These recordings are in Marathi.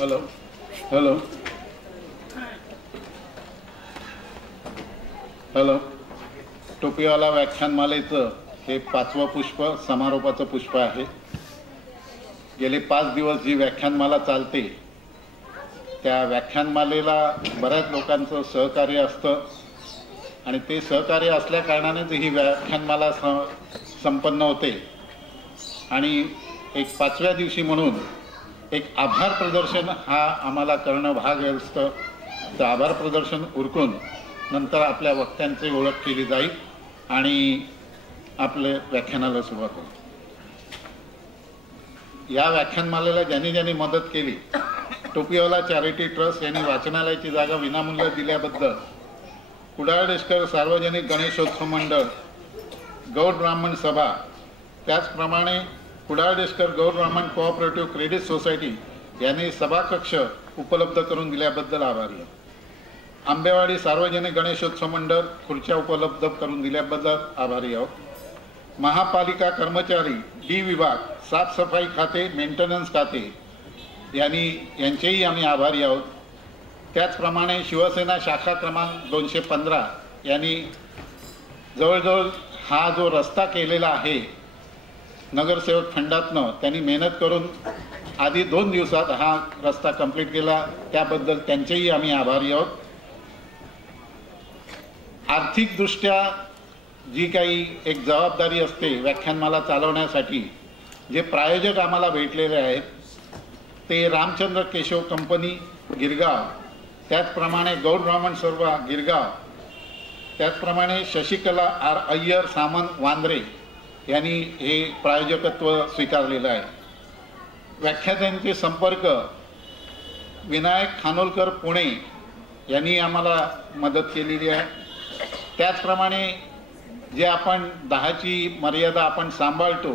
हॅलो हॅलो हॅलो टोपीवाला व्याख्यानमालेचं हे 5वं पुष्प समारोपाचं पुष्प आहे। गेले 5 दिवस जी व्याख्यानमाला चालते त्या व्याख्यानमालेला बऱ्याच लोकांचं सहकार्य असतं आणि ते सहकार्य असल्या कारणाने ही व्याख्यानमाला संपन्न होते। आणि एक 5व्या दिवशी म्हणून एक आभार प्रदर्शन हा आम्हाला करणं भाग असतं। तर आभार प्रदर्शन उरकून नंतर आपल्या वक्त्यांची ओळख केली जाईल आणि आपल्या व्याख्यानाला सुरुवात होईल। या व्याख्यानमालेला ज्यांनी ज्यांनी मदत केली, टोपीवाला चॅरिटी ट्रस्ट यांनी वाचनालयाची जागा विनामूल्य दिल्याबद्दल, कुडाळदेशकर सार्वजनिक गणेशोत्सव मंडळ, गौड ब्राह्मण सभा, त्याचप्रमाणे कुडाळदेशकर गौड ब्राह्मण कोऑपरेटिव्ह क्रेडिट सोसायटी यांनी सभाकक्ष उपलब्ध करून दिल्याबद्दल आभारी आहे। आंबेवाडी सार्वजनिक गणेशोत्सव मंडळ खुर्च्या उपलब्ध करून दिल्याबद्दल आभारी आहोत। महापालिका कर्मचारी डी विभाग, साफसफाई खाते, मेंटेनन्स खाते यांचेही आम्ही आभारी आहोत। त्याचप्रमाणे शिवसेना शाखा क्रमांक 215 यांनी जवळजवळ हा जो रस्ता केलेला आहे नगरसेवक फंडातनं, त्यांनी मेहनत करून आधी 2 दिवसात हा रस्ता कंप्लीट केला, त्याबद्दल त्यांचेही आम्ही आभारी आहोत। आर्थिकदृष्ट्या जी काही एक जबाबदारी असते व्याख्यानमाला चालवण्यासाठी, जे प्रायोजक आम्हाला भेटलेले आहेत ते रामचंद्र केशव कंपनी गिरगाव, त्याचप्रमाणे गौड ब्राह्मण सभा गिरगाव, त्याचप्रमाणे शशिकला आर अय्यर सामंत वांद्रे यांनी हे प्रायोजकत्व स्वीकारलेलं आहे। व्याख्यात्यांचे संपर्क विनायक खानोलकर पुणे यांनी आम्हाला मदत केलेली आहे। त्याचप्रमाणे जे आपण 10ची मर्यादा आपण सांभाळतो,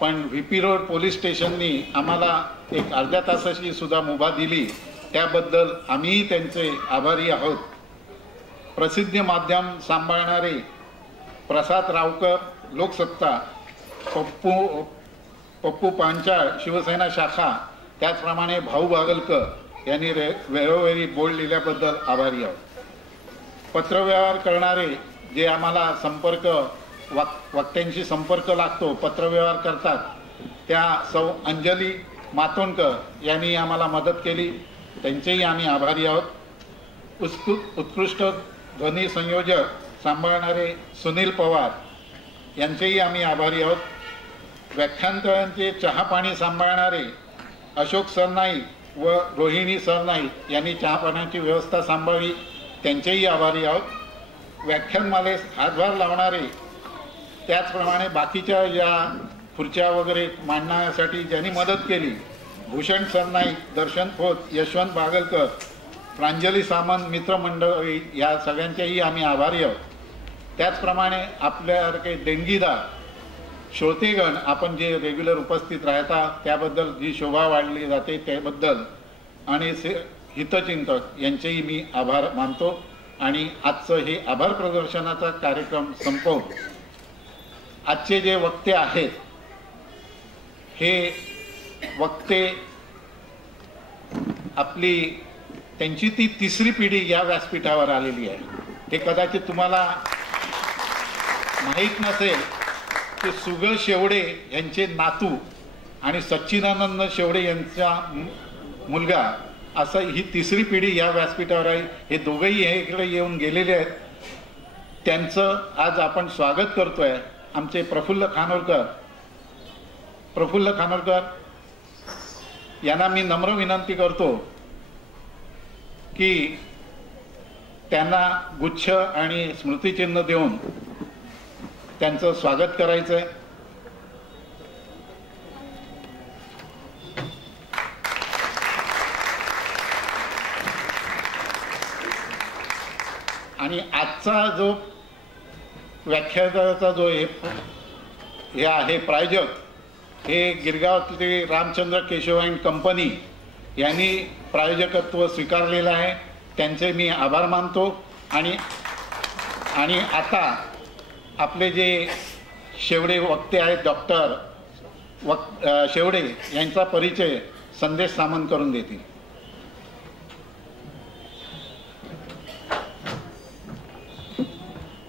पण व्ही.पी. रोड पोलीस स्टेशननी आम्हाला एक अर्ध्या तासाची सुद्धा मुभा दिली, त्याबद्दल आम्हीही त्यांचे आभारी आहोत। प्रसिद्ध माध्यम सांभाळणारे प्रसाद रावकर लोकसत्ता, पप्पू पांचाळ शिवसेना शाखा, त्याचप्रमाणे भाऊ बागलकर यांनी वेळोवेळी बोर्ड लिहिल्याबद्दल आभारी आहोत। पत्रव्यवहार करणारे जे आम्हाला संपर्क वक्त्यांशी संपर्क लागतो, पत्रव्यवहार करतात, त्या सौ अंजली मातोंडकर यांनी आम्हाला मदत केली, त्यांचेही आम्ही आभारी आहोत। उत्कृष्ट ध्वनी संयोजक सांभाळणारे सुनील पवार यांचेही आम्ही आभारी आहोत। व्याख्यानतळांचे चहापाणी सांभाळणारे अशोक सरनाईक व रोहिणी सरनाईक यांनी चहापाण्याची व्यवस्था सांभाळली, त्यांचेही आभारी आहोत। व्याख्यानमालेस हातभार लावणारे, त्याचप्रमाणे बाकीच्या या खुर्च्या वगैरे मांडण्यासाठी ज्यांनी मदत केली, भूषण सरनाईक, दर्शन खोत, यशवंत बागलकर, प्रांजली सामंत मित्रमंडळी, या सगळ्यांचेही आम्ही आभारी आहोत। त्याचप्रमाणे आपल्यासारखे देणगीदार श्रोतेगण, आपण जे रेग्युलर उपस्थित राहता त्याबद्दल जी शोभा वाढली जाते त्याबद्दल, आणि हितचिंतक यांचेही मी आभार मानतो। आणि आजचं हे आभार प्रदर्शनाचा कार्यक्रम संपवून आजचे जे वक्ते आहेत, हे वक्ते आपली त्यांची ती 3री पिढी या व्यासपीठावर आलेली आहे। हे कदाचित तुम्हाला माहीत नसेल की सुगं शेवडे यांचे नातू आणि सच्चिदानंद शेवडे यांचा मुलगा, असं ही 3री पिढी या व्यासपीठावर आहे। हे दोघंही इकडे येऊन गेलेले आहेत, त्यांचं आज आपण स्वागत करतोय। आमचे प्रफुल्ल खानोलकर यांना मी नम्र विनंती करतो की त्यांना गुच्छ आणि स्मृतिचिन्ह देऊन त्यांचं स्वागत करायचं आहे। आणि आजचा जो व्याख्यानाचा जो हे आहे प्रायोजक, हे गिरगावातले रामचंद्र केशव अँड कंपनी यांनी प्रायोजकत्व स्वीकारलेलं आहे, त्यांचे मी आभार मानतो। आणि आता आपले जे शेवडे वक्ते आहेत डॉक्टर शेवडे यांचा परिचय संदेश सामंत करून देतील।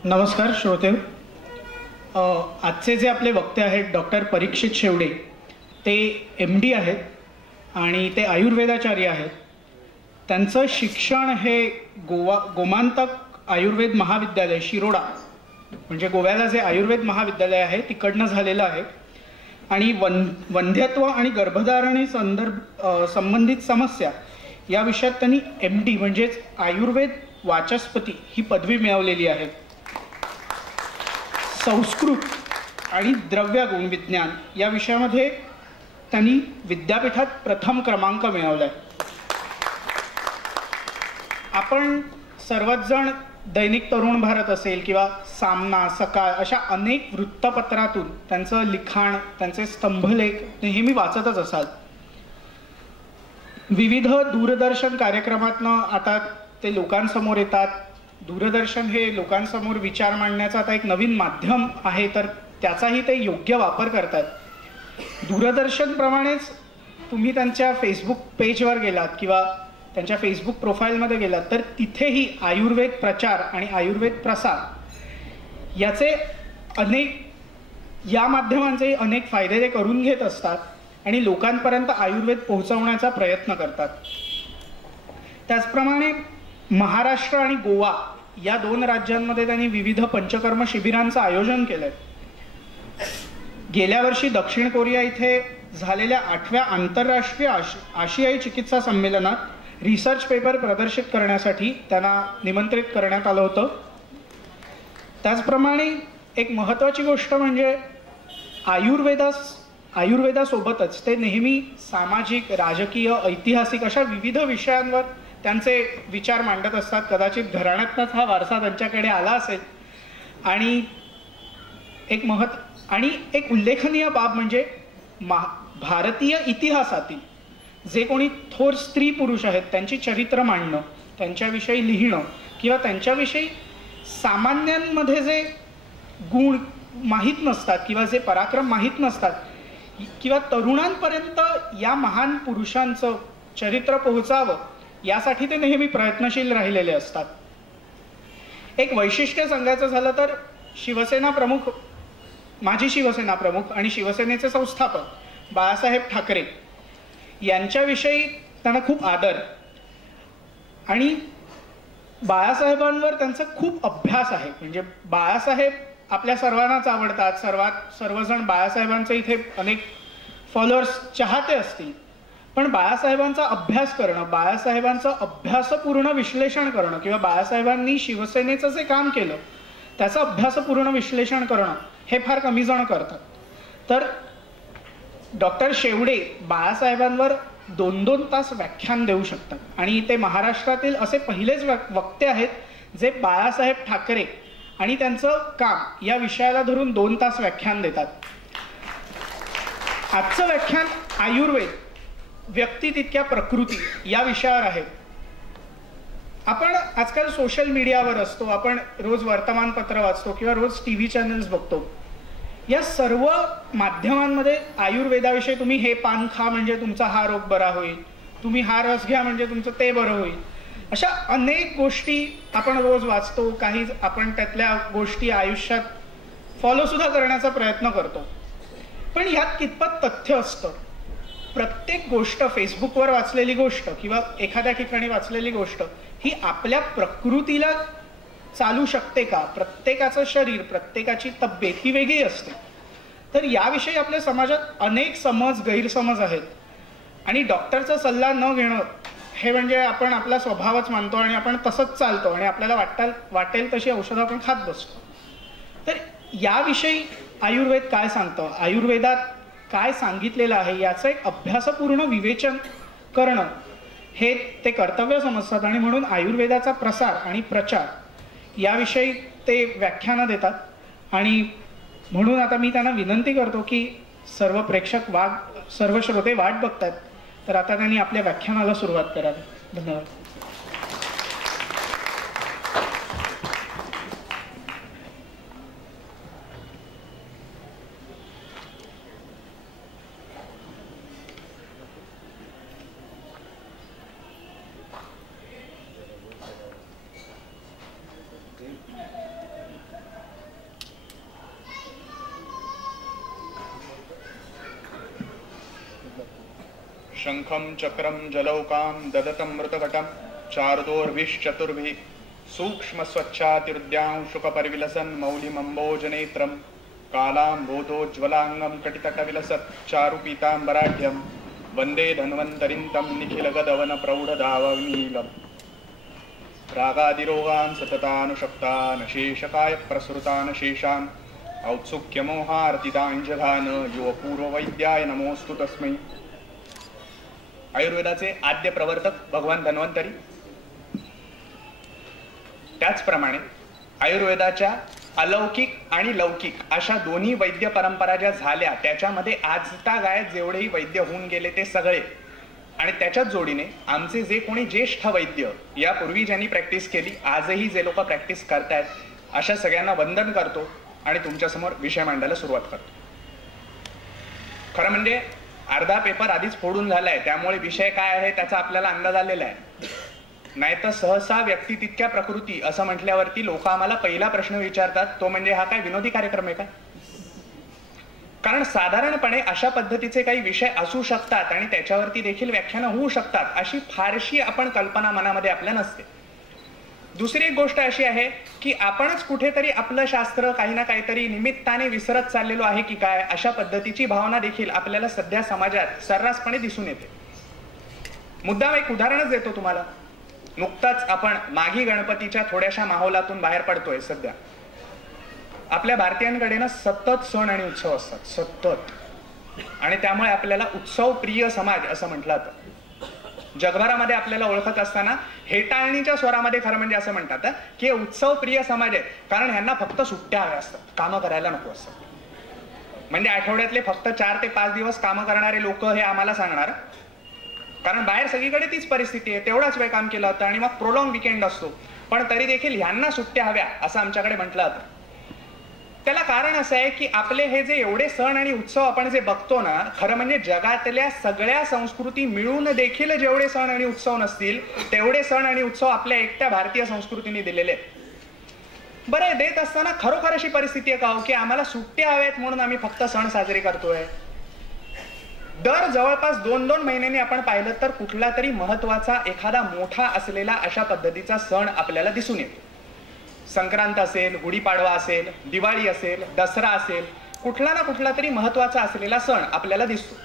नमस्कार श्रोते. आजचे जे आपले वक्ते आहेत डॉक्टर परीक्षित शेवडे, ते MD आहेत आणि ते आयुर्वेदाचार्य आहेत. त्यांचं शिक्षण हे गोमांतक आयुर्वेद महाविद्यालय शिरोडा, म्हणजे गोव्याला जे आयुर्वेद महाविद्यालय आहे तिकडनं झालेलं आहे. आणि वंध्यत्व आणि गर्भधारणे संबंधित समस्या या विषयात त्यांनी MD म्हणजेच आयुर्वेद वाचस्पती ही पदवी मिळवलेली आहे. संस्कृत आणि द्रव्य गुणविज्ञान या विषयामध्ये त्यांनी विद्यापीठात प्रथम क्रमांक मिळवला आहे. आपण सर्वच जण दैनिक तरुण भारत असेल किंवा सामना, सकाळ अशा अनेक वृत्तपत्रातून त्यांचं लिखाण, त्यांचे स्तंभलेख नेहमी वाचतच असाल. विविध दूरदर्शन कार्यक्रमातनं आता ते लोकांसमोर येतात. दूरदर्शन हे लोकांसमोर विचार मांडण्याचा आता एक नवीन माध्यम आहे, तर त्याचाही ते योग्य वापर करतात. दूरदर्शनप्रमाणेच तुम्ही त्यांच्या फेसबुक पेजवर गेलात किंवा त्यांच्या फेसबुक प्रोफाईलमध्ये गेलात तर तिथेही आयुर्वेद प्रचार आणि आयुर्वेद प्रसार याचे या माध्यमांचे अनेक फायदे ते करून घेत असतात आणि लोकांपर्यंत आयुर्वेद पोहोचवण्याचा प्रयत्न करतात. त्याचप्रमाणे महाराष्ट्र आणि गोवा या 2 राज्यांमध्ये त्यांनी विविध पंचकर्म शिबिरांचं आयोजन केलंय. गेल्या वर्षी दक्षिण कोरिया इथे झालेल्या 8व्या आंतरराष्ट्रीय आशियाई चिकित्सा संमेलनात रिसर्च पेपर प्रदर्शित करण्यासाठी त्यांना निमंत्रित करण्यात आलं होतं. त्याचप्रमाणे एक महत्त्वाची गोष्ट म्हणजे आयुर्वेदासोबतच ते नेहमी सामाजिक, राजकीय, ऐतिहासिक अशा विविध विषयांवर त्यांचे विचार मांडत असतात. कदाचित घराण्यातनंच हा वारसा त्यांच्याकडे आला असेल. आणि एक उल्लेखनीय बाब म्हणजे भारतीय इतिहासातील जे कोणी थोर स्त्री पुरुष आहेत त्यांची चरित्र मांडणं, त्यांच्याविषयी लिहिणं किंवा त्यांच्याविषयी सामान्यांमध्ये जे गुण माहीत नसतात किंवा जे पराक्रम माहीत नसतात किंवा तरुणांपर्यंत या महान पुरुषांचं चरित्र पोहोचावं यासाठी ते नेहमी प्रयत्नशील राहिलेले असतात. एक वैशिष्ट्य सांगायचं झालं तर माजी शिवसेना प्रमुख आणि शिवसेनेचे संस्थापक बाळासाहेब ठाकरे यांच्याविषयी त्यांना खूप आदर आणि बाळासाहेबांवर त्यांचा खूप अभ्यास आहे. म्हणजे बाळासाहेब आपल्या सर्वांनाच आवडतात. सर्वजण बाळासाहेबांचे इथे अनेक फॉलोअर्स, चाहते असतील, पण बाळासाहेबांचा अभ्यास करणं, बाळासाहेबांचं अभ्यासपूर्ण विश्लेषण करणं किंवा बाळासाहेबांनी शिवसेनेचं जे काम केलं त्याचं अभ्यासपूर्ण विश्लेषण करणं हे फार कमी जण करतात. तर डॉक्टर शेवडे बाळासाहेबांवर 2-2 तास व्याख्यान देऊ शकतात आणि ते महाराष्ट्रातील असे पहिलेच वक्ते आहेत जे बाळासाहेब ठाकरे आणि त्यांचं काम या विषयाला धरून 2 तास व्याख्यान देतात. आजचं व्याख्यान आयुर्वेद व्यक्ती तितक्या प्रकृती या विषयावर आहे. आपण आजकाल सोशल मीडियावर असतो, आपण रोज वर्तमानपत्र वाचतो किंवा रोज TV चॅनल्स बघतो. या सर्व माध्यमांमध्ये आयुर्वेदाविषयी तुम्ही हे पान खा म्हणजे तुमचा हा रोग बरा होईल, तुम्ही हा रस घ्या म्हणजे तुमचं ते बरं होईल, अशा अनेक गोष्टी आपण रोज वाचतो. काही आपण त्यातल्या गोष्टी आयुष्यात फॉलोसुद्धा करण्याचा प्रयत्न करतो. पण यात कितपत तथ्य असतं? प्रत्येक गोष्ट, फेसबुकवर वाचलेली गोष्ट किंवा एखाद्या ठिकाणी वाचलेली गोष्ट ही आपल्या प्रकृतीला चालू शकते का? प्रत्येकाचं शरीर, प्रत्येकाची तब्येत ही वेगळी असते. तर याविषयी आपल्या समाजात अनेक गैरसमज आहेत आणि डॉक्टरचा सल्ला न घेणं हे म्हणजे आपण आपला स्वभावच मानतो आणि आपण तसंच चालतो आणि आपल्याला वाटेल तशी औषधं आपण खात बसतो. तर याविषयी आयुर्वेद काय सांगतं, आयुर्वेदात काय सांगितलेलं आहे याचं एक अभ्यासपूर्ण विवेचन करणं हे ते कर्तव्य समजतात आणि म्हणून आयुर्वेदाचा प्रसार आणि प्रचार याविषयी ते व्याख्यानं देतात. आणि म्हणून आता मी त्यांना विनंती करतो की सर्व श्रोते वाट बघतात, तर आता त्यांनी आपल्या व्याख्यानाला सुरुवात करावी. धन्यवाद. शंखं चक्रं जलौकां ददतं मृतघटं चारुदोर्भिश्चतुर्भिः सूक्ष्म स्वच्छातिरुद्यांशुकपरिविलसन् मौलिमम्बोजनेत्रं कालाम्भोतोज्ज्वलाङ्गं कटितटविलसत् चारुपीताम्बराढ्यं वन्दे धन्वन्तरिं तं निखिलगदवनप्रौढधावनीलम् रागादिरोगान् सततानुशक्तान् शेषकाय प्रसृतान् शेषान् औत्सुक्यमोहार्तिताञ्जघान युवपूर्ववैद्याय नमोऽस्तु तस्मै. आयुर्वेदाचे आद्य प्रवर्तक भगवान धन्वंतरी. त्याचप्रमाणे आयुर्वेदाच्या अलौकिक आणि लौकिक अशा दोन्ही वैद्य परंपरा ज्या झाल्या त्याच्यामध्ये आजतागायत जेवढेही वैद्य होऊन गेले ते सगळे आणि त्याच्याच जोडीने आमचे जे कोणी ज्येष्ठ वैद्य यापूर्वी ज्यांनी प्रॅक्टिस केली आजही जे लोक प्रॅक्टिस करतायत अशा सगळ्यांना वंदन करतो आणि तुमच्यासमोर विषय मांडायला सुरुवात करतो. खरं म्हणजे अर्धा पेपर आधीच फोडून झालाय त्यामुळे विषय काय आहे त्याचा आपल्याला अंदाज आलेला आहे. नाहीतर सहसा व्यक्ती तितक्या प्रकृती असं म्हटल्यावरती लोक आम्हाला पहिला प्रश्न विचारतात तो म्हणजे हा काय विनोदी कार्यक्रम आहे का. कारण साधारणपणे अशा पद्धतीचे काही विषय असू शकतात आणि त्याच्यावरती देखील व्याख्यानं होऊ शकतात अशी फारशी आपण कल्पना मनामध्ये आपल्या नसते. दुसरी एक गोष्ट अशी आहे की आपणच कुठेतरी आपलं शास्त्र काही ना काहीतरी निमित्ताने विसरत चाललेलो आहे की काय अशा पद्धतीची भावना देखील आपल्याला सध्या समाजात सर्रासपणे दिसून येते. मुद्दाम एक उदाहरणच देतो तुम्हाला. नुकताच आपण माघी गणपतीच्या थोड्याशा माहोलातून बाहेर पडतोय. सध्या आपल्या भारतीयांकडे ना सतत सण आणि उत्सव असतात सतत आणि त्यामुळे आपल्याला उत्सव प्रिय समाज असं म्हटलं जातं. जगभरामध्ये आपल्याला ओळखत असताना हेटाळणीच्या स्वरामध्ये खरं म्हणजे असं म्हणतात की हे उत्सव प्रिय समाज आहे कारण ह्यांना फक्त सुट्ट्या हव्या असतात कामं करायला नको असतात. म्हणजे आठवड्यातले फक्त 4 ते 5 दिवस कामं करणारे लोक हे आम्हाला सांगणार कारण बाहेर सगळीकडे तीच परिस्थिती आहे. तेवढाच वेळ काम केलं होतं आणि मग प्रोलॉंग विकेंड असतो पण तरी देखील ह्यांना सुट्ट्या हव्या असं आमच्याकडे म्हटलं जातं. त्याला कारण असं आहे की आपले हे जे एवढे सण आणि उत्सव आपण जे बघतो ना खरं म्हणजे जगातल्या सगळ्या संस्कृती मिळून देखील जेवढे सण आणि उत्सव नसतील तेवढे सण आणि उत्सव आपल्या एकट्या भारतीय संस्कृतीने दिलेले आहेत. बरं देत असताना खरोखर अशी परिस्थिती आहे का हो की आम्हाला सुट्ट्या हव्यात म्हणून आम्ही फक्त सण साजरे करतोय. दर जवळपास 2-2 महिन्यांनी आपण पाहिलं तर कुठला तरी महत्वाचा एखादा मोठा असलेला अशा पद्धतीचा सण आपल्याला दिसून येतो. संक्रांत असेल गुढीपाडवा असेल दिवाळी असेल दसरा असेल कुठला ना कुठला तरी महत्वाचा असलेला सण आपल्याला दिसतो.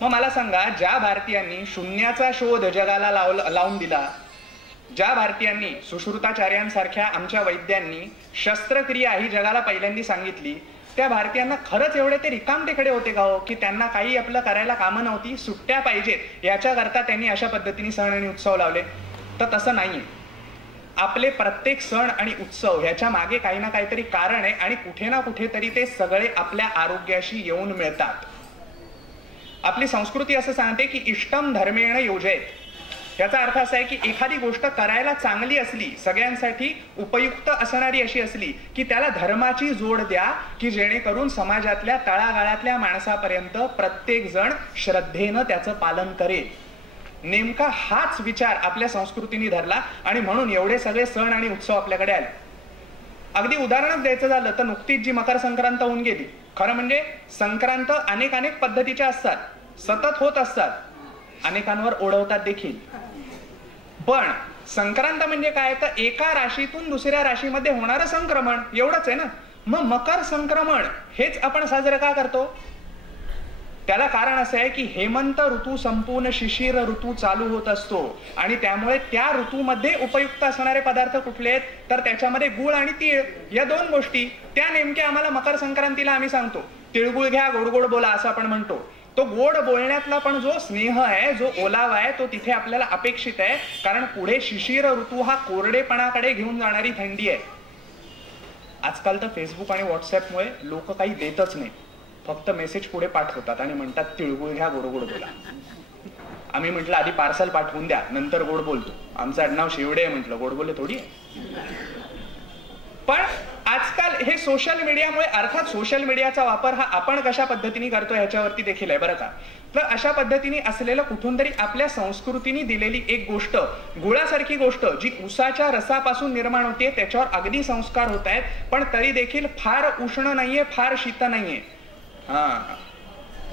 मग मला सांगा ज्या भारतीयांनी शून्याचा शोध जगाला लावून दिला ज्या भारतीयांनी सुश्रुताचार्यांसारख्या आमच्या वैद्यांनी शस्त्रक्रिया ही जगाला पहिल्यांदी सांगितली त्या भारतीयांना खरंच एवढे ते रिकामटेकडे होते का हो की त्यांना काही आपलं करायला कामं नव्हती सुट्ट्या पाहिजेत याच्याकरता त्यांनी अशा पद्धतीने सण आणि उत्सव लावले. तर तसं नाहीये. आपले प्रत्येक सण आणि उत्सव ह्याच्या मागे काही ना काहीतरी कारण आहे आणि कुठे ना कुठेतरी ते सगळे आपल्या आरोग्याशी येऊन मिळतात. आपली संस्कृती असं सांगते की इष्टम धर्मेण योजयेत. याचा अर्थ असा आहे की एखादी गोष्ट करायला चांगली असली सगळ्यांसाठी उपयुक्त असणारी अशी असली की त्याला धर्माची जोड द्या की जेणेकरून समाजातल्या तळागाळातल्या माणसापर्यंत प्रत्येक जण श्रद्धेनं त्याचं पालन करेल. नेमका हाच विचार आपल्या संस्कृतीने धरला आणि म्हणून एवढे सगळे सण आणि उत्सव आपल्याकडे आले. अगदी उदाहरणच द्यायचं झालं तर नुकतीच जी मकर संक्रांत होऊन गेली. खरं म्हणजे संक्रांत अनेक पद्धतीच्या असतात सतत होत असतात अनेकांवर ओढवतात देखील. पण संक्रांत म्हणजे काय तर एका राशीतून दुसऱ्या राशीमध्ये होणारं संक्रमण एवढंच आहे ना. मग मकर संक्रमण हेच आपण साजरं का करतो. त्याला कारण असं आहे की हेमंत ऋतू संपूर्ण शिशिर ऋतू चालू होत असतो आणि त्यामुळे त्या ऋतूमध्ये उपयुक्त असणारे पदार्थ कुठले आहेत तर त्याच्यामध्ये गुळ आणि तीळ या 2 गोष्टी त्या नेमक्या आम्हाला मकर संक्रांतीला आम्ही सांगतो. तिळगुळ घ्या गोड गोड बोला असं आपण म्हणतो. तो गोड बोलण्यातला पण जो स्नेह आहे जो ओलावा आहे तो तिथे आपल्याला अपेक्षित आहे कारण पुढे शिशिर ऋतू हा कोरडेपणाकडे घेऊन जाणारी थंडी आहे. आजकाल तर फेसबुक आणि व्हॉट्सअपमुळे लोक काही देतच नाही फक्त मेसेज पुढे पाठवतात आणि म्हणतात तिळगुळ घ्या गोड गोड बोला. आम्ही म्हटलं आधी पार्सल पाठवून द्या नंतर गोड बोलतो. आमचं आडनाव शेवडे आहे म्हटलं गोड बोलले थोडी आहे. पण आजकाल हे सोशल मीडियामुळे अर्थात सोशल मीडियाचा वापर हा आपण कशा पद्धतीने करतो ह्याच्यावरती देखील आहे बरं का. तर अशा पद्धतीने असलेलं कुठून तरी आपल्या संस्कृतीने दिलेली एक गोष्ट गुळासारखी गोष्ट जी उसाच्या रसापासून निर्माण होते त्याच्यावर अगदी संस्कार होत आहेत पण तरी देखील फार उष्ण नाहीये फार शीत नाहीये.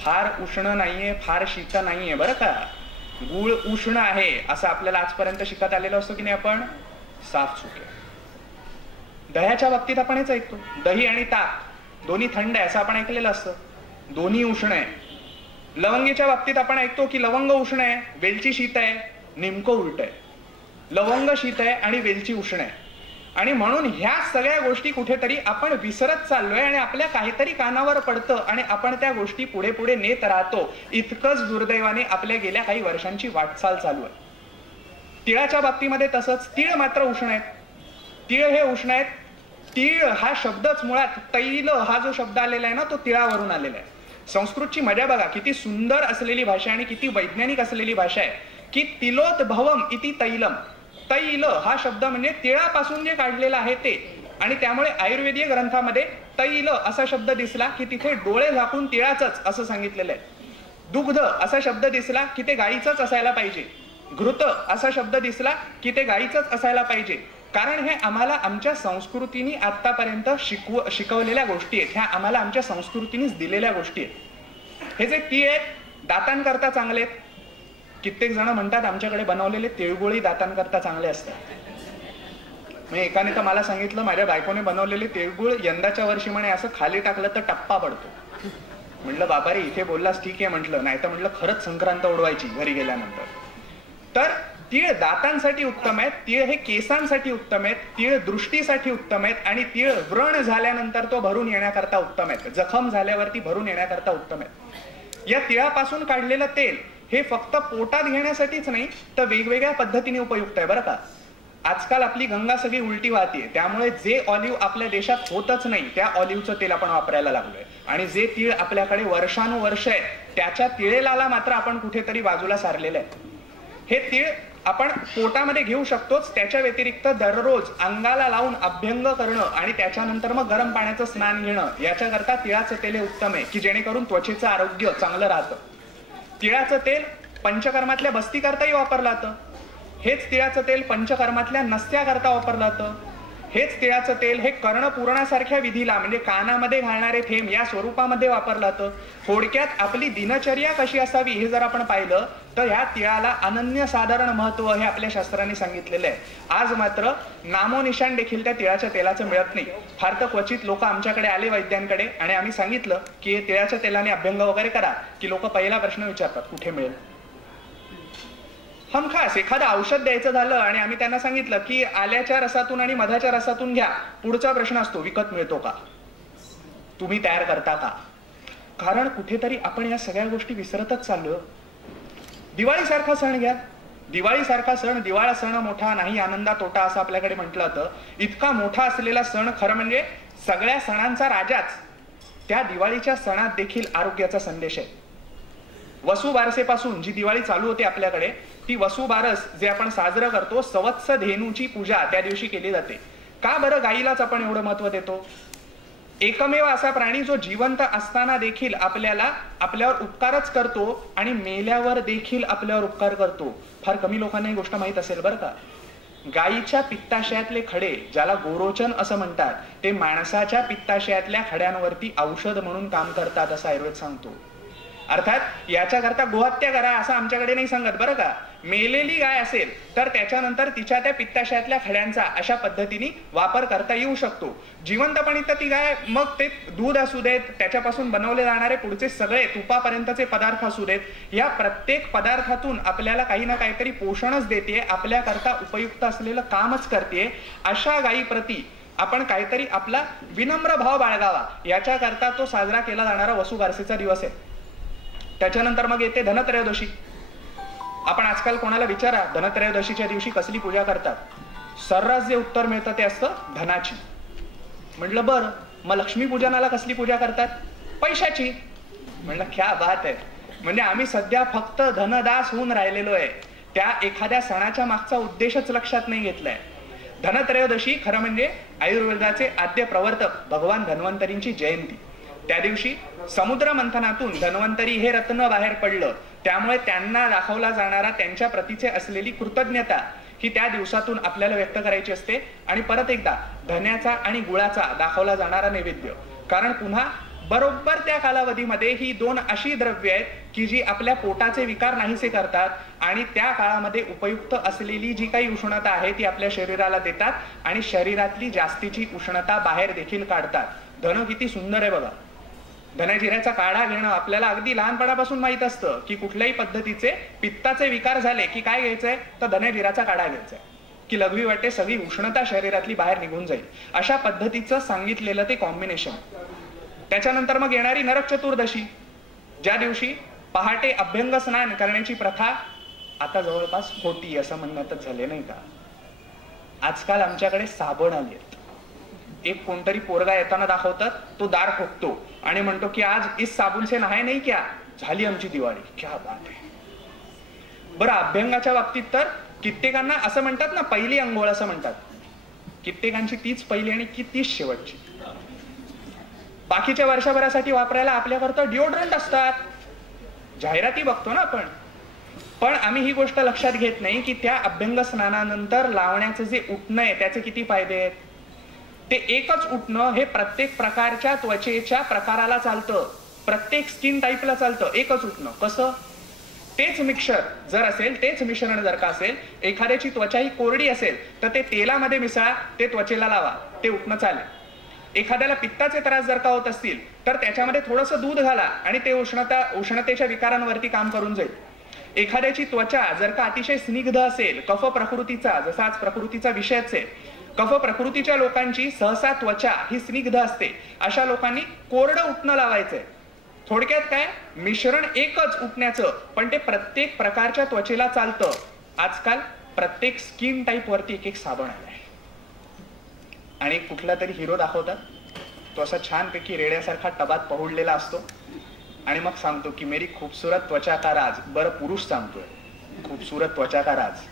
फार उष्ण नाहीये, फार शीत नाहीये बरं का. गुळ उष्ण आहे असं आपल्याला आजपर्यंत शिकत आलेलो असतो की नाही आपण, साफ चुके. दह्याच्या बाबतीत आपण हेच ऐकतो, दही आणि ताक दोन्ही थंड आहे असं आपण ऐकलेलं असतं, दोन्ही उष्ण आहे. लवंगीच्या बाबतीत आपण ऐकतो की लवंग उष्ण आहे, वेलची शीत आहे. नेमकं उलट आहे, लवंग शीत आहे आणि वेलची उष्ण आहे. आणि म्हणून ह्या सगळ्या गोष्टी कुठेतरी आपण विसरत चाललोय आणि आपल्या काहीतरी कानावर पडतं आणि आपण त्या गोष्टी पुढे पुढे नेत राहतो. इतकंच दुर्दैवाने आपल्या गेल्या काही वर्षांची वाटचाल चालू आहे. तिळाच्या बाबतीमध्ये तसंच, तीळ मात्र उष्ण आहेत. तीळ हे उष्ण आहेत. तीळ हा शब्दच मुळात तैल हा जो शब्द आलेला आहे ना, तो तिळावरून आलेला आहे. संस्कृतची मजा बघा, किती सुंदर असलेली भाषा आणि किती वैज्ञानिक असलेली भाषा आहे की तिलोद्भवम इति तैलम. तैल हा शब्द म्हणजे तिळापासून जे काढलेला आहे ते. आणि त्यामुळे आयुर्वेदीय ग्रंथामध्ये तैल असा शब्द दिसला की तिथे डोळे झाकून तिळाचंच असं सांगितलेलं आहे. दुग्ध असा शब्द दिसला की ते गाईचंच असायला पाहिजे. घृत असा शब्द दिसला की ते गाईचंच असायला पाहिजे. कारण हे आम्हाला आमच्या संस्कृतीने आतापर्यंत शिकवलेल्या गोष्टी आहेत, ह्या आम्हाला आमच्या संस्कृतीनेच दिलेल्या गोष्टी आहेत. हे जे तीळ आहेत दातांकरता चांगले आहेत. कित्येक जण म्हणतात आमच्याकडे बनवलेले तिळगुळही दातांकरता चांगले असतात. म्हणजे एकाने तर मला सांगितलं, माझ्या बायकोने बनवलेले तिळगुळ यंदाच्या वर्षी म्हणे असं खाली टाकलं तर टप्पा पडतो. म्हटलं बाबा रे, इथे बोललास ठीक आहे म्हटलं, नाही तर म्हटलं खरंच संक्रांत उडवायची घरी गेल्यानंतर. तर तीळ दातांसाठी उत्तम आहेत, तीळ हे केसांसाठी उत्तम आहेत, तीळ दृष्टीसाठी उत्तम आहेत आणि तीळ व्रण झाल्यानंतर तो भरून येण्याकरता उत्तम आहेत, जखम झाल्यावरती भरून येण्याकरता उत्तम आहेत. या तिळापासून काढलेलं तेल हे फक्त पोटात घेण्यासाठीच नाही तर वेगवेगळ्या पद्धतीने उपयुक्त आहे बरं का. आजकाल आपली गंगा सगळी उलटी वाहतीये, त्यामुळे जे ऑलिव्ह आपल्या देशात होतच नाही त्या ऑलिव्हचं तेल आपण वापरायला लागलोय. आणि जे तीळ आपल्याकडे वर्षानुवर्ष आहे त्याच्या तिळेलाला मात्र आपण कुठेतरी बाजूला सारलेलं आहे. हे तीळ आपण पोटामध्ये घेऊ शकतोच, त्याच्या व्यतिरिक्त दररोज अंगाला लावून अभ्यंग करणं आणि त्याच्यानंतर मग गरम पाण्याचं स्नान घेणं, याच्याकरता तिळाचं तेल हे उत्तम आहे की जेणेकरून त्वचेचं आरोग्य चांगलं राहतं. तिळाचं तेल पंचकर्मातल्या बस्तीकरताही वापरलं जातं. हेच तिळाचं तेल पंचकर्मातल्या नस्त्याकरता वापरलं जातं. हेच तिळाचं तेल हे कर्णपूरणासारख्या विधीला म्हणजे कानामध्ये घालणारे थेंब या स्वरूपामध्ये वापरलं जातं. थोडक्यात आपली दिनचर्या कशी असावी हे जर आपण पाहिलं तर ह्या तिळाला अनन्यसाधारण महत्व हे आपल्या शास्त्रांनी सांगितलेलं आहे. आज मात्र नामोनिशाण देखील त्या तिळाच्या तेलाचं मिळत नाही. फार तर क्वचित लोक आमच्याकडे आले वैद्यांकडे आणि आम्ही सांगितलं की तिळाच्या तेलाने अभ्यंग वगैरे करा की लोक पहिला प्रश्न विचारतात कुठे मिळेल. हमखास एखादं औषध द्यायचं झालं आणि आम्ही त्यांना सांगितलं की आल्याच्या रसातून आणि मधाच्या रसातून घ्या, पुढचा प्रश्न असतो विकत मिळतो का, तुम्ही तयार करता का. कारण कुठेतरी आपण या सगळ्या गोष्टी विसरतच चाललो. दिवाळी सारखा सण घ्या, दिवाळी सारखा सण, दिवाळा सण मोठा नाही आनंदा तोटा असं आपल्याकडे म्हटलं होतं. इतका मोठा असलेला सण, खरं म्हणजे सगळ्या सणांचा राजाच, त्या दिवाळीच्या सणात देखील आरोग्याचा संदेश आहे. वसुबारसेपासून जी दिवाळी चालू होते आपल्याकडे, ती वसुबारस जे आपण साजरं करतो, सवत्स धेनूची पूजा त्या दिवशी केली जाते. का बरं गाईलाच आपण एवढं महत्व देतो. एकमेव असा प्राणी जो जिवंत असताना देखील आपल्यावर उपकारच करतो आणि मेल्यावर देखील आपल्यावर उपकार करतो. फार कमी लोकांना ही गोष्ट माहित असेल बरं का. गायीच्या पित्ताशयातले खडे, ज्याला गोरोचन असं म्हणतात, ते माणसाच्या पित्ताशयातल्या खड्यांवरती औषध म्हणून काम करतात असं आयुर्वेद सांगतो. अर्थात याच्याकरता गोहत्या करा असं आमच्याकडे नाही सांगत बरं का. मेलेली गाय असेल तर त्याच्यानंतर तिच्या त्या पित्ताशयातल्या खड्यांचा अशा पद्धतीने वापर करता येऊ शकतो. जिवंतपणी तर ती गाय, मग ते दूध असू देत, त्याच्यापासून बनवले जाणारे पुढचे सगळे तुपापर्यंतचे पदार्थ असू देत, या प्रत्येक पदार्थातून आपल्याला काही ना काहीतरी पोषणच देते, आपल्याकरता उपयुक्त असलेलं कामच करते. अशा गायीप्रती आपण काहीतरी आपला विनम्र भाव बाळगावा, याच्याकरता तो साजरा केला जाणारा वसुबारसेचा दिवस आहे. त्याच्यानंतर मग येते धनत्रयोदशी. आपण आजकाल कोणाला विचारा धनत्रयोदशीच्या दिवशी कसली पूजा करतात, सर्रास जे उत्तर मिळतं ते असतं धनाची. म्हटलं बरं, मग लक्ष्मीपूजनाला कसली पूजा करतात, पैशाची. म्हटलं क्या बात आहे. म्हणजे आम्ही सध्या फक्त धनदास होऊन राहिलेलो आहे, त्या एखाद्या सणाच्या मागचा उद्देशच लक्षात नाही घेतलाय. धनत्रयोदशी खरं म्हणजे आयुर्वेदाचे आद्य प्रवर्तक भगवान धन्वंतरींची जयंती. त्या दिवशी समुद्र मंथनातून धन्वंतरी हे रत्न बाहेर पडलं, त्यामुळे त्यांना दाखवला जाणारा त्यांच्या प्रतीचे असलेली कृतज्ञता ही त्या दिवसातून आपल्याला व्यक्त करायची असते. आणि परत एकदा धन्याचा आणि गुळाचा दाखवला जाणारा नैवेद्य, कारण पुन्हा बरोबर त्या कालावधीमध्ये ही 2 अशी द्रव्य आहेत की जी आपल्या पोटाचे विकार नाहीसे करतात आणि त्या काळामध्ये उपयुक्त असलेली जी काही उष्णता आहे ती आपल्या शरीराला देतात आणि शरीरातली जास्तीची उष्णता बाहेर देखील काढतात. धन किती सुंदर आहे बघा. धनजिऱ्याचा काढा घेणं आपल्याला अगदी लहानपणापासून माहित असतं की कुठल्याही पद्धतीचे पित्ताचे विकार झाले की काय घ्यायचंय, तर धनजिराचा काढा घ्यायचाय की लघवी वाटे सगळी उष्णता शरीरातली बाहेर निघून जाईल. अशा पद्धतीचं सांगितलेलं ते कॉम्बिनेशन. त्याच्यानंतर मग येणारी नरक चतुर्दशी, ज्या दिवशी पहाटे अभ्यंग स्नान करण्याची प्रथा आता जवळपास होती असं म्हणण्यातच झाले नाही का. आजकाल आमच्याकडे साबण आले आहेत. एक कोणतरी पोरगा येताना दाखवतात, तो दार ठोकतो आणि म्हणतो की आज इस साबुन से नहाय नाही क्या, झाली आमची दिवाळी. क्या बात आहे. बरं, अभ्यंगाच्या बाबतीत तर कित्येकांना असं म्हणतात ना, पहिली अंघोळ असं म्हणतात. कित्येकांची तीच पहिली आणि तीच शेवटची. बाकीच्या वर्षभरासाठी वापरायला आपल्याकडे डिओड्रंट असतात, जाहिराती बघतो ना आपण. पण आम्ही ही गोष्ट लक्षात घेत नाही की त्या अभ्यंग स्नानानंतर लावण्याचं जे उठणं आहे त्याचे किती फायदे आहेत. ते एकच उठणं हे प्रत्येक प्रकारच्या त्वचेच्या प्रकाराला चालतं, प्रत्येक स्किन टाईपला चालतं. एकच उठणं कसं, तेच मिक्सर जर असेल, तेच मिश्रण जर का असेल, एखाद्याची त्वचा ही कोरडी असेल तर ते तेलामध्ये मिसळा, ते त्वचेला लावा, ते उठणं चालेल. एखाद्याला पित्ताचे त्रास जर का होत असतील तर त्याच्यामध्ये थोडंसं दूध घाला आणि ते उष्णतेच्या विकारांवरती काम करून जाईल. एखाद्याची त्वचा जर का अतिशय स्निग्ध असेल, कफ प्रकृतीचा, जसा आज प्रकृतीचा विषयच आहे, कफ प्रकृतीच्या लोकांची सहसा त्वचा ही स्निग्ध असते, अशा लोकांनी कोरडं उठणं लावायचंय. थोडक्यात काय, मिश्रण एकच उठण्याचं, पण ते प्रत्येक प्रकारच्या त्वचेला चालतं. आजकाल प्रत्येक स्किन टाईप वरती एक साबण आलाय आणि कुठला तरी हिरो दाखवतात, तो असा छानपैकी रेड्यासारखा टबात पहुडलेला असतो आणि मग सांगतो की मेरी खूबसूरत त्वचा का राज. बरं, पुरुष सांगतोय खूबसूरत त्वचा का राज,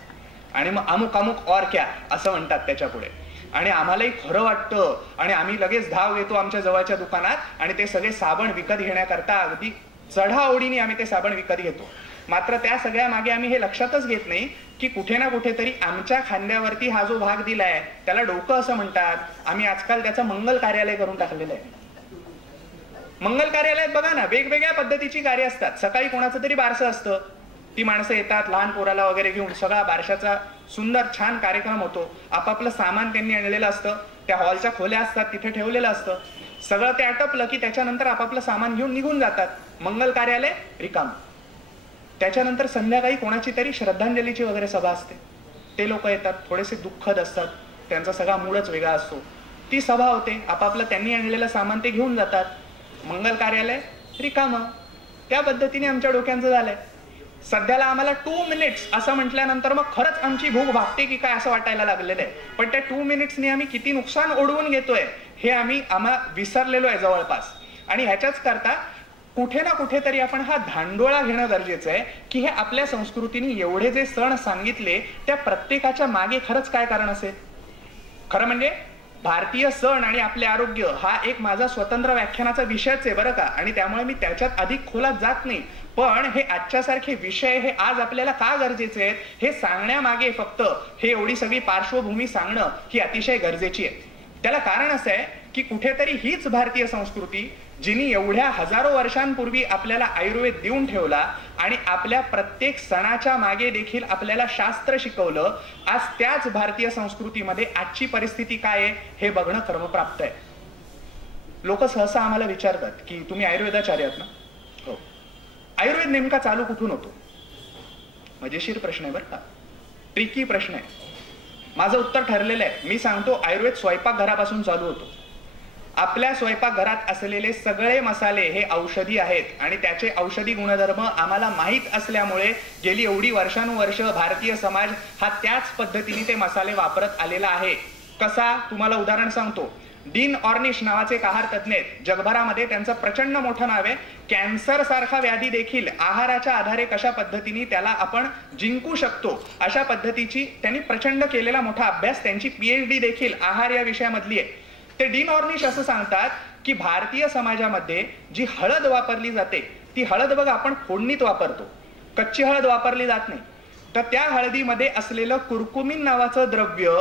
आणि मग अमुक अमुक और क्या असं म्हणतात त्याच्या पुढे. आणि आम्हालाही खरं वाटतं आणि आम्ही लगेच धाव येतो आमच्या जवळच्या दुकानात आणि ते सगळे साबण विकत घेण्याकरता अगदी चढाओढीने आम्ही ते साबण विकत घेतो. मात्र त्या सगळ्या मागे आम्ही हे लक्षातच घेत नाही की कुठे ना कुठेतरी आमच्या खांद्यावरती हा जो भाग दिलाय त्याला डोकं असं म्हणतात. आम्ही आजकाल त्याचं मंगल कार्यालय करून टाकलेलं आहे. मंगल कार्यालयात बघा ना, वेगवेगळ्या पद्धतीची कार्य असतात. सकाळी कोणाचं तरी बारसं असतं, ती माणसं येतात लहान पोराला वगैरे घेऊन, सगळा बारशाचा सुंदर छान कार्यक्रम होतो. आपापलं सामान त्यांनी आणलेलं असतं, त्या हॉलच्या खोल्या असतात तिथे ठेवलेलं असतं. सगळं ते आटपलं की त्याच्यानंतर आपापलं सामान घेऊन निघून जातात. मंगल कार्यालय रिकाम. त्याच्यानंतर संध्याकाळी कोणाची तरी श्रद्धांजलीची वगैरे सभा असते, ते लोक येतात, थोडेसे दुःखद असतात, त्यांचा सगळा मूडच वेगळा असतो. ती सभा होते, आपापलं त्यांनी आणलेलं सामान ते घेऊन जातात. मंगल कार्यालय रिकाम. त्या पद्धतीने आमच्या डोक्यांचं झालंय. सध्याला आम्हाला 2 मिनिट्स असं म्हटल्यानंतर मग खरंच आमची भूक भागते की काय असं वाटायला लागलेलं आहे. पण त्या 2 मिनिट्सनी आम्ही किती नुकसान ओढवून घेतोय हे आम्हाला विसरलेलो आहे जवळपास. आणि ह्याच्याच करता कुठे ना कुठेतरी आपण हा धांडोळा घेणं गरजेचं आहे की हे आपल्या संस्कृतीने एवढे जे सण सांगितले त्या प्रत्येकाच्या मागे खरंच काय कारण असेल. खरं म्हणजे भारतीय सण आणि आपले आरोग्य हा एक माझा स्वतंत्र व्याख्यानाचा विषयच आहे बरं का, आणि त्यामुळे मी त्याच्यात अधिक खोलात जात नाही. पण हे आजच्या सारखे विषय हे आज आपल्याला का गरजेचे आहेत हे सांगण्यामागे फक्त हे एवढी सगळी पार्श्वभूमी सांगणं ही अतिशय गरजेची आहे. त्याला कारण असं आहे की कुठेतरी हीच भारतीय संस्कृती जिनी एवढ्या हजारो वर्षांपूर्वी आपल्याला आयुर्वेद देऊन ठेवला आणि आपल्या प्रत्येक सणाच्या मागे देखील आपल्याला शास्त्र शिकवलं, आज त्याच भारतीय संस्कृतीमध्ये आजची परिस्थिती काय आहे हे बघणं कर्मप्राप्त आहे. लोक सहसा आम्हाला विचारतात की तुम्ही आयुर्वेदाचार्य आहात ना. हो. आयुर्वेद नेमका चालू कुठून होतो? मजेशीर प्रश्न आहे बरं का, ट्रिकी प्रश्न आहे. माझं उत्तर ठरलेलं आहे. मी सांगतो आयुर्वेद स्वयंपाकघरापासून चालू होतो. आपल्या स्वयंपाकघरात असलेले सगळे मसाले हे औषधी आहेत आणि त्याचे औषधी गुणधर्म आम्हाला माहीत असल्यामुळे गेली एवढी वर्षानुवर्ष भारतीय समाज हा त्याच पद्धतीने ते मसाले वापरत आलेला आहे. कसा, तुम्हाला उदाहरण सांगतो. डीन ऑर्निश नावाचे एक आहार तज्ञ आहेत जगभरामध्ये, त्यांचं प्रचंड मोठं नाव आहे. कॅन्सर सारखा व्याधी देखील आहाराच्या आधारे कशा पद्धतीने त्याला आपण जिंकू शकतो अशा पद्धतीची त्यांनी प्रचंड केलेला मोठा अभ्यास, त्यांची PhD देखील आहार या विषयामधली आहे. ते डीन ऑर्निश असं सांगतात की भारतीय समाजामध्ये जी हळद वापरली जाते ती हळद बघा आपण फोडणीत वापरतो, कच्ची हळद वापरली जात नाही. तर त्या हळदीमध्ये असलेलं कुर्कुमिन नावाचं द्रव्य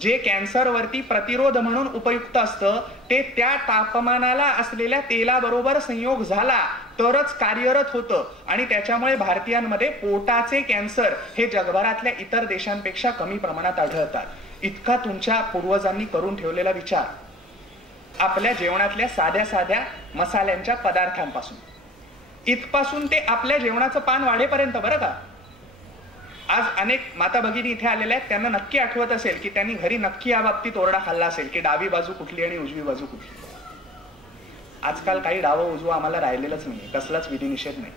जे कॅन्सरवरती प्रतिरोध म्हणून उपयुक्त असतं, ते त्या तापमानाला असलेल्या तेलाबरोबर संयोग झाला तरच कार्यरत होतं आणि त्याच्यामुळे भारतीयांमध्ये पोटाचे कॅन्सर हे जगभरातल्या इतर देशांपेक्षा कमी प्रमाणात आढळतात. इतका तुमच्या पूर्वजांनी करून ठेवलेला विचार आपल्या जेवणातल्या साध्या साध्या मसाल्यांच्या पदार्थांपासून इथपासून ते आपल्या जेवणाचं पान वाढेपर्यंत. बरं का, आज अनेक माता भगिनी इथे आलेल्या आहेत, त्यांना नक्की आठवत असेल की त्यांनी घरी नक्की या बाबतीत ओरडा खाल्ला असेल की डावी बाजू कुठली आणि उजवी बाजू कुठली. आजकाल काही डावं उजवं आम्हाला राहिलेलंच नाही, कसलाच विधिनिषेध नाही.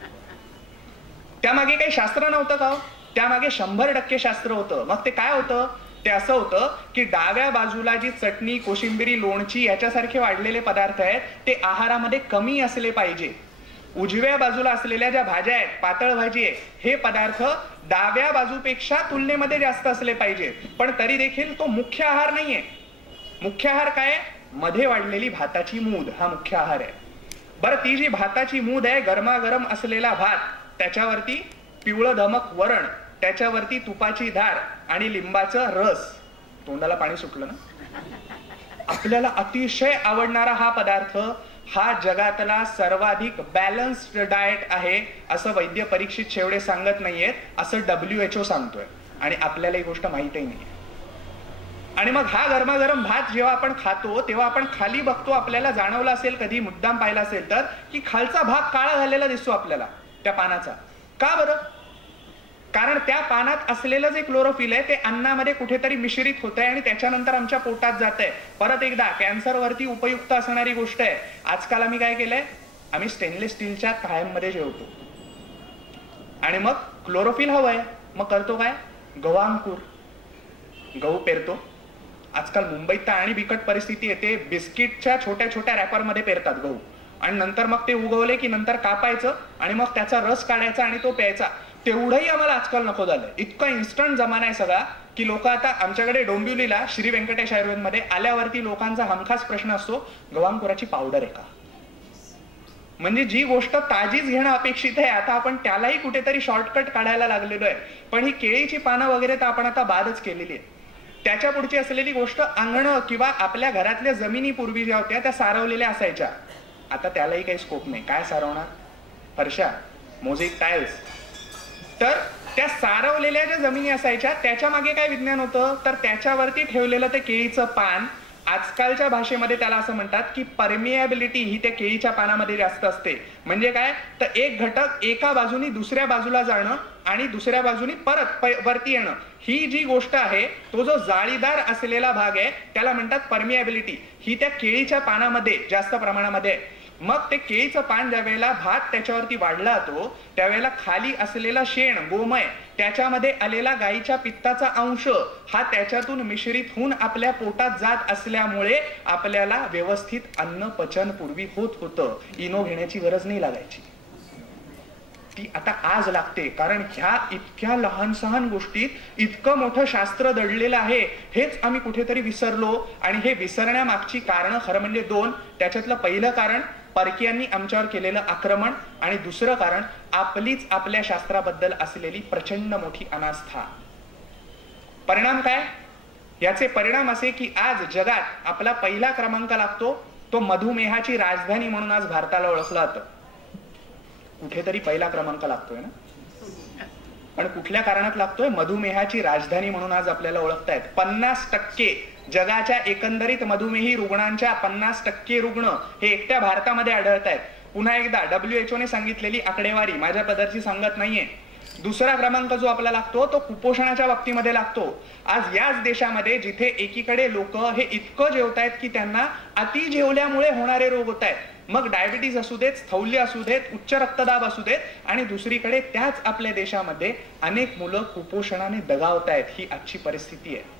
त्यामागे काही शास्त्र नव्हतं का? त्यामागे 100% शास्त्र होतं. मग ते काय होतं? ते असं होतं की डाव्या बाजूला जी चटणी, कोशिंबिरी, लोणची याच्यासारखे वाढलेले पदार्थ आहेत ते आहारामध्ये कमी असले पाहिजे. उजव्या बाजूला असलेल्या ज्या भाज्या आहेत, पातळ भाजी आहे, हे पदार्थ डाव्या बाजूपेक्षा तुलनेमध्ये जास्त असले पाहिजे. पण तरी देखील तो मुख्य आहार नाहीये. मुख्य आहार काय? मध्ये वाढलेली भाताची मूद हा मुख्य आहार आहे. बरं, ती जी भाताची मूद आहे, गरमागरम असलेला भात, त्याच्यावरती पिवळं धमक वरण, त्याच्यावरती तुपाची धार आणि लिंबाचं रस. तोंडाला पाणी सुटलं ना? आपल्याला अतिशय आवडणारा हा पदार्थ हा जगातला सर्वाधिक बॅलन्स्ड डाएट आहे असं वैद्य परीक्षित शेवडे सांगत नाहीयेत, असं WHO सांगतोय. आणि आपल्याला ही गोष्ट माहितही नाही. आणि मग हा गरमागरम भात जेव्हा आपण खातो तेव्हा आपण खाली बघतो, आपल्याला जाणवलं असेल, कधी मुद्दाम पाहिला असेल तर, की खालचा भाग काळा झालेला दिसतो आपल्याला त्या पानाचा. का बरं? कारण त्या पानात असलेलं जे क्लोरोफिल आहे ते अन्नामध्ये कुठेतरी मिश्रित होत आहे आणि त्याच्यानंतर आमच्या पोटात जात आहे. परत एकदा कॅन्सरवरती उपयुक्त असणारी गोष्ट आहे. आजकाल आम्ही काय केलंय? आम्ही स्टेनलेस स्टीलच्या थाळ्यांमध्ये जेवतो आणि मग क्लोरोफिल हवंय, मग करतो काय? गव्हांकुर, गहू पेरतो. आजकाल मुंबईत तर आणि बिकट परिस्थिती येते, बिस्किटच्या छोट्या छोट्या रॅपरमध्ये पेरतात गहू आणि नंतर मग ते उगवले की नंतर कापायचं आणि मग त्याचा रस काढायचा आणि तो प्यायचा. तेवढंही आम्हाला आजकाल नको झालंय. इतका इन्स्टंट जमाना आहे सगळा की लोक आता आमच्याकडे डोंबिवलीला श्री व्यंकटेश आयुर्वेदमध्ये आल्यावरती लोकांचा हमखास प्रश्न असतो, गव्हांकुराची पावडर आहे का? म्हणजे जी गोष्ट ताजीच घेणं अपेक्षित आहे, आता आपण त्यालाही कुठेतरी शॉर्टकट काढायला लागलेलो आहे. पण ही केळीची पानं वगैरे तर आपण आता बादच केलेली आहे. त्याच्या पुढची असलेली गोष्ट अंगणं किंवा आपल्या घरातल्या जमिनी पूर्वी ज्या होत्या त्या सारवलेल्या असायच्या. आता त्यालाही काही स्कोप नाही. काय सारवणार? फरशा, मोझेक टाइल्स. तर त्या सारवलेल्या ज्या जमिनी असायच्या त्याच्या मागे काय विज्ञान होतं? तर त्याच्यावरती ठेवलेलं ते केळीचं पान, आजकालच्या भाषेमध्ये त्याला असं म्हणतात की परमिएबिलिटी ही त्या केळीच्या पानामध्ये जास्त असते. म्हणजे काय? तर एक घटक एका बाजूनी दुसऱ्या बाजूला जाणं आणि दुसऱ्या बाजूनी परत वरती येणं, ही जी गोष्ट आहे, तो जो जाळीदार असलेला भाग आहे त्याला म्हणतात परमिएबिलिटी. ही त्या केळीच्या पानामध्ये जास्त प्रमाणामध्ये. मग ते केळीचं पान ज्या वेळेला भात त्याच्यावरती वाढला जातो त्यावेळेला खाली असलेला शेण, गोमय, त्याच्यामध्ये आलेला गायीच्या पित्ताचा अंश हा त्याच्यातून मिश्रित होऊन आपल्या पोटात जात असल्यामुळे आपल्याला व्यवस्थित अन्न पचन पूर्वी होत होतं. इनो घेण्याची गरज नाही लागायची. ती आता आज लागते. कारण ह्या इतक्या लहान सहान गोष्टीत इतकं मोठं शास्त्र दडलेलं आहे, हेच आम्ही कुठेतरी विसरलो. आणि हे विसरण्यामागची कारणं खरं म्हणजे 2. त्याच्यातलं पहिलं कारण परकीयांनी आमच्यावर केलेलं आक्रमण आणि दुसरं कारण आपलीच आपल्या शास्त्राबद्दल असलेली प्रचंड मोठी अनास्था. परिणाम काय? याचे परिणाम असे की आज जगात आपला पहिला क्रमांक लागतो तो मधुमेहाची राजधानी म्हणून आज भारताला ओळखलं जातं. कुठेतरी पहिला क्रमांक लागतोय ना, पण कुठल्या कारणात लागतोय? मधुमेहाची राजधानी म्हणून आज आपल्याला ओळखतायत. 50% जगाच्या एकंदरीत मधुमेही रुग्णांच्या 50% रुग्ण हे एकट्या भारतामध्ये आढळत आहेत. पुन्हा एकदा WHO ने सांगितलेली आकडेवारी माझ्या पदरची सांगत नाहीये. दुसरा क्रमांक जो आपला लागतो तो कुपोषणाच्या बाबतीमध्ये लागतो. आज याच देशामध्ये जिथे एकीकडे लोक हे इतकं जेवतायत की त्यांना अति जेवल्यामुळे होणारे रोग होत आहेत, मग डायबिटीज असू देत, स्थौल्य असू देत, उच्च रक्तदाब असू देत, आणि दुसरीकडे त्याच आपल्या देशामध्ये अनेक मुलं कुपोषणाने दगावतायत. ही आजची परिस्थिती आहे.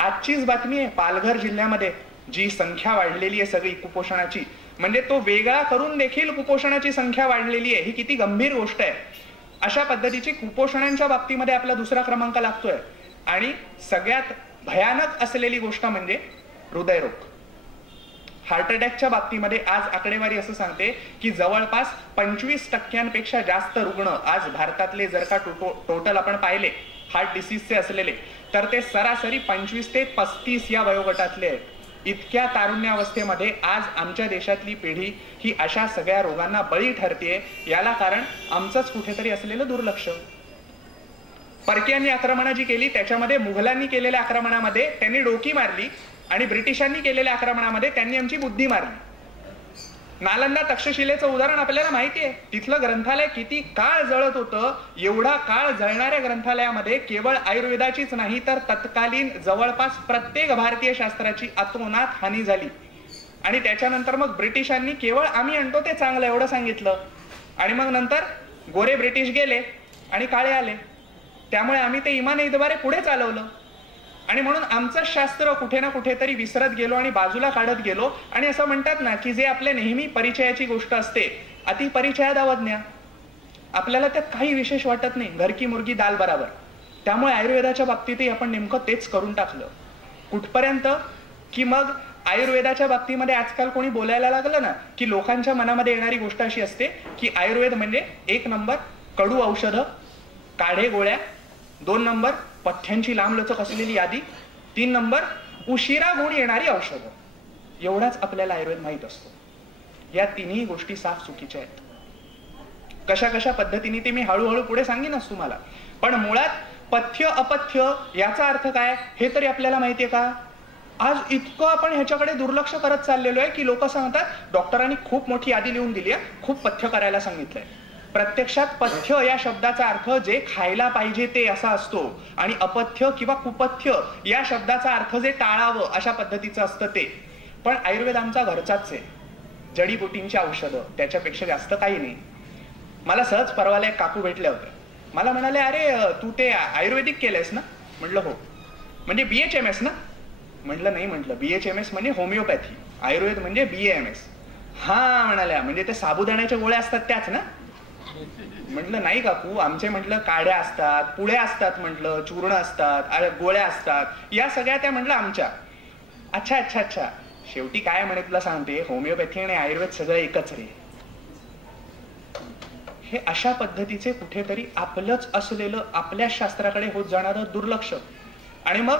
आजचीच बातमी आहे. पालघर जिल्ह्यामध्ये जी संख्या वाढलेली आहे सगळी कुपोषणाची, म्हणजे तो वेगळा करून देखील कुपोषणाची संख्या वाढलेली आहे. ही किती गंभीर गोष्ट आहे. अशा पद्धतीची कुपोषणाच्या बाबतीमध्ये आपला दुसरा क्रमांक लागतोय. आणि सगळ्यात भयानक असलेली गोष्ट म्हणजे हृदयरोग. हार्ट अटॅकच्या बाबतीमध्ये आज आकडेवारी असं सांगते की जवळपास 25% जास्त रुग्ण आज भारतातले जर का टोटल आपण पाहिले हार्ट डिसीजचे असलेले, तर ते सरासरी 25 ते 35 या वयोगटातले आहेत. इतक्या तारुण्यावस्थेमध्ये आज आमच्या देशातली पिढी ही अशा सगळ्या रोगांना बळी ठरतेय. याला कारण आमचंच कुठेतरी असलेलं दुर्लक्ष. परकीयांनी आक्रमणं जी केली त्याच्यामध्ये मुघलांनी केलेल्या आक्रमणामध्ये त्यांनी डोकी मारली आणि ब्रिटिशांनी केलेल्या आक्रमणामध्ये त्यांनी आमची बुद्धी मारली. नालंदा तक्षशिलेचं उदाहरण आपल्याला माहिती आहे. तिथलं ग्रंथालय किती काळ जळत होतं. एवढा काळ जळणाऱ्या ग्रंथालयामध्ये केवळ आयुर्वेदाचीच नाही तर तत्कालीन जवळपास प्रत्येक भारतीय शास्त्राची अतोनात हानी झाली. आणि त्याच्यानंतर मग ब्रिटिशांनी केवळ आम्ही आणतो ते चांगलं एवढं सांगितलं आणि मग नंतर गोरे ब्रिटिश गेले आणि काळे आले. त्यामुळे आम्ही ते इमानीद्वारे पुढे चालवलं आणि म्हणून आमचं शास्त्र कुठे ना कुठेतरी विसरत गेलो आणि बाजूला काढत गेलो. आणि असं म्हणतात ना की जे आपल्या नेहमी परिचयाची गोष्ट असते, अति परिचयात अवज्ञा, आपल्याला त्यात काही विशेष वाटत नाही, घर की मुर्गी दाल बराबर. त्यामुळे आयुर्वेदाच्या बाबतीतही आपण नेमकं तेच करून टाकलं. कुठपर्यंत की मग आयुर्वेदाच्या बाबतीमध्ये आजकाल कोणी बोलायला लागलं ना की लोकांच्या मनामध्ये येणारी गोष्ट अशी असते की आयुर्वेद म्हणजे 1 नंबर कडू औषधं, काढे गोळ्या, 2 नंबर पथ्यांची लांबलचक असलेली यादी, 3 नंबर उशिरा गुण येणारी औषधं. एवढाच आपल्याला आयुर्वेद माहित असतो. या तिन्ही गोष्टी साफ चुकीच्या आहेत. कशा कशा पद्धतीने ते मी हळूहळू पुढे सांगेनच तुम्हाला. पण मुळात पथ्य अपथ्य याचा अर्थ काय हे तरी आपल्याला माहितीये का? आज इतकं आपण ह्याच्याकडे दुर्लक्ष करत चाललेलो आहे की लोक सांगतात डॉक्टरांनी खूप मोठी यादी लिहून दिली आहे, खूप पथ्य करायला सांगितलंय. प्रत्यक्षात पथ्य या शब्दाचा अर्थ जे खायला पाहिजे ते असा असतो आणि अपथ्य किंवा कुपथ्य या शब्दाचा अर्थ जे टाळावं अशा पद्धतीचं असतं ते. पण आयुर्वेद आमचा घरचाच आहे. जडीबुटींची औषधं, त्याच्यापेक्षा जास्त काही नाही. मला सहज परवाला एक काकू भेटल्या होत्या. मला म्हणाले, अरे तू ते आयुर्वेदिक केलंयस ना? म्हटलं हो. म्हणजे BHMS ना? म्हटलं नाही. म्हटलं BHMS म्हणजे होमिओपॅथी, आयुर्वेद म्हणजे BAMS. हा म्हणाल्या, म्हणजे ते साबुदाण्याच्या गोळ्या असतात त्याच ना? म्हटलं नाही काकू, आमचे म्हटलं काड्या असतात, पुळ्या असतात, म्हटलं चूर्ण असतात, गोळ्या असतात, या सगळ्या त्या म्हटलं आमच्या. अच्छा अच्छा अच्छा. शेवटी काय म्हणे तुला सांगते, होमिओपॅथी आणि आयुर्वेद सगळं एकच रे. हे अशा पद्धतीचे कुठेतरी आपलंच असलेलं आपल्या शास्त्राकडे होत जाणारं दुर्लक्ष. आणि मग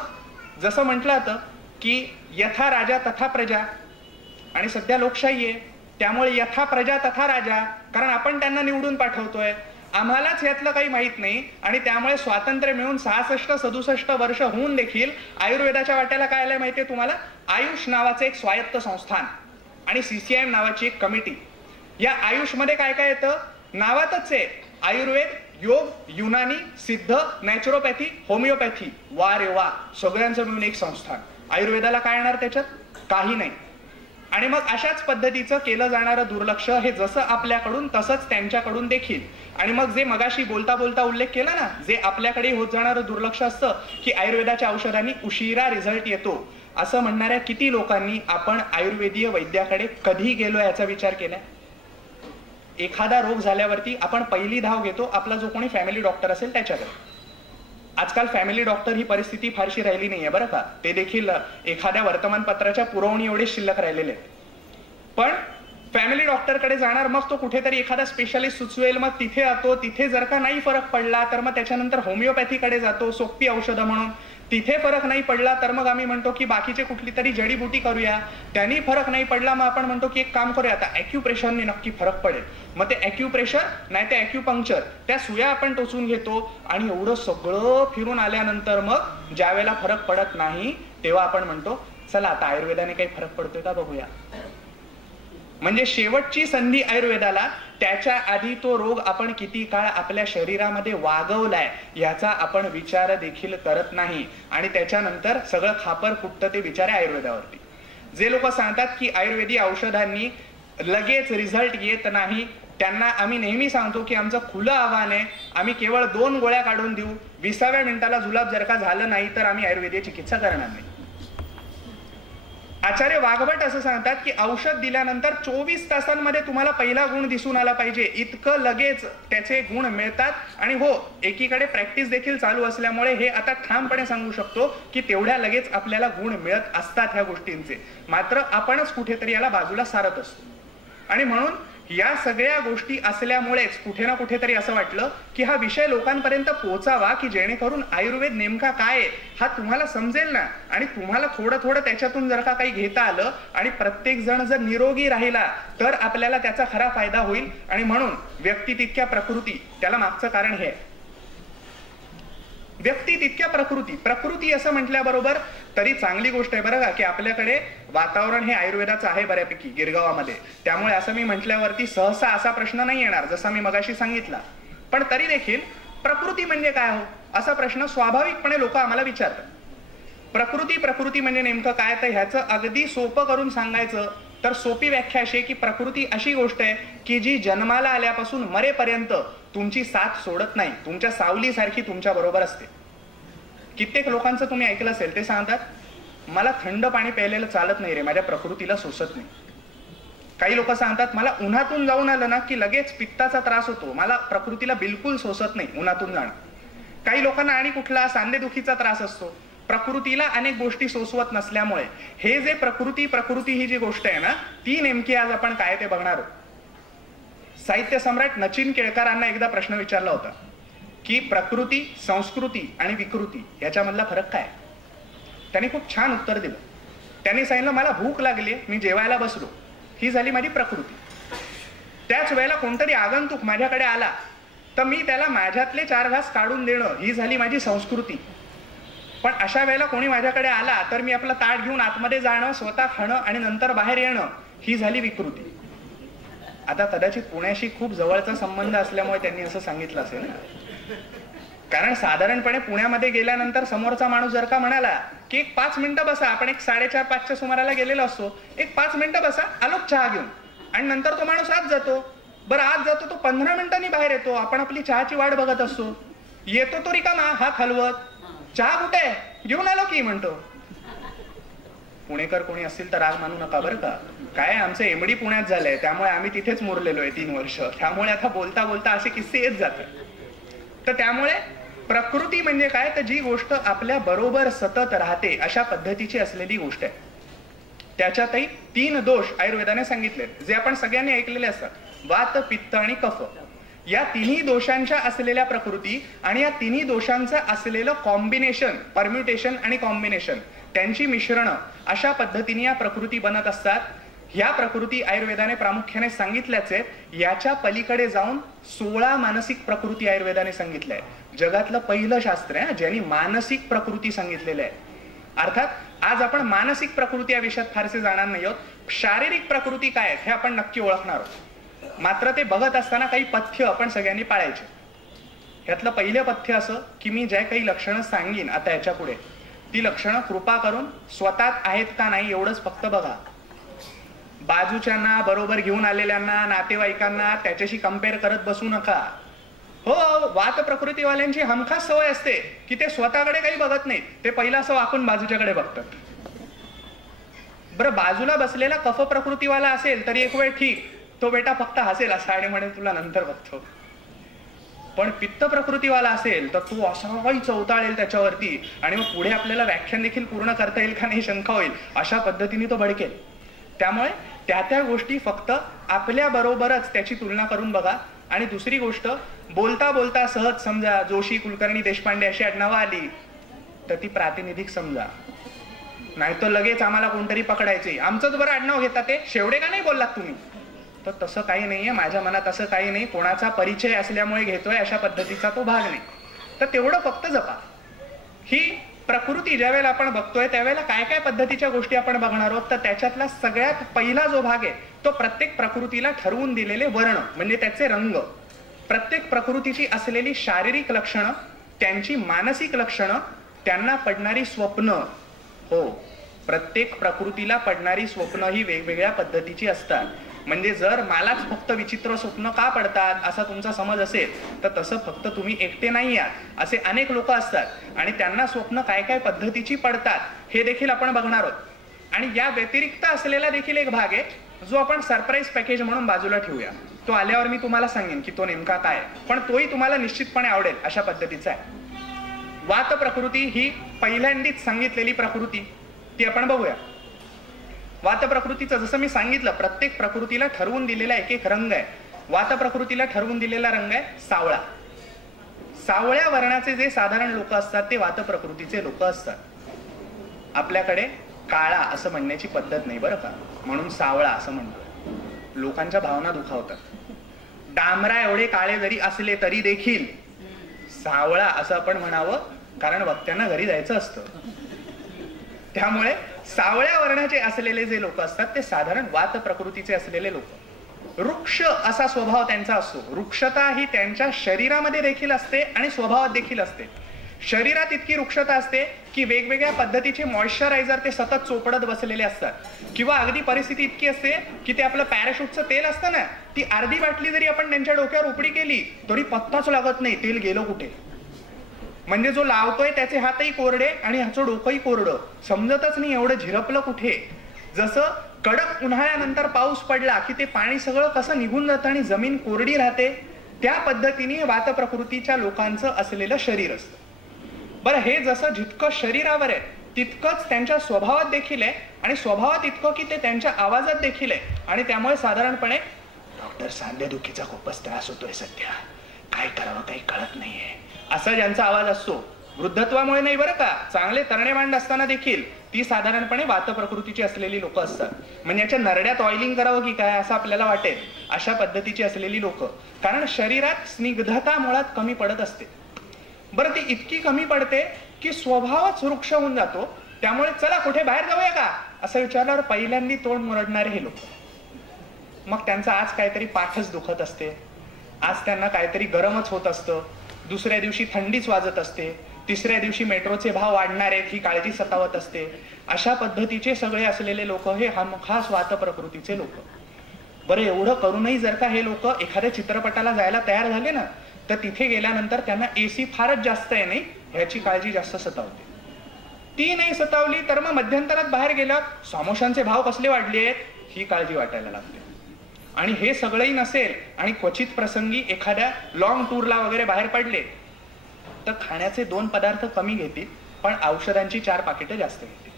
जसं म्हटलं होतं की यथा राजा तथा प्रजा, आणि सध्या लोकशाही आहे त्यामुळे यथा प्रजा तथा राजा, कारण आपण त्यांना निवडून पाठवतोय. आम्हालाच यातलं काही माहित नाही आणि त्यामुळे स्वातंत्र्य मिळून 66-67 वर्ष होऊन देखील आयुर्वेदाच्या वाट्याला काय आलंय माहितीये तुम्हाला? आयुष नावाचं एक स्वायत्त संस्थान आणि CCIM नावाची एक कमिटी. या आयुष मध्ये काय काय येतं? नावातच आहे आयुर्वेद, योग, युनानी, सिद्ध, नॅचरोपॅथी, होमिओपॅथी. वा रे वा, सगळ्यांचं मिळून एक संस्थान. आयुर्वेदाला काय येणार त्याच्यात? काही नाही. आणि मग अशाच पद्धतीचं केलं जाणारं दुर्लक्ष हे जसं आपल्याकडून तसंच त्यांच्याकडून देखील. आणि मग जे मगाशी बोलता बोलता उल्लेख केला ना, जे आपल्याकडे होत जाणारं दुर्लक्ष असतं की आयुर्वेदाच्या औषधांनी उशिरा रिझल्ट येतो, असं म्हणणाऱ्या किती लोकांनी आपण आयुर्वेदीय वैद्याकडे कधी गेलो याचा विचार केलाय? एखादा रोग झाल्यावरती आपण पहिली धाव घेतो आपला जो कोणी फॅमिली डॉक्टर असेल त्याच्याकडे. आजकाल फॅमिली डॉक्टर ही परिस्थिती फारशी राहिली नाहीये बरं का. ते देखील एखाद्या वर्तमानपत्राच्या पुरवणी एवढे शिल्लक राहिलेले. पण फॅमिली डॉक्टरकडे जाणार, मग तो कुठेतरी एखादा स्पेशालिस्ट सुचवेल, मग तिथे जातो. तिथे जर का नाही फरक पडला तर मग त्याच्यानंतर होमिओपॅथीकडे जातो सोपी औषधं म्हणून. तिथे फरक नाही पडला तर मग आम्ही म्हणतो की बाकीचे कुठली तरी जडीबुटी करूया. त्यांनी फरक नाही पडला मग आपण म्हणतो की एक काम करूया, आता ॲक्युप्रेशरने नक्की फरक पडेल. मग ते ॲक्युप्रेशर नाही ते ॲक्युपंक्चर, त्या सुया आपण टोचून घेतो. आणि एवढं सगळं फिरून आल्यानंतर मग ज्या वेळेला फरक पडत नाही तेव्हा आपण म्हणतो चला आता आयुर्वेदाने काही फरक पडतोय का बघूया. म्हणजे शेवटची संधी आयुर्वेदाला, त्याच्या आधी तो रोग आपण किती काळ आपल्या शरीरामध्ये वागवलाय याचा आपण विचार देखील करत नाही. आणि त्याच्यानंतर सगळं खापर फुटतं ते विचार आयुर्वेदावरती. जे लोक सांगतात की आयुर्वेदी औषधांनी लगेच रिझल्ट येत नाही, त्यांना आम्ही नेहमी सांगतो की आमचं खुलं आव्हान आहे, आम्ही केवळ 2 गोळ्या काढून देऊ, 20व्या मिनिटाला जुलाब जर का झालं नाही तर आम्ही आयुर्वेदीय चिकित्सा करणार नाही. आचार्य वाघभट असं सांगतात की औषध दिल्यानंतर 24 तासांमध्ये तुम्हाला पहिला गुण दिसून आला पाहिजे, इतकं लगेच त्याचे गुण मिळतात. आणि हो, एकीकडे प्रॅक्टिस देखील चालू असल्यामुळे हे आता ठामपणे सांगू शकतो की तेवढ्या लगेच आपल्याला गुण मिळत असतात ह्या गोष्टींचे. मात्र आपणच कुठेतरी याला बाजूला सारत असतो. आणि म्हणून या सगळ्या गोष्टी असल्यामुळेच कुठे ना कुठेतरी असं वाटलं की हा विषय लोकांपर्यंत पोहोचावा, की जेणेकरून आयुर्वेद नेमका काय आहे हा तुम्हाला समजेल ना. आणि तुम्हाला थोडं थोडं त्याच्यातून जर का काही घेता आलं आणि प्रत्येक जण जर निरोगी राहिला तर आपल्याला त्याचा खरा फायदा होईल. आणि म्हणून व्यक्ती तितक्या प्रकृती, त्याला मागचं कारण हे आहे. व्यक्ती तितक्या प्रकृती, प्रकृती असं म्हटल्याबरोबर तरी चांगली गोष्ट आहे बरं का, की आपल्याकडे वातावरण हे आयुर्वेदाचं आहे बऱ्यापैकी गिरगावामध्ये. त्यामुळे असं मी म्हटल्यावरती सहसा असा प्रश्न नाही येणार जसा मी मगाशी सांगितला. पण तरी देखील प्रकृती म्हणजे काय हो असा प्रश्न स्वाभाविकपणे लोक आम्हाला विचारतात. प्रकृती म्हणजे नेमकं काय, तर ह्याचं अगदी सोपं करून सांगायचं तर सोपी व्याख्या अशी आहे की प्रकृती अशी गोष्ट आहे की जी जन्माला आल्यापासून मरेपर्यंत तुमची साथ सोडत नाही, तुमच्या सावलीसारखी तुमच्या बरोबर असते. कित्येक लोकांचं तुम्ही ऐकलं असेल, ते सांगतात मला थंड पाणी प्यायलेलं चालत नाही रे, माझ्या प्रकृतीला सोसत नाही. काही लोक सांगतात मला उन्हातून जाऊन आलं ना की लगेच पित्ताचा त्रास होतो, मला प्रकृतीला बिलकुल सोसत नाही उन्हातून जाणं. काही लोकांना आणि कुठला सांधेदुखीचा त्रास असतो, प्रकृतीला अनेक गोष्टी सोसवत नसल्यामुळे. हे जे प्रकृती ही जी गोष्ट आहे ना, ती नेमकी आज आपण काय ते बघणार आहोत. साहित्य सम्राट नचिन केळकरांना एकदा प्रश्न विचारला होता की प्रकृती, संस्कृती आणि विकृती याच्यामधला फरक काय. त्यांनी खूप छान उत्तर दिलं. त्यांनी सांगितलं मला भूक लागली, मी जेवायला बसलो, ही झाली माझी प्रकृती. त्याच वेळेला कोणतरी आगंतुक माझ्याकडे आला तर मी त्याला माझ्यातले 4 घास काढून देणं, ही झाली माझी संस्कृती. पण अशा वेळेला कोणी माझ्याकडे आला तर मी आपलं ताट घेऊन आतमध्ये जाणं, स्वतः खाणं आणि नंतर बाहेर येणं, ही झाली विकृती. आता कदाचित पुण्याशी खूप जवळचा संबंध असल्यामुळे त्यांनी असं सांगितलं असेल, कारण साधारणपणे पुण्यामध्ये गेल्यानंतर समोरचा माणूस जर का म्हणाला की एक 5 मिनिटं बसा, आपण एक 4:30-5च्या सुमाराला गेलेलो असतो, एक 5 मिनिटं बसा, आलो चहा घेऊन, आणि नंतर तो माणूस आत जातो. बरं आत जातो तो 15 मिनिटांनी बाहेर येतो, आपण आपली चहाची वाट बघत असतो. येतो तो रिकामा हात हलवत, चहा कुठे, घेऊन आलो की म्हणतो. पुणेकर कोणी असतील तर राग मानू नका बरं का, काय आमचं एमडी पुण्यात झालंय त्यामुळे आम्ही तिथेच मुरलेलो आहे 3 वर्ष, त्यामुळे आता बोलता बोलता असे किस्से येत जातात. तर त्यामुळे प्रकृती म्हणजे काय, तर जी गोष्ट आपल्या बरोबर सतत राहते अशा पद्धतीची असलेली गोष्ट आहे. त्याच्यातही 3 दोष आयुर्वेदाने सांगितले जे आपण सगळ्यांनी ऐकलेले असतात, वात, पित्त आणि कफ. या 3ही दोषांच्या असलेल्या प्रकृती आणि या 3ही दोषांचं असलेलं कॉम्बिनेशन, परम्युटेशन आणि कॉम्बिनेशन, त्यांची मिश्रणं अशा पद्धतीने या प्रकृती बनत असतात. ह्या प्रकृती आयुर्वेदाने प्रामुख्याने सांगितल्याच आहेत. याच्या पलीकडे जाऊन 16 मानसिक प्रकृती आयुर्वेदाने सांगितल्या आहे. जगातलं पहिलं शास्त्र आहे ज्यांनी मानसिक प्रकृती सांगितलेलं आहे. अर्थात आज आपण मानसिक प्रकृती या विषयात फारसे जाणार नाही आहोत. शारीरिक प्रकृती काय आहेत हे आपण नक्की ओळखणार आहोत. मात्र ते बघत असताना काही पथ्य आपण सगळ्यांनी पाळायचे. ह्यातलं पहिलं पथ्य असं की मी ज्या काही लक्षणं सांगीन आता याच्या पुढे, ती लक्षणं कृपा करून स्वतःत आहेत का नाही एवढंच फक्त बघा. बाजूच्यांना, बरोबर घेऊन आलेल्यांना, नातेवाईकांना त्याच्याशी कम्पेअर करत बसू नका. हो, वात प्रकृतीवाल्यांची हमखास सवय असते की ते स्वतःकडे काही बघत नाहीत, ते पहिलं असं वाकून बाजूच्याकडे बघतात. बरं, बाजूला बसलेला कफ प्रकृतीवाला असेल तरी एक वेळ ठीक, तो बेटा फक्त हसेल असा आणि म्हणेल तुला नंतर बघतो. पण पित्त प्रकृतीवाला असेल तर तो असा काही चवताळेल त्याच्यावरती, आणि मग पुढे आपल्याला व्याख्यान देखील पूर्ण करता येईल का नाही शंका होईल, अशा पद्धतीने तो भडकेल. त्यामुळे त्या गोष्टी फक्त आपल्या बरोबरच त्याची तुलना करून बघा. आणि दुसरी गोष्ट, बोलता बोलता सहज समजा जोशी, कुलकर्णी, देशपांडे अशी आडनावं आली तर ती प्रातिनिधिक समजा, नाही तर लगेच आम्हाला कोणतरी पकडायचे, आमचंच बरं आडनाव घेतात ते, शेवडे का नाही बोललात तुम्ही. तर तसं काही नाहीये, माझ्या मनात असं काही नाही, कोणाचा परिचय असल्यामुळे घेतोय अशा पद्धतीचा तो भाग नाही. तर तेवढं फक्त जपा. ही प्रकृती ज्या वेळेला आपण बघतोय त्यावेळेला काय काय पद्धतीच्या गोष्टी आपण बघणार आहोत. तर त्याच्यातला सगळ्यात पहिला जो भाग आहे तो प्रत्येक प्रकृतीला ठरवून दिलेले वर्ण म्हणजे त्याचे रंग, प्रत्येक प्रकृतीची असलेली शारीरिक लक्षणं, त्यांची मानसिक लक्षणं, त्यांना पडणारी स्वप्न. हो, प्रत्येक प्रकृतीला पडणारी स्वप्न ही वेगवेगळ्या पद्धतीची असतात. म्हणजे जर मलाच फक्त विचित्र स्वप्न का पडतात असा तुमचा समज असेल तर तसं फक्त तुम्ही एकटे नाही आहात, असे अनेक लोक असतात आणि त्यांना स्वप्न काय काय पद्धतीची पडतात हे देखील आपण बघणार आहोत. आणि या व्यतिरिक्त असलेला देखील एक भाग आहे जो आपण सरप्राईज पॅकेज म्हणून बाजूला ठेवूया. तो आल्यावर मी तुम्हाला सांगेन की तो नेमका काय आहे, पण तोही तुम्हाला निश्चितपणे आवडेल अशा पद्धतीचा आहे. वात प्रकृती ही पहिल्यांदीच सांगितलेली प्रकृती, ती आपण बघूया. वात प्रकृतीचं जसं मी सांगितलं, प्रत्येक प्रकृतीला ठरवून दिलेला एक एक रंग आहे. वात प्रकृतीला ठरवून दिलेला रंग आहे सावळा. सावळ्या वर्णाचे जे साधारण लोक असतात ते वात प्रकृतीचे लोक असतात. आपल्याकडे काळा असं म्हणण्याची पद्धत नाही बरं का, म्हणून सावळा असं म्हणतो. लोकांच्या भावना दुखावतात. डांबरा एवढे काळे जरी असले तरी देखील सावळा असं आपण म्हणावं, कारण वक्त्यांना घरी जायचं असतं. त्यामुळे सावळ्या वर्णाचे असलेले जे लोक असतात ते साधारण वात प्रकृतीचे असलेले लोक. वृक्ष असा स्वभाव त्यांचा असतो. वृक्षता ही त्यांच्या शरीरामध्ये देखील असते आणि स्वभावात देखील असते. शरीरात इतकी वृक्षता असते की वेगवेगळ्या पद्धतीचे मॉइश्चरायझर ते सतत चोपडत बसलेले असतात. किंवा अगदी परिस्थिती इतकी असते की ते आपलं पॅराशूटचं तेल असतं ना, ती अर्धी बाटली जरी आपण त्यांच्या डोक्यावर उपडी केली तरी पत्ताच लागत नाही तेल गेलं कुठे. म्हणजे जो लावतोय त्याचे हातही कोरडे आणि ह्याचं डोकंही कोरडं, समजतच नाही एवढं झिरपलं कुठे. जसं कडक उन्हाळ्यानंतर पाऊस पडला की ते पाणी सगळं कसं निघून जातं आणि जमीन कोरडी राहते, त्या पद्धतीने वात प्रकृतीच्या लोकांचं असलेलं शरीर असतं. बरं, हे जसं जितकं शरीरावर आहे तितकंच त्यांच्या स्वभावात देखील आहे, आणि स्वभावात इतकं की ते त्यांच्या आवाजात देखील आहे. आणि त्यामुळे साधारणपणे डॉक्टर सांधेदुखीचा खूपच त्रास होतोय सध्या, काय करावं काही कळत नाहीये, असा ज्यांचा आवाज असतो, वृद्धत्वामुळे नाही बरं का, चांगले तरणेमांड असताना देखील ती साधारणपणे वात प्रकृतीची असलेली लोक असतात. म्हणजे याच्या नरड्यात ऑइलिंग करावं की काय असं आपल्याला वाटेल, अशा पद्धतीची असलेली लोक. कारण शरीरात स्निग्धता मुळात कमी पडत असते. बरं, ती इतकी कमी पडते की स्वभावच वृक्ष होऊन जातो. त्यामुळे चला कुठे बाहेर जाऊया का असं विचारल्यावर पहिल्यांदा तोंड मुरडणारे हे लोक. मग त्यांचा आज काहीतरी पाठच दुखत असते, आज त्यांना काहीतरी गरमच होत असतं, दुसऱ्या दिवशी थंडीच वाजत असते, तिसऱ्या दिवशी मेट्रोचे भाव वाढणार आहेत ही काळजी सतावत असते. अशा पद्धतीचे सगळे असलेले लोक हे खास वात प्रकृतीचे लोक. बरं, एवढं करूनही जर का हे लोक एखाद्या चित्रपटाला जायला तयार झाले ना, तर तिथे गेल्यानंतर त्यांना एसी फारच जास्त आहे नाही ह्याची काळजी जास्त सतावते. ती नाही सतावली तर मग मध्यंतरात बाहेर गेल्यावर समोशांचे भाव कसले वाढले आहेत ही काळजी वाटायला लागते. आणि हे सगळंही नसेल आणि क्वचित प्रसंगी एखाद्या लॉंग टूरला वगैरे बाहेर पडले तर खाण्याचे 2 पदार्थ कमी घेतील पण औषधांची 4 पाकिटं जास्त घेतील.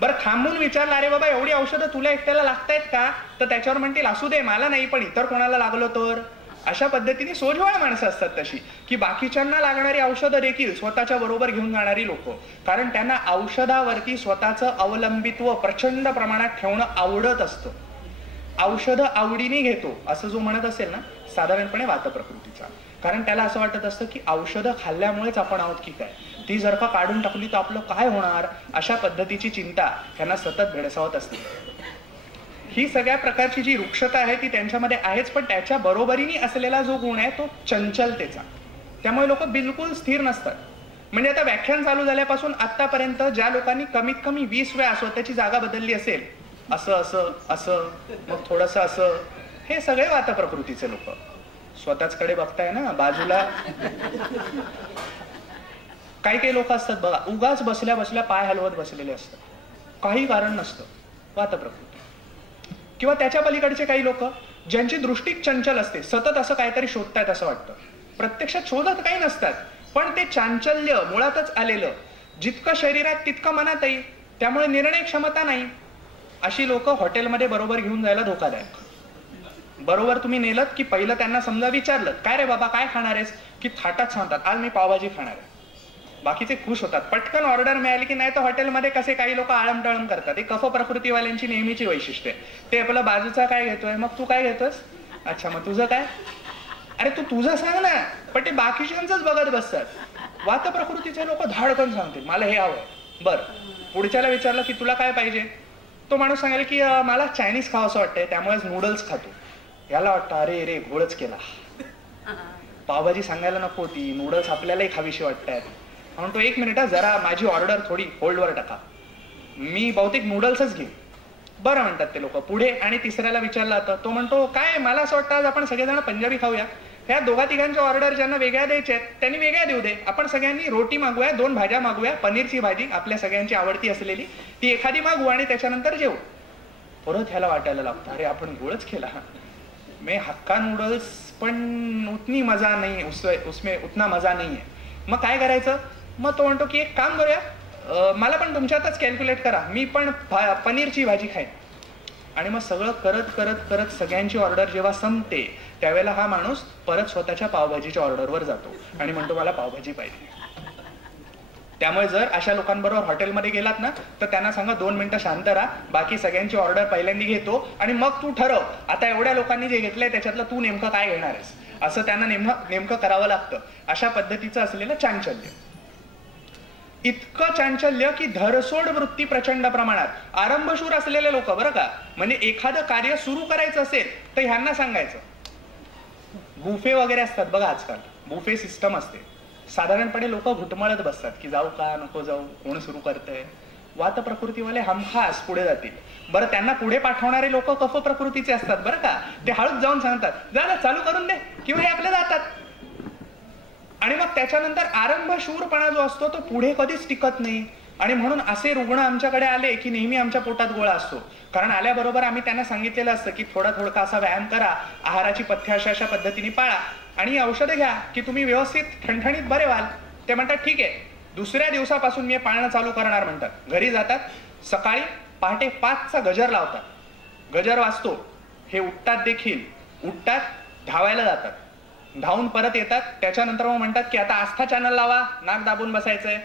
बरं, थांबून विचारलं अरे बाबा एवढी औषधं तुला एकट्याला लागतायत का, तर त्याच्यावर म्हणतील असू दे मला नाही पण इतर कोणाला लागलो तर. अशा पद्धतीने सोजवळ माणसं असतात तशी की बाकीच्यांना लागणारी औषधं देखील स्वतःच्या बरोबर घेऊन जाणारी लोक. कारण त्यांना औषधावरती स्वतःचं अवलंबित्व प्रचंड प्रमाणात ठेवणं आवडत असतं. औषधं आवडीने घेतो असं जो म्हणत असेल ना, साधारणपणे वात प्रकृतीचा. कारण त्याला असं वाटत असतं की औषधं खाल्ल्यामुळेच आपण आहोत की काय, ती जर का काढून टाकली तर आपलं काय होणार, अशा पद्धतीची चिंता त्यांना सतत भेडसावत असते. ही सगळ्या प्रकारची जी वृक्षता आहे ती त्यांच्यामध्ये आहेच, पण त्याच्या बरोबरीने असलेला जो गुण आहे तो चंचलतेचा. त्यामुळे लोक बिलकुल स्थिर नसतात. म्हणजे आता व्याख्यान चालू झाल्यापासून आतापर्यंत ज्या लोकांनी कमीत कमी 20 वेळा स्वतःची जागा बदलली असेल, असं असं असं मग थोडंसं असं, हे सगळे वात प्रकृतीचे लोक. स्वतःच कडे बघताय ना, बाजूला काही काही लोक असतात बघा, उगाच बसल्या बसल्या पाय हलवत बसलेले असतात, काही कारण नसतं, वात प्रकृती. किंवा त्याच्या पलीकडचे काही लोक ज्यांची दृष्टी चंचल असते, सतत असं काहीतरी शोधतायत असं वाटतं, प्रत्यक्षात शोधत काही नसतात पण ते चांचल्य मुळातच आलेलं, जितकं शरीरात तितकं मनातही, त्यामुळे निर्णय क्षमता नाही. अशी लोक हॉटेलमध्ये बरोबर घेऊन जायला धोकादायक. बरोबर तुम्ही नेलत की पहिलं त्यांना समजा विचारलं काय रे बाबा काय खाणार आहेस, की थाटात सांगतात आज मी पावभाजी खाणार आहे. बाकीचे खुश होतात, पटकन ऑर्डर मिळाली की. नाही तर हॉटेलमध्ये कसे काही लोक आळमटळम करतात, हे कफ प्रकृतीवाल्यांची नेहमीची वैशिष्ट्य आहे. ते आपलं बाजूचा काय घेतोय, मग तू काय घेतोस, अच्छा मग तुझं काय, अरे तू तुझं सांग ना, पण ते बाकीच्यांचंच बघत बसतात. वात प्रकृतीचे लोक धाडकन सांगतील मला हे हवंय. बरं, पुढच्याला विचारलं की तुला काय पाहिजे, तो माणूस सांगेल की मला चायनीज खावंसं वाटतंय त्यामुळेच नूडल्स खातो. याला वाटतं अरे रे घोळच केला, पावभाजी सांगायला नको होती, नूडल्स आपल्यालाही खावीशी वाटतात. म्हणून तो 1 मिनिट जरा माझी ऑर्डर थोडी होल्डवर टाका, मी बहुतेक नूडल्सच घेईन. बरं म्हणतात ते लोक. पुढे आणि तिसऱ्याला विचारलं जातं, तो म्हणतो काय मला असं वाटतं आज आपण सगळेजण पंजाबी खाऊया. ह्या दोघा तिघांच्या ऑर्डर ज्यांना वेगळ्या द्यायच्या आहेत त्यांनी वेगळ्या देऊ दे. आपण सगळ्यांनी रोटी मागूया, 2 भाज्या मागूया, पनीरची भाजी आपल्या सगळ्यांची आवडती असलेली ती एखादी मागू आणि त्याच्यानंतर जेवू. परत ह्याला वाटायला लागतं अरे आपण गोळच केला, मैं हक्का नूडल्स पण उतनी मजा नाही, उसमें उतना मजा नाही आहे. मग काय करायचं? मग तो म्हणतो की एक काम करूया, मला पण तुमच्यातच कॅल्क्युलेट करा, मी पण पनीरची भाजी खाईन. आणि मग सगळं करत करत करत सगळ्यांची ऑर्डर जेव्हा संपते त्यावेळेला हा माणूस परत स्वतःच्या पावभाजीच्या ऑर्डरवर जातो आणि म्हणतो मला पावभाजी पाहिजे. त्यामुळे जर अशा लोकांबरोबर हॉटेलमध्ये गेलात ना तर त्यांना सांगा 2 मिनिटं शांत राहा, बाकी सगळ्यांची ऑर्डर पहिल्यांदा घेतो आणि मग तू ठरव आता एवढ्या लोकांनी जे घेतलंय त्याच्यातलं तू नेमकं काय घेणार आहेस. असं त्यांना नेमकं करावं लागतं. अशा पद्धतीचं असलेलं चांचल्य, इतकं चांचल्य की धरसोड वृत्ती प्रचंड प्रमाणात. आरंभशूर असलेले लोक बरं का, म्हणजे एखादं कार्य सुरू करायचं असेल तर ह्यांना सांगायचं. बुफे वगैरे असतात बघा, आजकाल बुफे सिस्टम असते. साधारणपणे लोक घुटमळत बसतात की जाऊ का नको जाऊ, कोण सुरू करतंय. वात प्रकृतीवाले हमखास पुढे जातील. बरं, त्यांना पुढे पाठवणारे लोक कफ प्रकृतीचे असतात बरं का, ते हळूच जाऊन सांगतात जा चालू करून दे, किंवा हे आपले जातात. आणि मग त्याच्यानंतर आरंभशूरपणा जो असतो तो पुढे कधीच टिकत नाही. आणि म्हणून असे रुग्ण आमच्याकडे आले की नेहमी आमच्या पोटात गोळा असतो. कारण आल्याबरोबर आम्ही त्यांना सांगितलेलं असतं की थोडा असा व्यायाम करा, आहाराची पथ्य अशा पद्धतीने पाळा आणि औषधं घ्या की तुम्ही व्यवस्थित ठणठणीत बरे व्हाल. ते म्हणतात ठीक आहे, दुसऱ्या दिवसापासून मी पाळणं चालू करणार म्हणतात. घरी जातात, सकाळी पहाटे 5चा गजर लावतात. गजर वाजतो, हे उठतात देखील, उठतात, धावायला जातात, धावून परत येतात. त्याच्यानंतर मग म्हणतात की आता आस्था चॅनल लावा, नाक दाबून बसायचंय.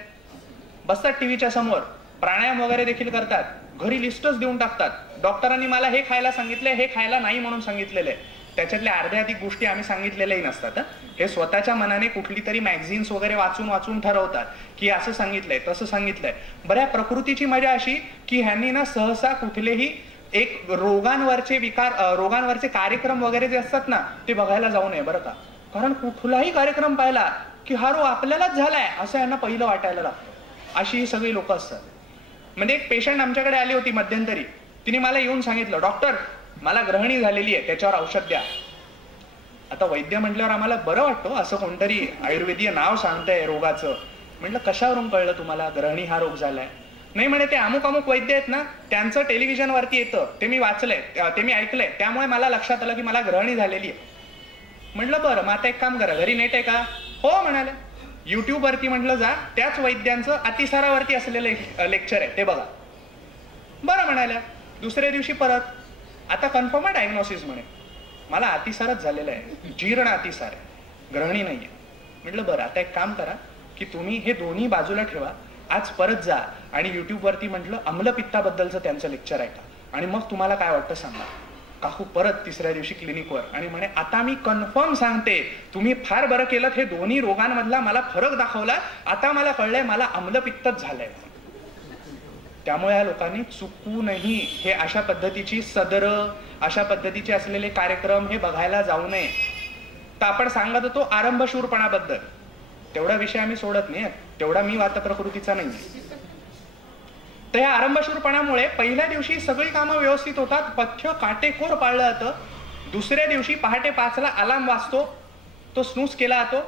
बसतात टीव्हीच्या समोर, प्राणायाम वगैरे देखील करतात. घरी लिस्टच देऊन टाकतात, डॉक्टरांनी मला हे खायला सांगितलंय, हे खायला नाही म्हणून सांगितलेलं आहे. त्याच्यातल्या अर्ध्या अधिक गोष्टी आम्ही सांगितलेल्याही नसतात. हे स्वतःच्या मनाने कुठली तरी मॅगझिन्स वगैरे वाचून ठरवतात की असं सांगितलंय तसं सांगितलंय. बऱ्या प्रकृतीची मजा अशी की ह्यांनी ना सहसा कुठलेही एक रोगांवरचे कार्यक्रम वगैरे जे असतात ना ते बघायला जाऊ नये बरं का. कारण कुठलाही कार्यक्रम पाहिला की हा रोग आपल्यालाच झालाय असं यांना पहिलं वाटायला लागतं. अशी ही सगळी लोक असतात. म्हणजे एक पेशंट आमच्याकडे आली होती मध्यंतरी, तिने मला येऊन सांगितलं डॉक्टर मला ग्रहणी झालेली आहे, त्याच्यावर औषध द्या. आता वैद्य म्हटल्यावर आम्हाला बरं वाटतं, असं कोणतरी आयुर्वेदीय नाव सांगतंय रोगाचं. म्हटलं कशावरून कळलं तुम्हाला ग्रहणी हा रोग झालाय? नाही म्हणे ते अमुक वैद्य आहेत ना त्यांचं टेलिव्हिजनवरती येतं, ते मी वाचलंय, ते मी ऐकलंय, त्यामुळे मला लक्षात आलं की मला ग्रहणी झालेली आहे. म्हटलं बरं, मग आता एक काम करा, घरी नेट आहे का? हो म्हणाले. युट्यूब वरती म्हटलं जा, त्याच वैद्यांचं अतिसारावरती असलेलं लेक्चर आहे ते बघा. बरं म्हणाल्या. दुसऱ्या दिवशी परत, आता कन्फर्म आहे डायग्नोसिस म्हणे मला अतिसारच झालेला आहे, जीर्ण अतिसार आहे, ग्रहणी नाहीये. म्हटलं बरं, आता एक काम करा की तुम्ही हे दोन्ही बाजूला ठेवा, आज परत जा आणि युट्यूब वरती म्हटलं अम्लपित्ताबद्दलचं त्यांचं लेक्चर ऐका आणि मग तुम्हाला काय वाटतं सांगा. काकू परत तिसऱ्या दिवशी क्लिनिकवर आणि म्हणे आता मी कन्फर्म सांगते तुम्ही फार बरं केलं, हे दोन्ही रोगांमधला मला फरक दाखवला, आता मला कळलंय मला अम्लपित्तच झालंय. त्यामुळे या लोकांनी चुकूनही हे अशा पद्धतीची सदरं, अशा पद्धतीचे असलेले कार्यक्रम हे बघायला जाऊ नये. तर आपण सांगत होतो आरंभशूरपणाबद्दल, तेवढा विषय आम्ही सोडत नाही, तेवढा मी वात प्रकृतीचा नाही. तर या आरंभशूरपणामुळे पहिल्या दिवशी सगळी कामं व्यवस्थित होतात, पथ्य काटेकोर पाळलं जातं. दुसऱ्या दिवशी पहाटे 5ला अलार्म वाजतो, तो स्नूज केला जातो.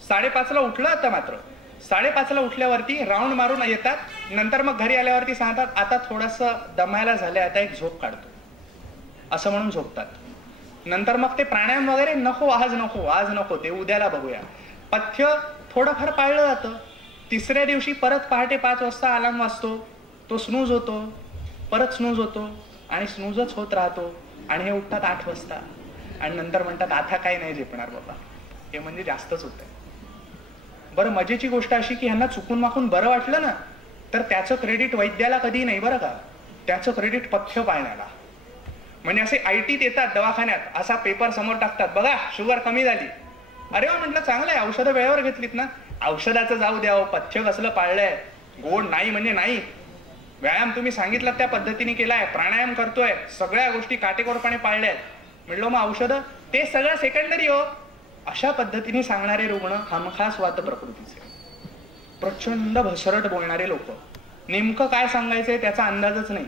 5:30ला उठलं जातं. मात्र 5:30ला उठल्यावरती राऊंड मारून येतात. नंतर मग घरी आल्यावरती सांगतात आता थोडंसं दमायला झालंय, आता एक झोप काढतो असं म्हणून झोपतात. नंतर मग ते प्राणायाम वगैरे नको, आज नको, ते उद्याला बघूया. पथ्य थोडंफार पाळलं जातं. तिसऱ्या दिवशी परत पहाटे 5 वाजता अलार्म वाजतो, तो स्नूज होतो, परत स्नूज होतो आणि स्नूजच होत राहतो आणि हे उठतात 8 वाजता आणि नंतर म्हणतात आता काही नाही झेपणार बाबा, हे म्हणजे जास्तच होतंय. बरं, मजेची गोष्ट अशी की ह्यांना चुकून माकून बरं वाटलं ना तर त्याचं क्रेडिट वैद्याला कधी नाही बरं का, त्याचं क्रेडिट पथ्य पाळण्याला. म्हणजे असे ITत येतात दवाखान्यात, असा पेपर समोर टाकतात, बघा शुगर कमी झाली. अरे वा, म्हटलं चांगलं आहे, औषधं वेळेवर घेतलीत ना. औषधाचं जाऊ द्या, पथ्य कसलं पाळलंय, गोड नाही म्हणजे नाही. व्यायाम तुम्ही सांगितलं त्या पद्धतीने केलाय, प्राणायाम करतोय, सगळ्या गोष्टी काटेकोरपणे पाळल्यात. म्हटलं मग औषधं ते सगळं सेकंडरी हो. अशा पद्धतीने सांगणारे रुग्ण हमखास वात प्रकृतीचे, प्रचंड भसरट बोलणारे लोक. नेमकं काय सांगायचंय त्याचा अंदाजच नाही.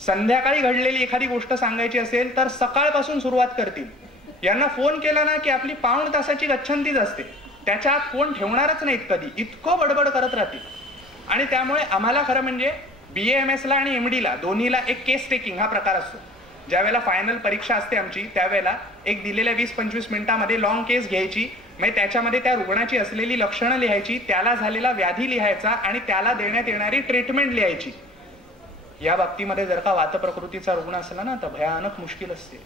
संध्याकाळी घडलेली एखादी गोष्ट सांगायची असेल तर सकाळपासून सुरुवात करतील यांना फोन केला ना की आपली पाऊण तासाची गच्छंतीच असते, त्याच्या आत फोन ठेवणारच नाहीत कधी, इतकं बडबड करत राहतील. आणि त्यामुळे आम्हाला खरं म्हणजे BAMS ला आणि MD ला दोन्हीला एक केस टेकिंग हा प्रकार असतो. ज्यावेळेला फायनल परीक्षा असते आमची, त्यावेळेला एक दिलेल्या 20-25 मिनिटामध्ये लॉंग केस घ्यायची, म्हणजे त्याच्यामध्ये त्या रुग्णाची असलेली लक्षणं लिहायची, त्याला झालेला व्याधी लिहायचा आणि त्याला देण्यात येणारी ट्रीटमेंट लिहायची. या बाबतीमध्ये जर का वातप्रकृतीचा रुग्ण असला ना तर भयानक मुश्किल असते.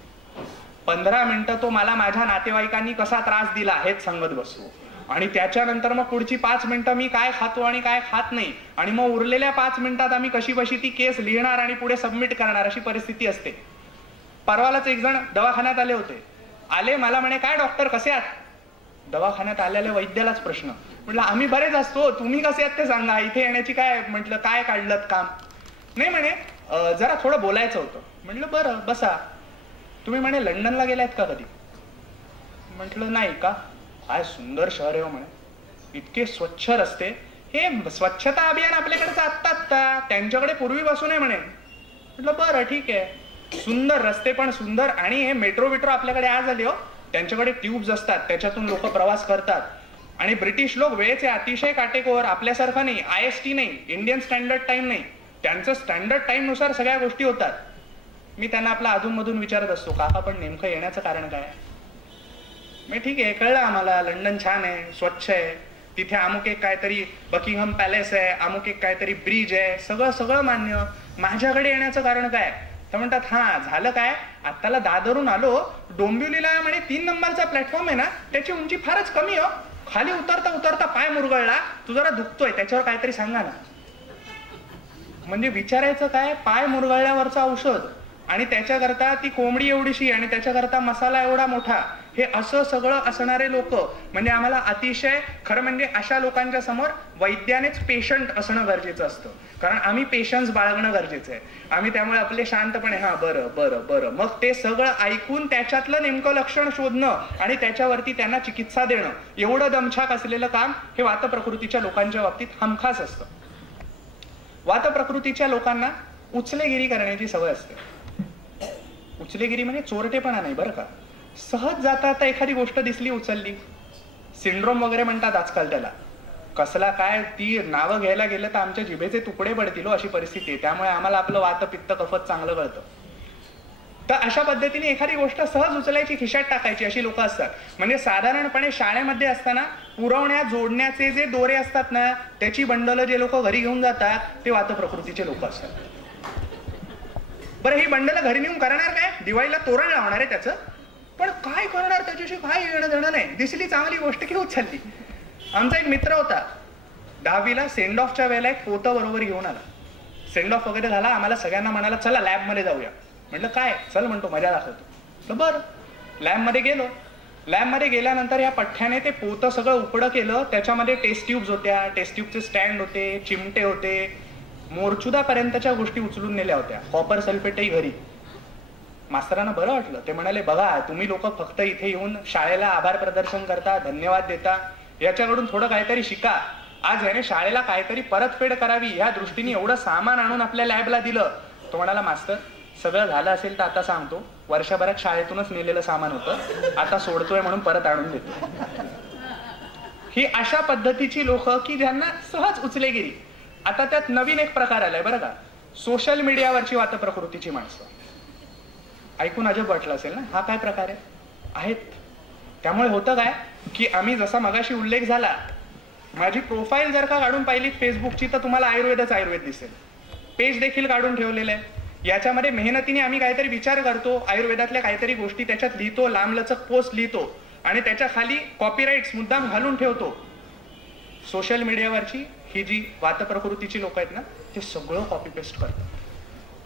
15 मिनिटं तो मला माझ्या नातेवाईकांनी कसा त्रास दिला हेच सांगत बसतो, आणि त्याच्यानंतर मग पुढची 5 मिनिटं मी काय खातो आणि काय खात नाही, आणि मग उरलेल्या 5 मिनिटात आम्ही कशी ती केस लिहिणार आणि पुढे सबमिट करणार, अशी परिस्थिती असते. परवालाच एक जण दवाखान्यात आले होते. आले, मला म्हणे काय डॉक्टर कसे आहात. दवाखान्यात आलेल्या वैद्यालाच प्रश्न. म्हटलं आम्ही बरेच असतो, तुम्ही कसे आहात ते सांगा, इथे येण्याची काय. म्हटलं काय काढलं काम. नाही म्हणे जरा थोडं बोलायचं होतं. म्हटलं बरं बसा. तुम्ही म्हणे लंडनला गेलात का कधी. म्हटलं नाही. का. काय सुंदर शहर आहे म्हणे, इतके स्वच्छ रस्ते. हे स्वच्छता अभियान आपल्याकडे आत्ता त्यांच्याकडे पूर्वीपासून आहे म्हणे. म्हटलं बरं ठीक आहे. सुंदर रस्ते पण सुंदर, आणि हे मेट्रो आपल्याकडे आज आले हो. त्यांच्याकडे ट्यूब्स असतात, त्याच्यातून लोक प्रवास करतात. आणि ब्रिटिश लोक वेळेचे अतिशय काटेकोर, आपल्यासारखं नाही, IST नाही, इंडियन स्टँडर्ड टाइम नाही, त्यांचं स्टँडर्ड टाइम नुसार सगळ्या गोष्टी होतात. मी त्यांना आपला अधूनमधून विचारत असतो, काका पण नेमकं येण्याचं कारण काय. मी ठीक आहे, कळलं आम्हाला लंडन छान आहे, स्वच्छ आहे, तिथे अमुक एक काहीतरी बकिंगहम पॅलेस आहे, अमुक एक काहीतरी ब्रिज आहे, सगळं मान्य. माझ्याकडे येण्याचं कारण काय. तर म्हणतात हा झालं काय, आत्ताला दादरून आलो, डोंबिवलीला म्हणे 3 नंबरचा प्लॅटफॉर्म आहे ना, त्याची उंची फारच कमी हो, खाली उतरता पाय मुरगळला, तू जरा दुखतोय, त्याच्यावर काहीतरी सांगा ना. म्हणजे विचारायचं काय, पाय मुरगळल्यावरचं औषध, आणि त्याच्याकरता ती कोंबडी एवढीशी, आणि त्याच्याकरता मसाला एवढा मोठा, हे असं सगळं असणारे लोक. म्हणजे आम्हाला अतिशय खरं म्हणजे अशा लोकांच्या समोर वैद्यानेच पेशंट असणं गरजेचं असतं, कारण आम्ही पेशन्स बाळगणं गरजेचं आहे. आम्ही त्यामुळे आपले शांतपणे हा बरं मग ते सगळं ऐकून त्याच्यातलं नेमकं लक्षण शोधणं आणि त्याच्यावरती त्यांना चिकित्सा देणं, एवढं दमछाक असलेलं काम हे वातप्रकृतीच्या लोकांच्या बाबतीत हमखास असतं. वातप्रकृतीच्या लोकांना उचलेगिरी करण्याची सवय असते. उचलेगिरी म्हणजे चोरटेपणा नाही बरं का. सहज जाता एखादी गोष्ट दिसली उचलली, सिंड्रोम वगैरे म्हणतात आजकाल त्याला. कसला काय, ती नावं घ्यायला गेलं तर आमच्या जिभेचे तुकडे पडतील अशी परिस्थिती आहे. त्यामुळे आम्हाला आपलं वात पित्त कफत चांगलं कळतं. तर अशा पद्धतीने एखादी गोष्ट सहज उचलायची, खिशात टाकायची, अशी लोक असतात. म्हणजे साधारणपणे शाळेमध्ये असताना पुरवण्या जोडण्याचे जे दोरे असतात ना, त्याची बंडलं जे लोक घरी घेऊन जातात ते वातप्रकृतीचे लोक असतात. बरं, ही बंडलं घरी नेऊन करणार काय, दिवाळीला तोरण लावणार आहे त्याचं, पण काय करणार, त्याच्याशी काय येणं देणं नाही. दिसली चांगली गोष्ट की उचलली. आमचा एक मित्र होता, 10वीला सेंड ऑफच्या वेळेला एक पोतं बरोबर घेऊन आला. सेंड ऑफ वगैरे झाला, आम्हाला सगळ्यांना म्हणाला चला लॅबमध्ये जाऊया. म्हटलं काय, चल म्हणतो मजा दाखवतो. तर बरं लॅबमध्ये गेलो. लॅबमध्ये गेल्यानंतर या पठ्ठ्याने ते पोतं सगळं उपडं केलं. त्याच्यामध्ये टेस्ट ट्यूब्स होत्या, टेस्ट ट्यूबचे स्टँड होते, चिमटे होते, मोरचुदापर्यंतच्या गोष्टी उचलून नेल्या होत्या. कॉपर सल्फेटही घरी. मास्तरांना बरं वाटलं. ते म्हणाले बघा तुम्ही लोक फक्त इथे येऊन शाळेला आभार प्रदर्शन करता, धन्यवाद देता, याच्याकडून थोडं काहीतरी शिका. आज याने शाळेला काहीतरी परतफेड करावी ह्या दृष्टीने एवढं सामान आणून आपल्या लॅबला दिलं. तो म्हणाला मास्तर सगळं झालं असेल तर आता सांगतो, वर्षभरात शाळेतूनच नेलेलं सामान होतं, आता सोडतोय म्हणून परत आणून देतो. ही अशा पद्धतीची लोक की ज्यांना सहज उचलेगिरी. आता त्यात नवीन एक प्रकार आलाय बरं का, सोशल मीडियावरची वातप्रकृतीची माणसं. ऐकून अजब वाटलं असेल ना, हा काय प्रकार आहे. आहेत. त्यामुळे होतं काय की आम्ही जसा मगाशी उल्लेख झाला, माझी प्रोफाईल जर का काढून पाहिली फेसबुकची तर तुम्हाला आयुर्वेद दिसेल. पेज देखील काढून ठेवलेलं आहे. याच्यामध्ये मेहनतीने आम्ही काहीतरी विचार करतो, आयुर्वेदातल्या काहीतरी गोष्टी त्याच्यात लिहितो, लांबलचक पोस्ट लिहितो आणि त्याच्या खाली कॉपीराईट्स मुद्दाम घालून ठेवतो. सोशल मीडियावरची ही जी वातप्रकृतीची लोक आहेत ना, ते सगळं कॉपी पेस्ट करतात.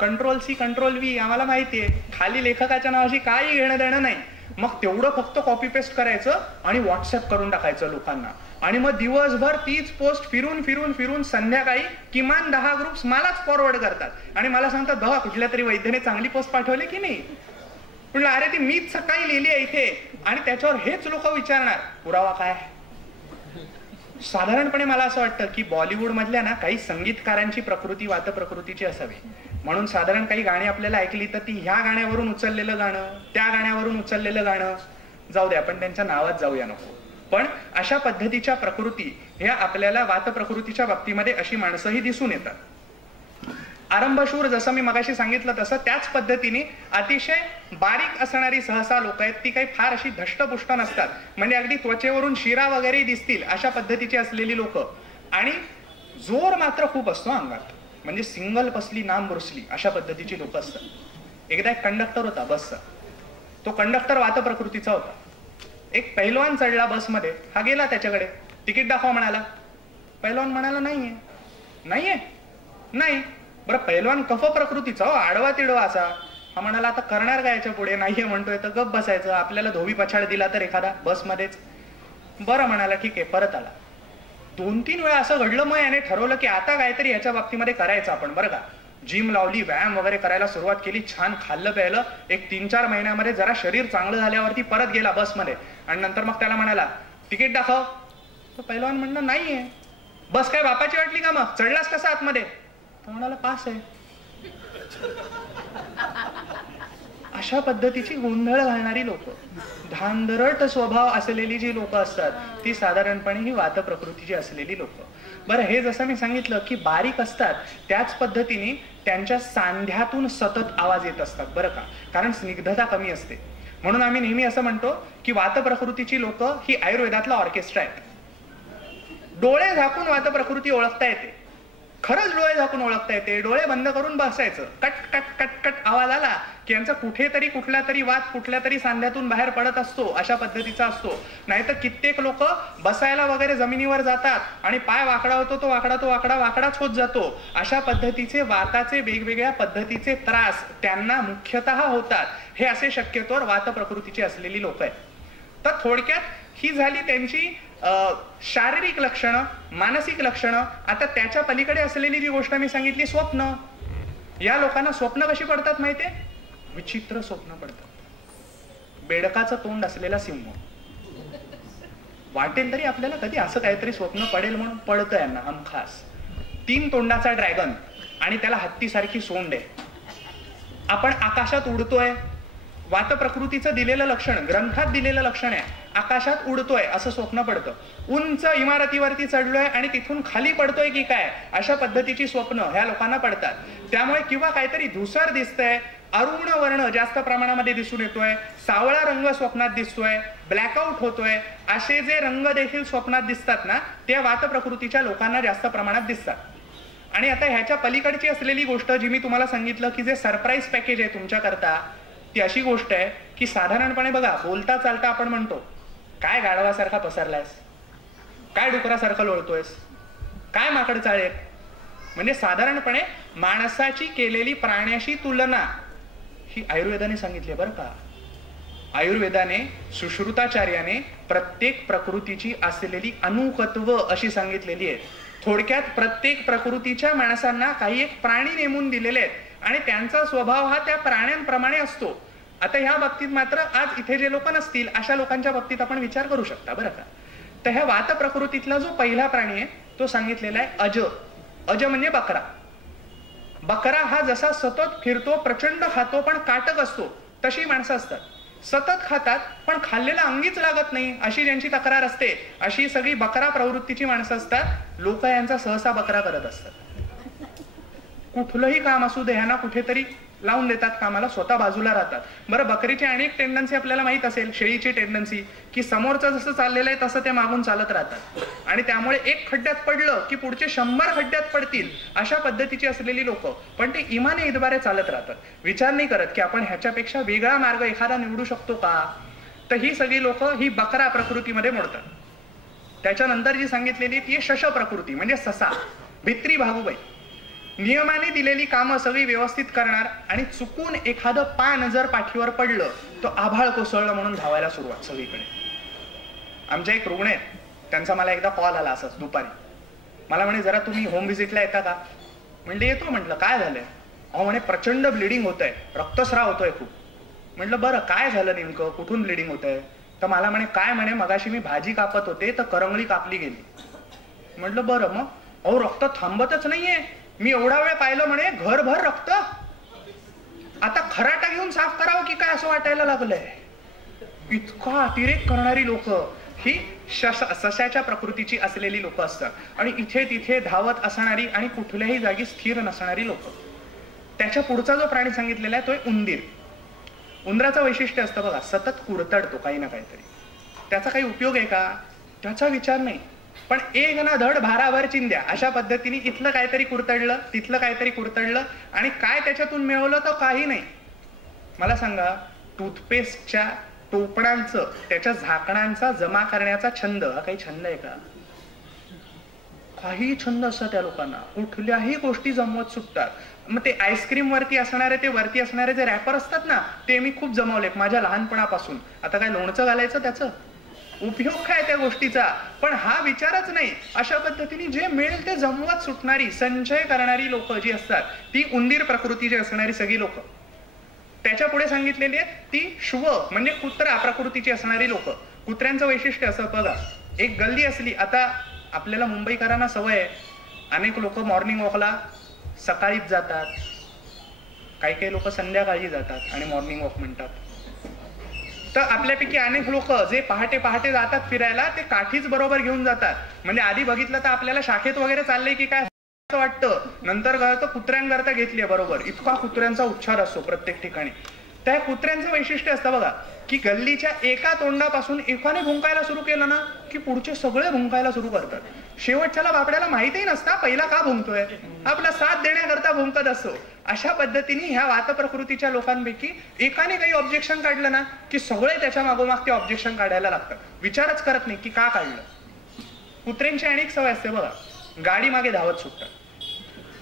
Ctrl+C Ctrl+V आम्हाला माहिती आहे, खाली लेखकाच्या नावाशी काही घेणं देणं नाही. मग तेवढं फक्त कॉपी पेस्ट करायचं आणि व्हॉट्सअप करून टाकायचं लोकांना, आणि मग दिवसभर तीच पोस्ट फिरून संध्याकाळी किमान 10 ग्रुप्स मलाच फॉरवर्ड करतात आणि मला सांगतात बघा कुठल्या तरी वैद्याने चांगली पोस्ट पाठवली की नाही. म्हटलं अरे ती मीच सकाळी लिहिली आहे इथे, आणि त्याच्यावर हेच लोक विचारणार पुरावा काय. साधारणपणे मला असं वाटतं की बॉलिवूड मधल्या ना काही संगीतकारांची प्रकृती वातप्रकृतीची असावी. म्हणून साधारण काही गाणी आपल्याला ऐकली तर ती ह्या गाण्यावरून उचललेलं गाणं, त्या गाण्यावरून उचललेलं गाणं, जाऊ दे, आपण त्यांच्या नावात जाऊया नको. पण अशा पद्धतीच्या प्रकृती ह्या आपल्याला वात प्रकृतीच्या बाबतीमध्ये अशी माणसंही दिसून येतात. आरंभशूर, जसं मी मगाशी सांगितलं तसं त्याच पद्धतीने अतिशय बारीक असणारी सहसा लोक आहेत. ती काही फार अशी धष्टपुष्ट नसतात, म्हणजे अगदी त्वचेवरून शिरा वगैरे दिसतील अशा पद्धतीची असलेली लोक. आणि जोर मात्र खूप असतो अंगात, म्हणजे सिंगल पसली नाम बुरसली अशा पद्धतीची लोक असतात. एकदा एक कंडक्टर होता बसचा. तो कंडक्टर वात प्रकृतीचा होता. एक पहिलवान चढला बसमध्ये. हा गेला त्याच्याकडे, तिकीट दाखवा म्हणाला. पहिलवान म्हणाला नाहीये. नाहीये? नाही. बरं, पहिलवान कफ प्रकृतीचा, आडवा तिडवा असा. हा म्हणाला आता करणार काय याच्या पुढे, नाहीये म्हणतोय तर गप बसायचं. आपल्याला धोबी पछाड दिला तर एखादा बसमध्येच. बरं म्हणाला, ठीक आहे. परत आला. 2-3 वेळा असं घडलं. मग याने ठरवलं की आता काहीतरी याच्या बाबतीमध्ये करायचं आपण, बरं का. जिम लावली, व्यायाम वगैरे करायला सुरुवात केली, छान खाल्लं प्यायलं. एक 3-4 महिन्यामध्ये जरा शरीर चांगलं झाल्यावरती परत गेला बसमध्ये. आणि नंतर मग त्याला म्हणाला तिकीट दाखव. तर पहिलवान म्हणणं नाहीये. बस काय बापाची वाटली का मग, चढलास कसा आतमध्ये? तर म्हणाला पास आहे. अशा पद्धतीची गोंधळ घालणारी लोक, धांदरट स्वभाव असलेली जी लोक असतात ती साधारणपणे ही वात प्रकृतीची असलेली लोक. बरं, हे जसं मी सांगितलं की बारीक असतात, त्याच पद्धतीने त्यांच्या सांध्यातून सतत आवाज येत असतात, बरं का. कारण स्निग्धता कमी असते. म्हणून आम्ही नेहमी असं म्हणतो की वात प्रकृतीची लोक ही आयुर्वेदातला ऑर्केस्ट्रा आहेत. डोळे झाकून वात प्रकृती ओळखता येते. खरंच डोळे झाकून ओळखता येते. डोळे बंद करून बसायचं. कट कट कट कट आवाज आला की यांचा कुठेतरी कुठला तरी वात कुठल्या तरी सांध्यातून बाहेर पडत असतो, अशा पद्धतीचा असतो. नाहीतर कित्येक लोक बसायला वगैरे जमिनीवर जातात आणि पाय वाकडा होतो, तो वाकडाच होत जातो. अशा पद्धतीचे वाताचे वेगवेगळ्या पद्धतीचे त्रास त्यांना मुख्यतः होतात. हे असे शक्यतोवर वात प्रकृतीची असलेली लोक आहेत. तर थोडक्यात ही झाली त्यांची शारीरिक लक्षणं, मानसिक लक्षणं. आता त्याच्या पलीकडे असलेली जी गोष्ट मी सांगितली, स्वप्न. या लोकांना स्वप्न कशी पडतात माहितीये? विचित्र स्वप्न पडतात. बेडकाचं तोंड असलेला सिंह. वाटेल तरी आपल्याला कधी असं काहीतरी स्वप्न पडेल म्हणून पडतं यांना हमखास. 3 तोंडाचा ड्रॅगन आणि त्याला हत्तीसारखी सोंड आहे. आपण आकाशात उडतोय. वात प्रकृतीचं दिलेलं लक्षण, ग्रंथात दिलेलं लक्षण आहे. आकाशात उडतोय असं स्वप्न पडतं. उंच इमारतीवरती चढलोय आणि तिथून खाली पडतोय की काय, अशा पद्धतीची स्वप्न ह्या लोकांना पडतात. त्यामुळे किंवा काहीतरी धुसर दिसतंय, अरुण वर्ण जास्त प्रमाणामध्ये दिसून येतोय, सावळा रंग स्वप्नात दिसतोय, ब्लॅकआउट होतोय, असे जे रंग देखील स्वप्नात दिसतात ना, ते वात प्रकृतीच्या लोकांना जास्त प्रमाणात दिसतात. आणि आता ह्याच्या पलीकडची असलेली गोष्ट जी मी तुम्हाला सांगितलं की जे सरप्राईज पॅकेज आहे तुमच्याकरता, ती अशी गोष्ट आहे की साधारणपणे बघा, बोलता चालता आपण म्हणतो काय गाढवासारखा पसरलायस, काय डुकरासारखं लोळतोयस, काय माकड चाळेत. म्हणजे साधारणपणे माणसाची केलेली प्राण्याशी तुलना ही आयुर्वेदाने सांगितली बरं का. आयुर्वेदाने, सुश्रुताचार्याने प्रत्येक प्रकृतीची असलेली अनुकत्व अशी सांगितलेली आहे. थोडक्यात प्रत्येक प्रकृतीच्या माणसांना काही एक प्राणी नेमून दिलेले आहेत आणि त्यांचा स्वभाव हा त्या प्राण्यांप्रमाणे असतो. आता ह्या बाबतीत मात्र आज इथे जे लोक नसतील अशा लोकांच्या बाबतीत आपण विचार करू शकता बरं का. तर ह्या वात प्रकृतीतला जो पहिला प्राणी आहे तो सांगितलेला आहे अज. अज म्हणजे बकरा. बकरा हा जसा सतत फिरतो, प्रचंड खातो, पण काटक असतो, तशी माणसं असतात. सतत खातात पण खाल्लेला अंगीच लागत नाही अशी ज्यांची तक्रार असते, अशी सगळी बकरा प्रवृत्तीची माणसं असतात. लोक यांचा सहसा बकरा करत असतात. कुठलंही काम असू दे ह्यांना कुठेतरी लावून देतात कामाला, स्वतः बाजूला राहतात. बरं, बकरीची अनेक टेंडन्सी आपल्याला माहित असेल. शेळीची टेंडन्सी की समोरचं जसं चाललेलं आहे तसं ते मागून चालत राहतात आणि त्यामुळे एक खड्ड्यात पडलं की पुढचे 100 खड्ड्यात पडतील अशा पद्धतीची असलेली लोक. पण ते इमाने इतबारे चालत राहतात, विचार नाही करत की आपण ह्याच्यापेक्षा वेगळा मार्ग एखादा निवडू शकतो का. तर ही सगळी लोक ही बकरा प्रकृतीमध्ये मोडतात. त्याच्यानंतर जी सांगितलेली ती शश प्रकृती म्हणजे ससा, भित्री भागूबाई. नियमाने दिलेली कामं सगळी व्यवस्थित करणार आणि चुकून एखादं पान जर पाठीवर पडलं तो आभाळ कोसळलं म्हणून धावायला सुरुवात सगळीकडे. आमच्या एक रुग्ण आहेत, त्यांचा मला एकदा कॉल आला असंच दुपारी. मला म्हणे जरा तुम्ही होम व्हिजिटला येता का. म्हणले येतो. म्हटलं काय झालंय. अहो म्हणे प्रचंड ब्लिडिंग होत आहे, रक्तस्राव होतोय खूप. म्हटलं बरं काय झालं नेमकं, कुठून ब्लिडिंग होत आहे. तर मला म्हणे काय म्हणे मगाशी मी भाजी कापत होते तर करंगळी कापली गेली. म्हटलं बरं मग. अहो रक्त थांबतच नाहीये, मी एवढा वेळ पाहिलं म्हणे घरभर रक्त. आता खराटा घेऊन साफ करावं की काय असं वाटायला लागलंय. इतका अतिरेक करणारी लोक ही सशाच्या प्रकृतीची असलेली लोक असतात आणि इथे तिथे धावत असणारी आणि कुठल्याही जागी स्थिर नसणारी लोक. त्याच्या पुढचा जो प्राणी सांगितलेला आहे तो आहे उंदीर. उंदराचं वैशिष्ट्य असतं बघा, सतत कुरतडतो काही ना काहीतरी. त्याचा काही उपयोग आहे का? त्याचा विचार नाही, पण एक ना धड भाराभर चिंध्या अशा पद्धतीने इथलं काहीतरी कुरतडलं, तिथलं काहीतरी कुरतडलं आणि काय त्याच्यातून मिळवलं तर काही नाही. मला सांगा, टूथपेस्टच्या टोपणांचं, त्याच्या झाकणांचा जमा करण्याचा छंद हा काही छंद आहे का? काही छंद असतात त्या लोकांना, कुठल्याही गोष्टी जमवत सुटतात. मग ते आईस्क्रीम वरती असणारे, ते वरती असणारे जे रॅपर असतात ना, ते मी खूप जमवलेत माझ्या लहानपणापासून. आता काय लोणचं घालायचं, त्याचं उपयोग काय त्या गोष्टीचा? पण हा विचारच नाही. अशा पद्धतीने जे मिळेल ते जमवत सुटणारी, संचय करणारी लोक जी असतात ती उंदीर प्रकृतीची असणारी सगळी लोक. त्याच्या पुढे सांगितलेली आहे ती श्व म्हणजे कुत्रा प्रकृतीची असणारी लोक. कुत्र्यांचं वैशिष्ट्य असं बघा, एक गल्ली असली, आता आपल्याला मुंबईकरांना सवय आहे, अनेक लोक मॉर्निंग वॉकला सकाळीच जातात, काही काही लोक संध्याकाळी जातात आणि मॉर्निंग वॉक म्हणतात. तर आपल्यापैकी अनेक लोक जे पहाटे पहाटे जातात फिरायला, ते काठीच बरोबर घेऊन जातात. म्हणजे आधी बघितलं तर आपल्याला शाखेत वगैरे चाललंय की काय वाटतं, नंतर कळतं कुत्र्यांकरता घेतलीये बरोबर. इतका कुत्र्यांचा उच्चार असतो प्रत्येक ठिकाणी. त्या कुत्र्यांचं वैशिष्ट्य असतं बघा की गल्लीच्या एका तोंडापासून एकाने भुंकायला सुरू केलं ना की पुढचे सगळे भुंकायला सुरू करतात. शेवटच्याला बापड्याला माहितीही नसता पहिला का भुंकतोय, आपला साथ देण्याकरता भुंकत असतो. अशा पद्धतीने ह्या वात प्रकृतीच्या लोकांपैकी एकाने काही ऑब्जेक्शन काढलं ना की सगळे त्याच्या मागोमाग ते ऑब्जेक्शन काढायला लागतात, विचारच करत नाही की का काढलं. कुत्र्यांची अनेक सवय असते बघा, गाडी मागे धावत सुटतात.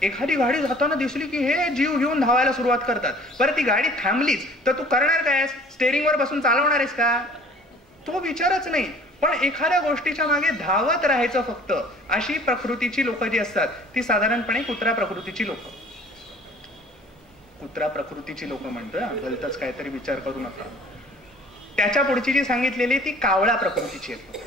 एखादी गाडी जाताना दिसली की हे जीव घेऊन धावायला सुरुवात करतात. बरं ती गाडी थांबलीच तर तू करणार काय, स्टेअरिंगवर बसून चालवणार आहेस का? तो विचारच नाही, पण एखाद्या गोष्टीच्या मागे धावत राहायचं फक्त. अशी प्रकृतीची लोक जी असतात ती साधारणपणे कुत्रा प्रकृतीची लोक. कुत्रा प्रकृतीची लोक म्हणतोय, भलतच काहीतरी विचार करू नका. त्याच्या पुढची जी सांगितलेली ती कावळा प्रकृतीची आहे.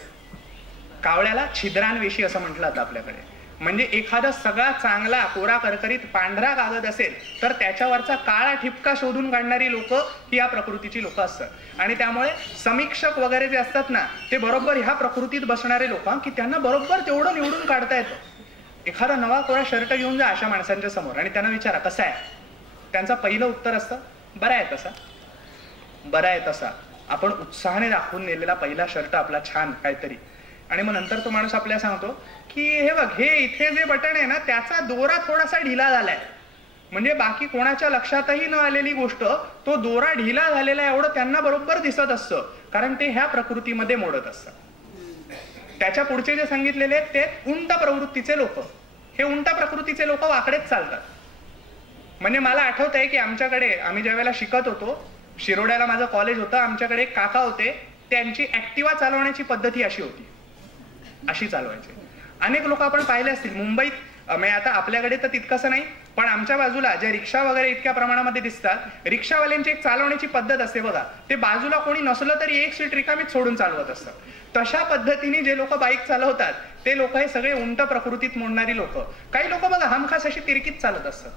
कावळ्याला छिद्रांवेशी असं म्हटलं जातं आपल्याकडे. म्हणजे एखादा सगळा चांगला कोरा करकरीत पांढरा कागद असेल तर त्याच्यावरचा काळा ठिपका शोधून काढणारी लोक ही या प्रकृतीची लोक असतात. आणि त्यामुळे समीक्षक वगैरे जे असतात ना ते बरोबर ह्या प्रकृतीत बसणारे लोक की त्यांना बरोबर तेवढं निवडून काढता येतं. एखादा नवा कोरा शर्ट घेऊन जा अशा माणसांच्या समोर आणि त्यांना विचारा कसा आहे, त्यांचं पहिलं उत्तर असतं बरा आहे तसा, बरा आहे तसा. आपण उत्साहाने दाखवून नेलेला पहिला शर्ट आपला छान काहीतरी. आणि मग नंतर तो माणूस आपल्याला सांगतो की हे बघ, हे इथे जे बटन आहे ना त्याचा दोरा थोडासा ढिला झालाय. म्हणजे बाकी कोणाच्या लक्षातही न आलेली गोष्ट तो दोरा ढिला झालेला आहे एवढं त्यांना बरोबर दिसत असतं, कारण ते ह्या प्रकृतीमध्ये मोडत असतात. त्याच्या पुढचे जे सांगितलेले आहेत ते उंट प्रवृत्तीचे लोक. हे उंट प्रकृतीचे लोक वाकडेच चालतात. म्हणजे मला आठवत आहे की आमच्याकडे आम्ही ज्या वेळेला शिकत होतो, शिरोड्याला माझं कॉलेज होतं, आमच्याकडे एक काका होते, त्यांची ऍक्टिवा चालवण्याची पद्धती अशी होती, अशी चालवायची. अनेक लोक आपण पाहिले असतील मुंबईत, म्हणजे आता आपल्याकडे तर तितकंसं नाही, पण आमच्या बाजूला ज्या रिक्षा वगैरे इतक्या प्रमाणामध्ये दिसतात, रिक्षावाल्यांची एक चालवण्याची पद्धत असते बघा, ते बाजूला कोणी नसलं तरी एक सीट रिकामीच सोडून चालवत असतात. तशा पद्धतीने जे लोक बाईक चालवतात ते लोक हे सगळे उंट प्रकृतीत मोडणारी लोक. काही लोक बघा हमखास अशी तिरकीत चालत असतात.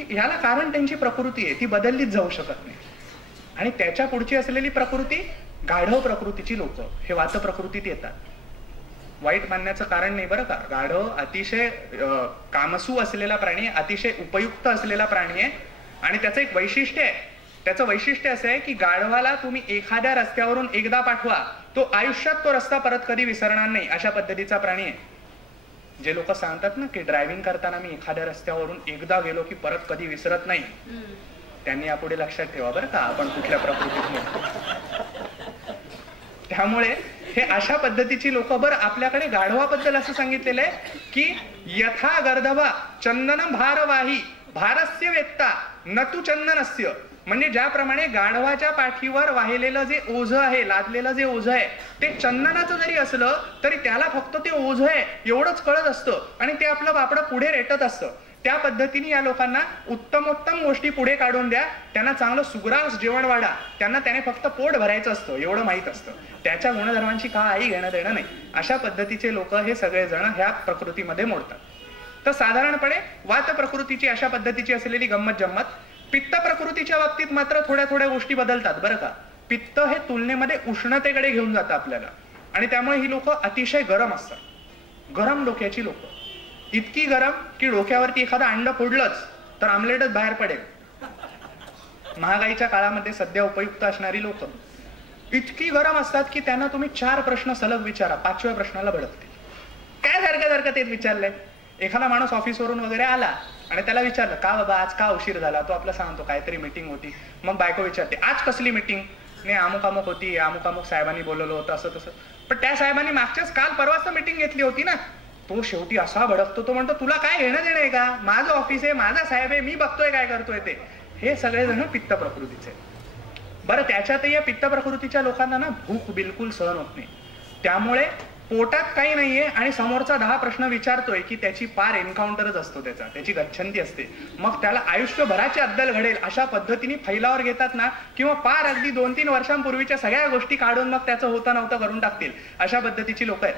ह्याला कारण त्यांची प्रकृती आहे, ती बदललीच जाऊ शकत नाही. आणि त्याच्या पुढची असलेली प्रकृती गाढव प्रकृतीची लोक, हे वात प्रकृतीत येतात. वाईट मानण्याचं कारण नाही बरं का, गाढव अतिशय कामसू असलेला प्राणी आहे, अतिशय उपयुक्त असलेला प्राणी आहे. आणि त्याचं एक वैशिष्ट्य आहे, त्याचं वैशिष्ट्य असं आहे की गाढवाला तुम्ही एखाद्या रस्त्यावरून एकदा पाठवा, तो आयुष्यात तो रस्ता परत कधी विसरणार नाही, अशा पद्धतीचा प्राणी आहे. जे लोक सांगतात ना की ड्रायव्हिंग करताना मी एखाद्या रस्त्यावरून एकदा गेलो की परत कधी विसरत नाही, त्यांनी यापुढे लक्षात ठेवा बरं का आपण कुठल्या प्रकृतीत म्हणतो. त्यामुळे हे अशा पद्धतीची लोक. बरं, आपल्याकडे गाढवाबद्दल असं सांगितलेलं आहे की यथा गर्दभा चंदन भारवाही भारस्य वेत्ता नतु चंदनस्य. म्हणजे ज्याप्रमाणे गाढवाच्या पाठीवर वाहिलेलं जे ओझ आहे, लादलेलं जे ओझ आहे, ते चंदनाचं जरी असलं तरी त्याला फक्त ते ओझ आहे एवढंच कळत असतं आणि ते आपलं बापडं पुढे रेटत असतं. त्या पद्धतीने या लोकांना उत्तमोत्तम गोष्टी पुढे काढून द्या, त्यांना चांगलं सुग्रास जेवण वाढा, त्यांना त्याने फक्त पोट भरायचं असतं एवढं माहित असतं, त्याच्या गुणधर्मांची काही घेणं देणं नाही. अशा पद्धतीचे लोक हे सगळेजण ह्या प्रकृतीमध्ये मोडतात. तर साधारणपणे वात प्रकृतीची अशा पद्धतीची असलेली गंमत जम्मत. पित्त प्रकृतीच्या बाबतीत मात्र थोड्या थोड्या गोष्टी बदलतात बरं का. पित्त हे तुलनेमध्ये उष्णतेकडे घेऊन जातं आपल्याला, आणि त्यामुळे ही लोक अतिशय गरम असतात, गरम डोक्याची लोक, इतकी गरम की डोक्यावरती एखादं अंड फोडलंच तर आमलेटच बाहेर पडेल. महागाईच्या काळामध्ये सध्या उपयुक्त असणारी लोक इतकी गरम असतात की त्यांना तुम्ही 4 प्रश्न सलग विचारा, 5व्या प्रश्नाला भडकतील. काय सारखं तेच विचारलंय. एखादा माणूस ऑफिसवरून वगैरे आला आणि त्याला विचारलं, का बाबा आज का उशीर झाला, तो आपला सांगतो काहीतरी मीटिंग होती. मग बायको विचारते, आज कसली मीटिंग? नाही, अमुक अमुक होती, अमुक अमुक साहेबांनी बोलवलं होतं, असं तसं. पण त्या साहेबांनी मागच्याच काल परवाच मीटिंग घेतली होती ना. तो शेवटी असा भडकतो, तो म्हणतो तुला काय घेणं देणं आहे का, माझं ऑफिस आहे, माझा साहेब आहे, मी बघतोय काय करतोय ते. हे सगळेजण पित्त प्रकृतीचे. बरं, त्याच्यातही या पित्त प्रकृतीच्या लोकांना ना भूक बिलकुल सहन होत नाही. त्यामुळे पोटात काही नाहीये आणि समोरचा 10 प्रश्न विचारतोय की त्याची पार एन्काउंटरच असतो, त्याची गच्छंती असते. मग त्याला आयुष्यभराची अद्दल घडेल अशा पद्धतीने फैलावर घेतात ना, किंवा पार अगदी 2-3 वर्षांपूर्वीच्या सगळ्या गोष्टी काढून मग त्याचं होतं नव्हतं करून टाकतील, अशा पद्धतीची लोक आहेत.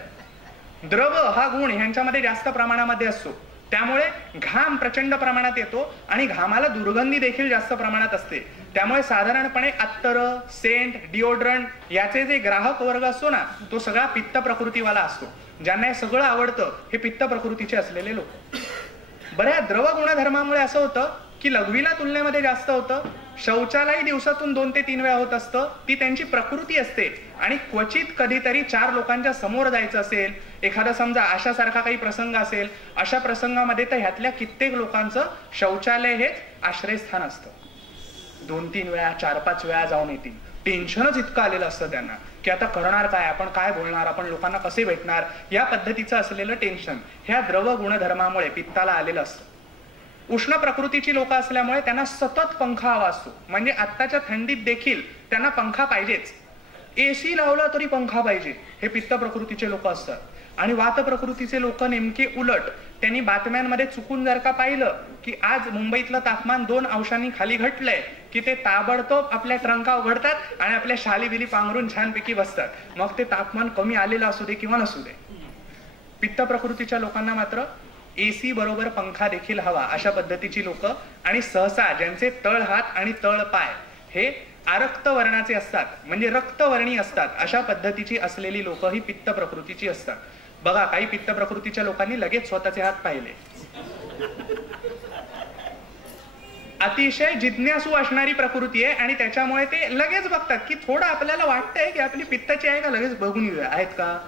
द्रव हा गुण ह्यांच्यामध्ये जास्त प्रमाणामध्ये असतो, त्यामुळे घाम प्रचंड प्रमाणात येतो आणि घामाला दुर्गंधी देखील जास्त प्रमाणात असते. त्यामुळे साधारणपणे अत्तर, सेंट, डिओड्रंट याचे जे ग्राहक वर्ग असतो ना, तो सगळा पित्त प्रकृतीवाला असतो. ज्यांना हे सगळं आवडतं हे पित्त प्रकृतीचे असलेले लोक. बऱ्या द्रव गुणधर्मामुळे असं होतं की लघवीला तुलनेमध्ये जास्त होतं, शौचालय दिवसातून 2 ते 3 वेळा होत असतं, ती त्यांची प्रकृती असते. आणि क्वचित कधीतरी 4 लोकांच्या समोर जायचं असेल, एखादा समजा अशासारखा काही प्रसंग असेल, अशा प्रसंगामध्ये तर ह्यातल्या कित्येक लोकांचं शौचालय हेच आश्रयस्थान असतं. 2-3 वेळा 4-5 वेळा जाऊन येतील. टेन्शनच इतकं आलेलं असतं त्यांना की आता करणार काय, आपण काय बोलणार, आपण लोकांना कसे भेटणार, या पद्धतीचं असलेलं टेन्शन ह्या द्रव गुणधर्मामुळे पित्ताला आलेलं असतं. उष्ण प्रकृतीची लोक असल्यामुळे त्यांना सतत पंखा हवा असतो. म्हणजे आत्ताच्या थंडीत देखील त्यांना पंखा पाहिजेच, एसी लावला तरी पंखा पाहिजे. हे पित्त प्रकृतीचे लोक असतात. आणि वात प्रकृतीचे लोक नेमके उलट. त्यांनी बातम्यांमध्ये चुकून जर का पाहिलं की आज मुंबईतलं तापमान 2 अंशांनी खाली घटलंय, की ते ताबडतोब आपल्या ट्रंका उघडतात आणि आपल्या शाली बिली पांघरून छानपैकी बसतात, मग ते तापमान कमी आलेलं असू दे किंवा नसू दे. पित्त प्रकृतीच्या लोकांना मात्र एसी बरोबर पंखा देखील हवा, अशा पद्धतीची लोक. आणि सहसा ज्यांचे तळ हात आणि तळ पाय हे आरक्त वर्णाचे असतात, म्हणजे रक्तवर्णी असतात, अशा पद्धतीची असलेली लोक ही पित्त प्रकृतीची असतात. बघा, काही पित्त प्रकृतीच्या लोकांनी लगेच स्वतःचे हात पाहिले. अतिशय जिज्ञासू असणारी प्रकृती आहे आणि त्याच्यामुळे ते लगेच बघतात की थोडं आपल्याला वाटतंय की आपली पित्ताची आहे का, लगेच बघून येऊया आहेत का.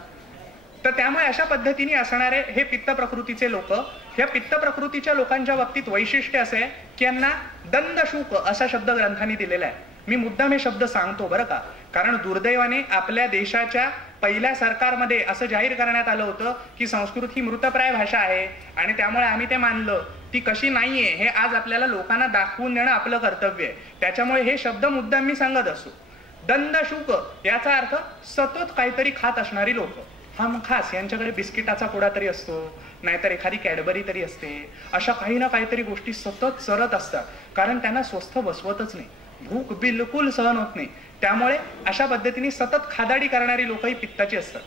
तर त्यामुळे अशा पद्धतीने असणारे हे पित्त प्रकृतीचे लोक. ह्या पित्त प्रकृतीच्या लोकांच्या बाबतीत वैशिष्ट्य असे आहे की यांना दंदशूक असा शब्द ग्रंथांनी दिलेला आहे. मी मुद्दाम हे शब्द सांगतो बरं का, कारण दुर्दैवाने आपल्या देशाच्या पहिल्या सरकारमध्ये असं जाहीर करण्यात आलं होतं की संस्कृत ही मृतप्राय भाषा आहे आणि त्यामुळे आम्ही ते मानलं. ती कशी नाहीये हे आज आपल्याला लोकांना दाखवून देणं आपलं कर्तव्य आहे. त्याच्यामुळे हे शब्द मुद्दाम मी सांगत असतो. दंदशूक याचा अर्थ सतत काहीतरी खात असणारी लोक. खास यांच्याकडे बिस्किटाचा पुडा तरी असतो, नाहीतर एखादी कॅडबरी तरी असते. अशा काही ना काहीतरी गोष्टी सतत चरत असतात, कारण त्यांना स्वस्थ बसवतच नाही, भूक बिलकुल सहन होत नाही. त्यामुळे अशा पद्धतीने सतत खादाडी करणारी लोक ही पित्ताची असतात.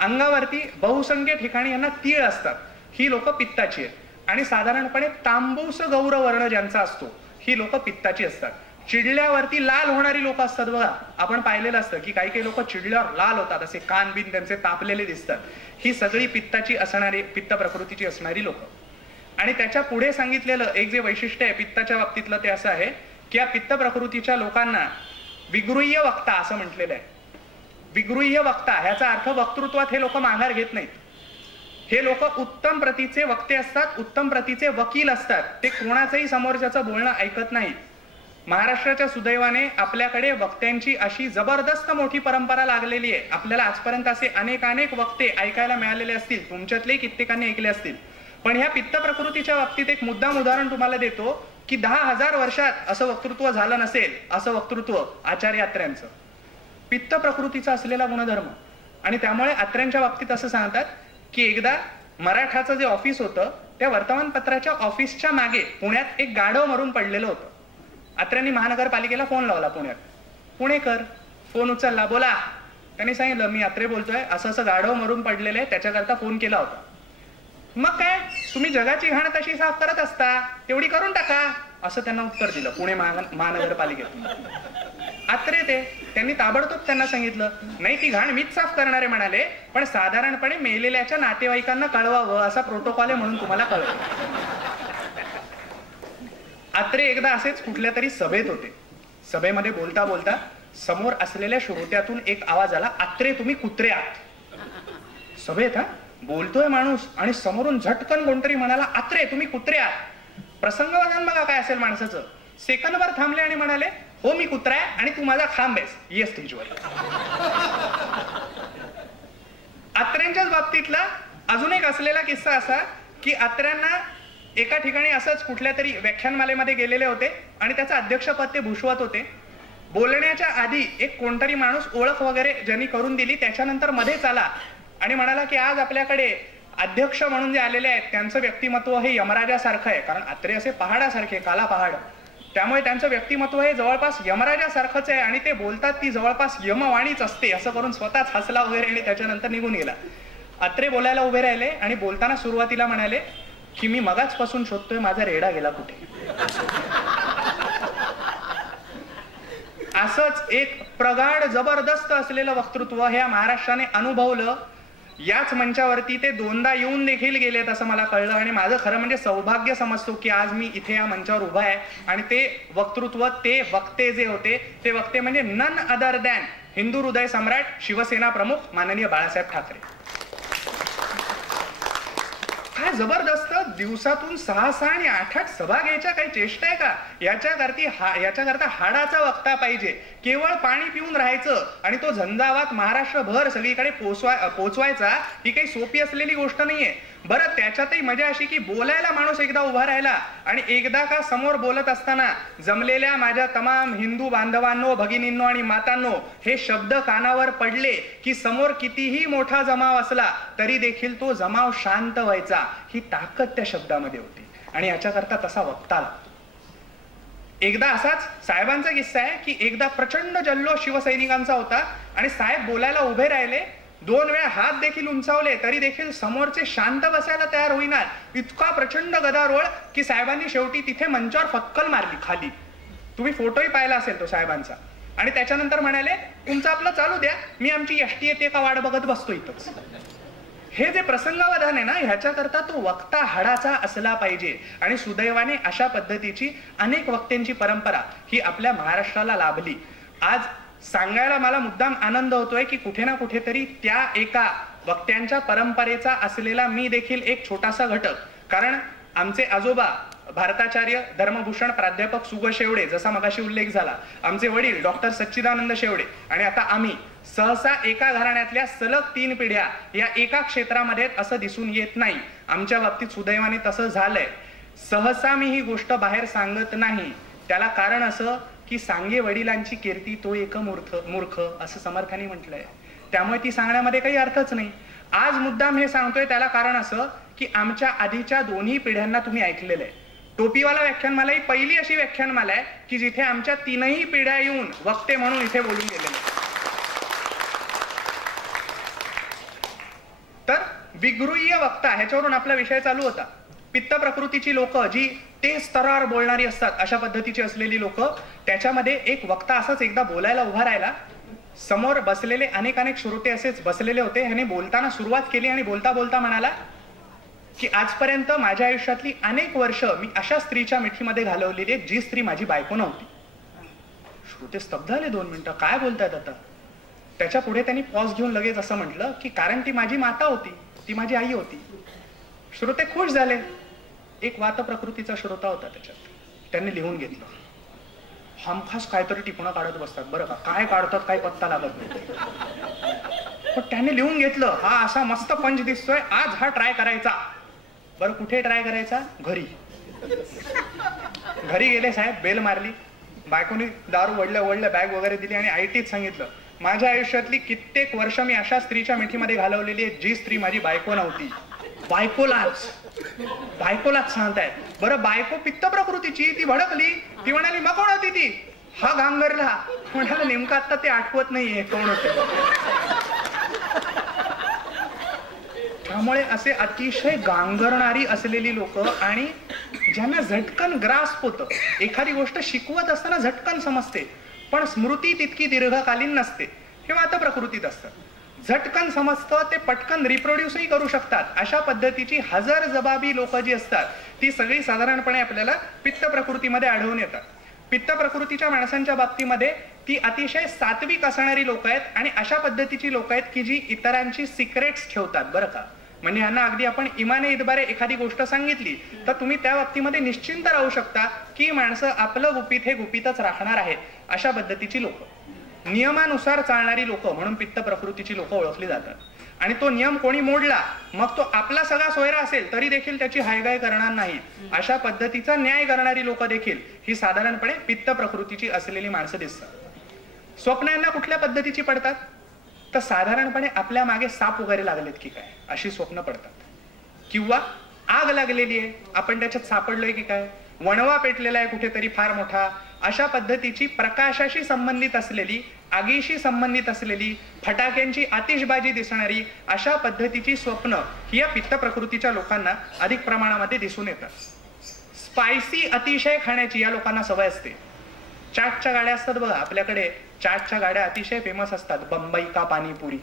अंगावरती बहुसंख्य ठिकाणी यांना तीळ असतात, ही लोक पित्ताची आहेत. आणि साधारणपणे तांबूस गौरवर्ण ज्यांचा असतो ही लोक पित्ताची असतात. चिडल्यावरती लाल होणारी लोक असतात बघा, आपण पाहिलेलं असतं की काही काही लोक चिडल्यावर लाल होतात, असे कान बिन त्यांचे तापलेले दिसतात. ही सगळी पित्ताची असणारी, पित्त प्रकृतीची असणारी लोक. आणि त्याच्या पुढे सांगितलेलं एक जे वैशिष्ट्य आहे पित्ताच्या बाबतीतलं ते असं आहे की या पित्त प्रकृतीच्या लोकांना विगृह्य वक्ता असं म्हटलेलं आहे. विगृह्य वक्ता ह्याचा अर्थ वक्तृत्वात हे लोक माघार घेत नाहीत. हे लोक उत्तम प्रतीचे वक्ते असतात, उत्तम प्रतीचे वकील असतात. ते कोणाचंही समोरच्याचं बोलणं ऐकत नाहीत. महाराष्ट्राच्या सुदैवाने आपल्याकडे वक्त्यांची अशी जबरदस्त मोठी परंपरा लागलेली आहे. आपल्याला आजपर्यंत असे अनेक वक्ते ऐकायला मिळालेले असतील, तुमच्यातले कित्येकांनी ऐकले असतील. पण ह्या पित्त प्रकृतीच्या बाबतीत एक मुद्दाम उदाहरण तुम्हाला देतो की 10,000 वर्षात असं वक्तृत्व झालं नसेल, असं वक्तृत्व आचार्य अत्र्यांचं. पित्त प्रकृतीचा असलेला गुणधर्म. आणि त्यामुळे अत्र्यांच्या बाबतीत असं सांगतात की एकदा मराठाचं जे ऑफिस होतं त्या वर्तमानपत्राच्या ऑफिसच्या मागे पुण्यात एक गाढव मरून पडलेलं होतं. अत्र्यांनी महानगरपालिकेला फोन लावला पुण्यात. पुणेकर फोन उचलला, बोला. त्यांनी सांगितलं मी अत्रे बोलतोय, असं असं गाढव मरून पडलेलं आहे, त्याच्याकरता फोन केला होता. मग काय, तुम्ही जगाची घाण कशी साफ करत असता तेवढी करून टाका, असं त्यांना उत्तर दिलं पुणे महानगरपालिकेत. आत्रे त्यांनी ताबडतोब त्यांना सांगितलं, नाही ती घाण मीच साफ करणारे म्हणाले, पण साधारणपणे मेलेल्याच्या नातेवाईकांना कळवावं असा प्रोटोकॉल आहे म्हणून तुम्हाला कळवलं. आत्रे एकदा असेच कुठल्या तरी सभेत होते. सभेमध्ये बोलता बोलता समोर असलेल्या श्रोत्यातून एक आवाज आला, आत्रे तुम्ही कुत्रे आहात. सभेत बोलतोय माणूस आणि समोरून झटकन कोणतरी म्हणाला, आत्रे तुम्ही कुत्रे आहात. प्रसंगवधान बघा काय असेल माणसाचं. सेकंदभर थांबले आणि म्हणाले, हो मी कुत्रा आहे आणि तू माझा खांब आहेस, ये स्टेजवर. आत्र्यांच्याच बाबतीतला अजून एक असलेला किस्सा असा की आत्र्यांना एका ठिकाणी असंच कुठल्या तरी व्याख्यानमालेमध्ये गेलेले होते आणि त्याचं अध्यक्षपद ते भूषवत होते. बोलण्याच्या आधी एक कोणतरी माणूस ओळख वगैरे ज्यांनी करून दिली, त्याच्यानंतर मध्येच आला आणि म्हणाला की आज आपल्याकडे अध्यक्ष म्हणून जे आलेले आहेत त्यांचं व्यक्तिमत्व हे यमराजासारखं आहे. कारण आत्रे असे पहाडासारखे, काला पहाड, त्यामुळे त्यांचं व्यक्तिमत्व हे जवळपास यमराजासारखंच आहे आणि ते बोलतात ती जवळपास यमवाणीच असते, असं करून स्वतःच हसला वगैरे आणि त्याच्यानंतर निघून गेला. आत्रे बोलायला उभे राहिले आणि बोलताना सुरुवातीला म्हणाले की मी मगाचपासून शोधतोय माझा रेडा गेला कुठे. असंच एक प्रगाढ जबरदस्त असलेलं वक्तृत्व ह्या महाराष्ट्राने अनुभवलं. याच मंचावरती ते दोनदा येऊन देखील गेलेत असं मला कळलं आणि माझं खरं म्हणजे सौभाग्य समजतो की आज मी इथे या मंचावर उभा आहे. आणि ते वक्तृत्व, ते वक्ते जे होते ते वक्ते म्हणजे नन अदर दॅन हिंदू हृदय सम्राट शिवसेना प्रमुख माननीय बाळासाहेब ठाकरे. काय जबरदस्त, दिवसातून 6 आणि 8 सभा घ्यायच्या काही चेष्टा आहे का? याच्याकरता हाडाचा वक्ता पाहिजे. केवळ पाणी पिऊन राहायचं आणि तो झंझावात महाराष्ट्रभर सगळीकडे पोचवायचा ही काही सोपी असलेली गोष्ट नाहीये. बरं, त्याच्यातही मजा अशी की बोलायला माणूस एकदा उभा राहिला आणि एकदा का समोर बोलत असताना जमलेल्या माझ्या तमाम हिंदू बांधवांनो, भगिनींनो आणि मातांनो हे शब्द कानावर पडले की समोर कितीही मोठा जमाव असला तरी देखील तो जमाव शांत व्हायचा. ही ताकद त्या शब्दामध्ये होती आणि याच्याकरता तसा वक्ता लागतो. एकदा असाच साहेबांचा किस्सा आहे की एकदा प्रचंड जल्लोष शिवसैनिकांचा होता आणि साहेब बोलायला उभे राहिले, 2 वेळा हात देखील उंचावले तरी देखील समोरचे शांत बसायला तयार होईना. इतका प्रचंड गदारोळ की साहेबांनी शेवटी तिथे मंचावर फक्कल मारली खाली. तुम्ही फोटोही पाहिला असेल तो साहेबांचा. आणि त्याच्यानंतर म्हणाले, तुमचं आपलं चालू द्या, मी आमची एसटी येते का वाट बघत बसतो इथंच. हे जे प्रसंगावधान आहे ना, ह्याच्याकरता तो वक्ता हाडाचा असला पाहिजे. आणि सुदैवाने अशा पद्धतीची अनेक वक्त्यांची परंपरा ही आपल्या महाराष्ट्राला लाभली. आज सांगायला मला मुद्दाम आनंद होतोय की कुठे ना कुठेतरी त्या एका वक्त्यांच्या परंपरेचा असलेला मी देखील एक छोटासा घटक. कारण आमचे आजोबा भारताचार्य धर्मभूषण प्राध्यापक सुग शेवडे, जसा मगाशी उल्लेख झाला, आमचे वडील डॉक्टर सच्चिदानंद शेवडे आणि आता आम्ही सहसा एका घराण्यातल्या सलग 3 पिढ्या या एका क्षेत्रामध्ये असं दिसून येत नाही. आमच्या बाबतीत सुदैवाने तसं झालंय. सहसा मी ही गोष्ट बाहेर सांगत नाही. त्याला कारण असं की सांगे वडिलांची कीर्ती तो एक मूर्ख असं समर्थांनी म्हटलंय. त्यामुळे ती सांगण्यामध्ये काही अर्थच नाही. आज मुद्दाम हे सांगतोय त्याला कारण असं की आमच्या आधीच्या दोन्ही पिढ्यांना तुम्ही ऐकलेलं आहे. टोपीवाला व्याख्यानमाला ही पहिली अशी व्याख्यानमाला आहे की जिथे आमच्या 3ही पिढ्या येऊन वक्ते म्हणून इथे बोलून गेलेले. तर विगृह्य वक्ता ह्याच्यावरून आपला विषय चालू होता. पित्त प्रकृतीची लोक जी ते स्तरावर बोलणारी असतात, अशा पद्धतीची असलेली लोक, त्याच्यामध्ये एक वक्ता असाच एकदा बोलायला उभा राहिला. समोर बसलेले अनेक श्रोते असेच बसलेले होते. ह्याने बोलताना सुरुवात केली आणि बोलता बोलता म्हणाला की आजपर्यंत माझ्या आयुष्यातली अनेक वर्ष मी अशा स्त्रीच्या मिठीमध्ये घालवलेली आहे जी स्त्री माझी बायको नव्हती. श्रोते स्तब्ध झाले 2 मिनिटं, काय बोलतायत आता. त्याच्या पुढे त्यांनी पॉज घेऊन लगेच असं म्हटलं की कारण ती माझी माता होती, ती माझी आई होती. श्रोते खुश झाले. एक वात प्रकृतीचा श्रोता होता त्याच्यात. त्यांनी लिहून घेतलं. हमखास काहीतरी टिपणं काढत बसतात बरं का, काय काढतात काही पत्ता लागत नाही. पण त्यांनी लिहून घेतलं, हा असा मस्त पंच दिसतोय, आज हा ट्राय करायचा. बरं, कुठे ट्राय करायचा? घरी. घरी गेले साहेब, बेल मारली. बायकोनी दारू वडलं बॅग वगैरे दिली आणि आयटीत सांगितलं, माझ्या आयुष्यातली कित्येक वर्ष मी अशा स्त्रीच्या मिठीमध्ये घालवलेली आहे जी स्त्री माझी बायको नव्हती. बायकोलाच सांगतायत. बरं, बायको पित्त प्रकृतीची, ती भडकली. ती म्हणाली, मग कोण होती ती? हा गांगरला. म्हणाला, नेमकं आता ते आठवत नाहीये कोण होते. त्यामुळे असे अतिशय गांगरणारी असलेली लोक आणि ज्यांना झटकन ग्रास्प होतं, एखादी गोष्ट शिकवत असताना झटकन समजते. पण स्मृती तितकी दीर्घकालीन नसते. हे वात प्रकृतीत असतं. झटकन समजतं, ते पटकन रिप्रोड्यूसही करू शकतात. अशा पद्धतीची हजरजबाबी लोक जी असतात ती सगळी साधारणपणे आपल्याला पित्त प्रकृतीमध्ये आढळून येतात. पित्त प्रकृतीच्या माणसांच्या बाबतीमध्ये ती अतिशय सात्विक असणारी लोक आहेत आणि अशा पद्धतीची लोक आहेत की जी इतरांची सिक्रेट्स ठेवतात. बरं का, म्हणजे यांना अगदी आपण इमाने इतबारे एखादी गोष्ट सांगितली तर तुम्ही त्या बाबतीमध्ये निश्चिंत राहू शकता की माणसं आपलं गुपित हे गुपितच राहणार आहेत. अशा पद्धतीची लोक, नियमानुसार चालणारी लोक म्हणून पित्त प्रकृतीची लोक ओळखली जातात. आणि तो नियम कोणी मोडला मग तो आपला सगळा सोयरा असेल तरी देखील त्याची हायगाय करणार नाही. अशा पद्धतीचा न्याय करणारी लोक देखील ही साधारणपणे पित्त प्रकृतीची असलेली माणसं दिसतात. स्वप्न यांना कुठल्या पद्धतीची पडतात तर साधारणपणे आपल्या मागे साप वगैरे लागलेत की काय अशी स्वप्न पडतात. किंवा आग लागलेली आहे, आपण त्याच्यात सापडलोय की काय, वणवा पेटलेला आहे कुठेतरी फार मोठा, अशा पद्धतीची प्रकाशाशी संबंधित असलेली, आगीशी संबंधित असलेली, फटाक्यांची आतिषबाजी दिसणारी अशा पद्धतीची स्वप्न ही या पित्त प्रकृतीच्या लोकांना अधिक प्रमाणामध्ये दिसून येतात. स्पायसी अतिशय खाण्याची या लोकांना सवय असते. चाटच्या गाड्या असतात बघा आपल्याकडे, चाटच्या गाड्या अतिशय फेमस असतात. बंबई का पाणीपुरी,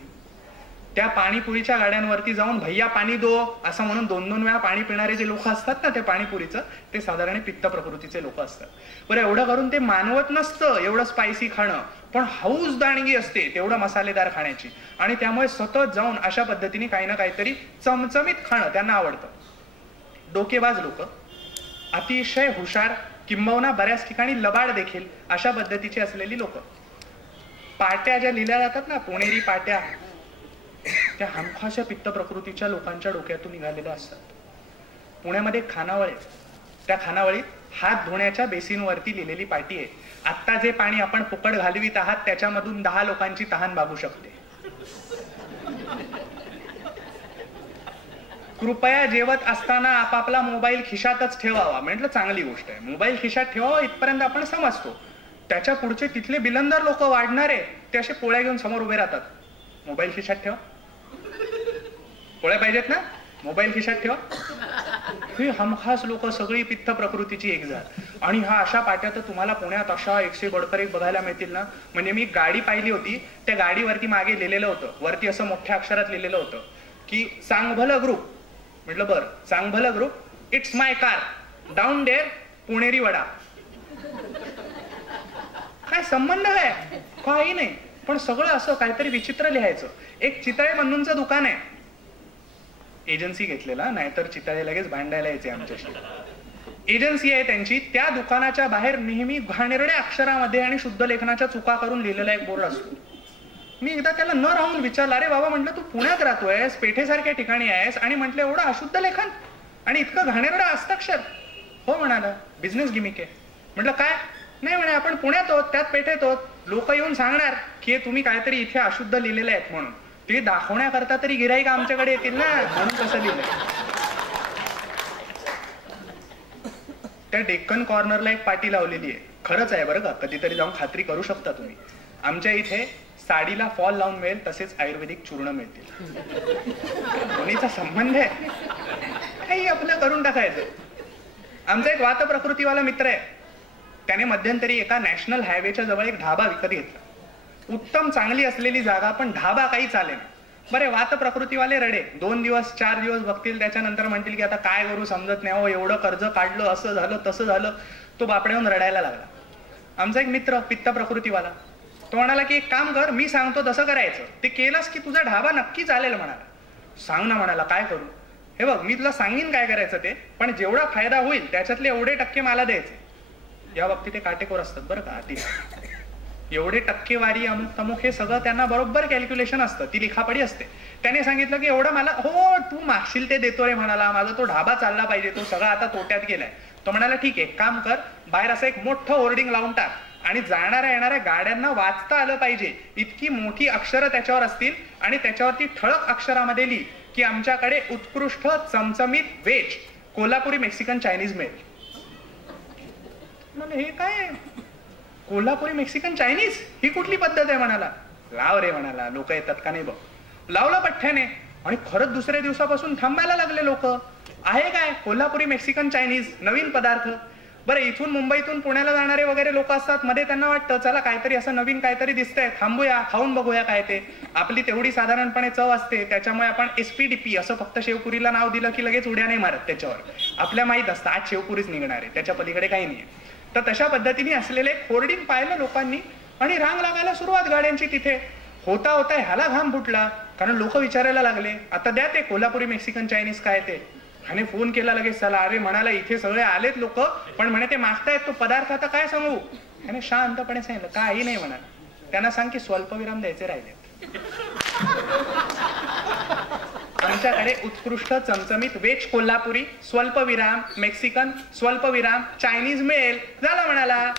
त्या पाणीपुरीच्या गाड्यांवरती जाऊन भैया पाणी दो असं म्हणून 2-2 वेळा पाणी पिणारे जे लोक असतात ना, ते पाणीपुरीचं, ते साधारण पित्त प्रकृतीचे लोक असतात. बरं, एवढं करून ते मानवत नसतं एवढं स्पायसी खाणं, पण हौस दाणगी असते तेवढं मसालेदार खाण्याची आणि त्यामुळे सतत जाऊन अशा पद्धतीने काही ना काहीतरी चमचमीत खाणं त्यांना आवडतं. डोकेबाज लोक, अतिशय हुशार, किंबहुना बऱ्याच ठिकाणी लबाड देखील अशा पद्धतीची असलेली लोक. पाट्या ज्या लिहिल्या जातात ना, पुणेरी पाट्या, त्या हमखास पित्त प्रकृतीच्या लोकांच्या डोक्यातून निघालेल्या असतात. पुण्यामध्ये खानावळ आहे, त्या खानावळीत हात धुण्याच्या बेसिनवरती लिहिलेली पाटी आहे, आत्ता जे पाणी आपण फुकट घालवीत आहात त्याच्यामधून 10 लोकांची तहान भागू शकते. कृपया जेवत असताना आपापला मोबाईल खिशातच ठेवावा. म्हटलं चांगली गोष्ट आहे, मोबाईल खिशात ठेवावा इथपर्यंत आपण समजतो. त्याच्या पुढचे तिथले बिलंदार लोक वाढणारे ते असे पोळ्या घेऊन समोर उभे राहतात. मोबाईल खिशात ठेवा, पोळ्या पाहिजेत ना, मोबाईल खिशात ठेवा. ही हमखास लोक सगळी पित्त प्रकृतीची एकजात. आणि हा अशा पाट्या तर तुम्हाला पुण्यात अशा 100 बडकर एक बघायला मिळतील ना. म्हणजे मी गाडी पाहिली होती, त्या गाडीवरती मागे लिहिलेलं होतं, वरती असं मोठ्या अक्षरात लिहिलेलं होतं की सांगभलं ग्रुप. म्हटलं बरं, सांगभलं group, it's my car, down there Puneri vada. काय संबंध आहे? काही नाही, पण सगळं असं काहीतरी विचित्र लिहायचं. एक चितळे बंधूंचं दुकान आहे, एजन्सी घेतलेला, नाहीतर चितळे लगेच भांडायला यायचे आमच्याशी. एजन्सी आहे त्यांची, त्या दुकानाच्या बाहेर नेहमी घाणेरड्या अक्षरामध्ये आणि शुद्ध लेखनाच्या चुका करून लिहिलेला एक बोर्ड असतो. मी एकदा त्याला न राहून विचारलं, अरे बाबा म्हटलं तू पुण्यात राहतोयस, पेठेसारख्या ठिकाणी आहेस आणि म्हटलं एवढं अशुद्ध लेखन आणि इतकं घाणेरडं हस्ताक्षर? हो म्हणाला, बिझनेस गिमिक आहे. म्हटलं काय? नाही म्हणे, आपण पुण्यात आहोत, त्यात पेठेत आहोत, लोक येऊन सांगणार की तुम्ही काहीतरी इथे अशुद्ध लिहिलेले आहेत म्हणून, ते दाखवण्याकरता तरी गिऱ्हाईक आमच्याकडे येतील ना, म्हणून कसं लिहिलंय. त्या डेक्कन कॉर्नरला एक पाटी लावलेली आहे, खरंच आहे बरं का, कधीतरी जाऊन खात्री करू शकता तुम्ही. आमच्या इथे साडीला फॉल लावून मिळेल तसेच आयुर्वेदिक चूर्ण मिळतील. दोन्हीचा संबंध आहे, काही आपलं करून टाकायचं. आमचा एक वात प्रकृतीवाला मित्र आहे, त्याने मध्यंतरी एका नॅशनल हायवेच्या जवळ एक ढाबा विकत घेतला. उत्तम चांगली असलेली जागा, पण ढाबा काही चालेल. बरे, वात प्रकृतीवाले रडे. 2 दिवस 4 दिवस बघतील, त्याच्यानंतर म्हणतील की आता काय करू समजत नाही, हो एवढं कर्ज काढलं, असं झालं तसं झालं. तो बापड्याहून रडायला लागला. आमचा एक मित्र पित्त प्रकृतीवाला, तो म्हणाला की एक काम कर, मी सांगतो तसं करायचं, ते केलंस की तुझा ढाबा नक्की चालेल. म्हणाला, सांग ना. म्हणाला, काय करू? हे बघ, मी तुला सांगीन काय करायचं ते, पण जेवढा फायदा होईल त्याच्यातले एवढे टक्के मला द्यायचे. या बाबतीत ते काटेकोर असतात बरं का, अति. एवढे टक्केवारी अमुक तमुक हे सगळं त्यांना बरोबर कॅल्क्युलेशन असतं, ती लिखापडी असते. त्याने सांगितलं की एवढं मला, हो तू मागशील ते देतो रे. म्हणाला, माझा तो ढाबा चालला पाहिजे, तो सगळा आता तोट्यात गेलाय. तो म्हणाला ठीक आहे, काम कर, बाहेर असं एक मोठं होर्डिंग लावून टाक आणि जाणाऱ्या येणाऱ्या गाड्यांना वाचता आलं पाहिजे इतकी मोठी अक्षरं त्याच्यावर असतील आणि त्याच्यावरती ठळक अक्षरामध्ये लिही की आमच्याकडे उत्कृष्ट चमचमीत व्हेज कोल्हापुरी मेक्सिकन चायनीज मिळेल. हे काय कोल्हापुरी मेक्सिकन चायनीज, ही कुठली पद्धत आहे? म्हणाला, लाव रे. म्हणाला, लोक येतात का नाही बघ. लावला पठ्ठ्याने आणि खरंच दुसऱ्या दिवसापासून थांबायला लागले लोक. आहे काय कोल्हापुरी मेक्सिकन चायनीज, नवीन पदार्थ. बरं, इथून मुंबईतून पुण्याला जाणारे वगैरे लोक असतात, मध्ये त्यांना वाटतं चला काहीतरी असं नवीन काहीतरी दिसतंय, थांबूया, खाऊन बघूया काय ते. आपली तेवढी साधारणपणे चव असते, त्याच्यामुळे आपण SPD असं फक्त शेवपुरीला नाव दिलं की लगेच उड्या नाही मारत त्याच्यावर. आपल्या माहीत असतं आज शेवपुरीच निघणार आहे, त्याच्या पलीकडे काही नाही. तर तशा पद्धतीने असलेले होर्डिंग पाहिलं लोकांनी आणि रांग लागायला सुरुवात गाड्यांची. तिथे होता होता ह्याला घाम फुटला, कारण लोक विचारायला लागले आता द्या ते कोल्हापुरी मेक्सिकन चायनीज काय ते. आणि फोन केला लगेच, चला. अरे म्हणाला इथे सगळे आलेत लोक, पण म्हणे ते मागतायत तो पदार्थ, आता काय सांगू. आणि शांतपणे सांगितलं काही नाही म्हणा, त्यांना सांग की स्वल्पविराम द्यायचे राहिले. आमच्याकडे उत्कृष्ट चमचमीत वेज कोल्हापुरी, स्वल्पविराम मेक्सिकन, स्वल्पविराम चायनीज मिळेल, झालं म्हणाला.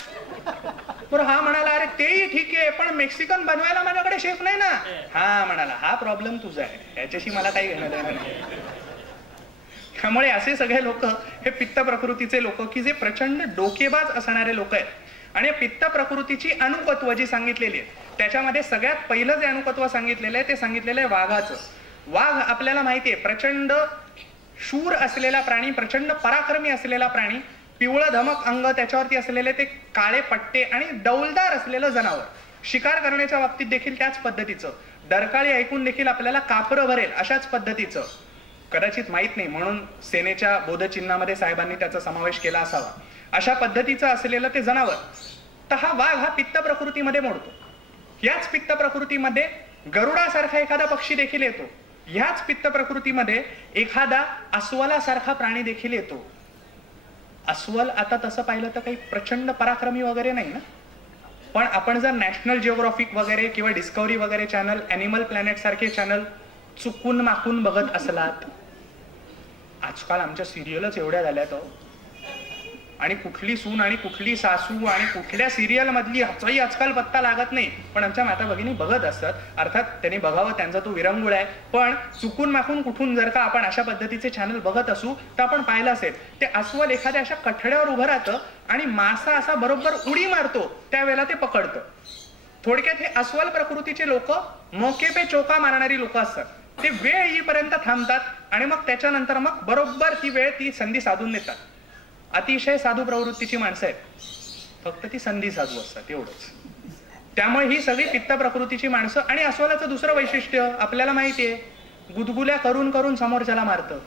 बरं, हा म्हणाला अरे तेही ठीक आहे, पण मेक्सिकन बनवायला माझ्याकडे शेफ नाही ना. हा म्हणाला हा प्रॉब्लेम तुझा आहे, याच्याशी मला काही घेणं देणं नाही. त्यामुळे असे सगळे लोक हे पित्त प्रकृतीचे लोक की जे प्रचंड डोकेबाज असणारे लोक आहेत. आणि पित्त प्रकृतीची अनुकत्व जी सांगितलेली आहे त्याच्यामध्ये सगळ्यात पहिलं जे अनुकत्व सांगितलेलं आहे ते सांगितलेलं आहे वाघाचं. वाघ आपल्याला माहिती आहे प्रचंड शूर असलेला प्राणी, प्रचंड पराक्रमी असलेला प्राणी, पिवळं धमक अंग, त्याच्यावरती असलेले ते काळे पट्टे आणि डौलदार असलेलं जनावर. शिकार करण्याच्या बाबतीत देखील त्याच पद्धतीचं, डरकाळी ऐकून देखील आपल्याला कापरं भरेल अशाच पद्धतीचं. कदाचित माहित नाही म्हणून सेनेच्या बोधचिन्हामध्ये साहेबांनी त्याचा समावेश केला असावा. अशा पद्धतीचं असलेलं ते जनावर. तर हा वाघ हा पित्त प्रकृतीमध्ये मोडतो. याच पित्त प्रकृतीमध्ये गरुडासारखा एखादा पक्षी देखील येतो. ह्याच पित्त प्रकृतीमध्ये एखादा अस्वलासारखा प्राणी देखील येतो. अस्वल आता तसं पाहिलं तर काही प्रचंड पराक्रमी वगैरे नाही ना, पण आपण जर नॅशनल जिओग्राफिक वगैरे किंवा डिस्कवरी वगैरे चॅनल, ॲनिमल प्लॅनेट सारखे चॅनल चुकून माकून बघत असलात, आजकाल आमच्या सिरियलच एवढ्या झाल्यात आणि कुठली सून आणि कुठली सासू आणि कुठल्या सिरियल मधली ह्याचाही आजकाल पत्ता लागत नाही. पण आमच्या माता भगिनी बघत असतात. अर्थात त्यांनी बघावं, त्यांचा तो विरंगुळ आहे, पण चुकून माकून कुठून जर का आपण अशा पद्धतीचे चॅनल बघत असू तर आपण पाहिलं असेल ते अस्वल एखाद्या अशा कठड्यावर उभं राहतं आणि मासा असा बरोबर उडी मारतो त्यावेळेला ते पकडतं. थोडक्यात हे अस्वल प्रकृतीचे लोक मोके पे चोका मारणारी लोक असतात. ते वेळ येईपर्यंत थांबतात आणि मग त्याच्यानंतर मग बरोबर ती वेळ, ती संधी साधून देतात. अतिशय साधू प्रवृत्तीची माणसं आहेत, फक्त ती संधी साधू असतात एवढंच. त्यामुळे ही सगळी पित्त प्रकृतीची माणसं. आणि अस्वलाचं दुसरं वैशिष्ट्य आपल्याला माहितीये, गुदगुल्या करून करून समोरच्याला मारतं.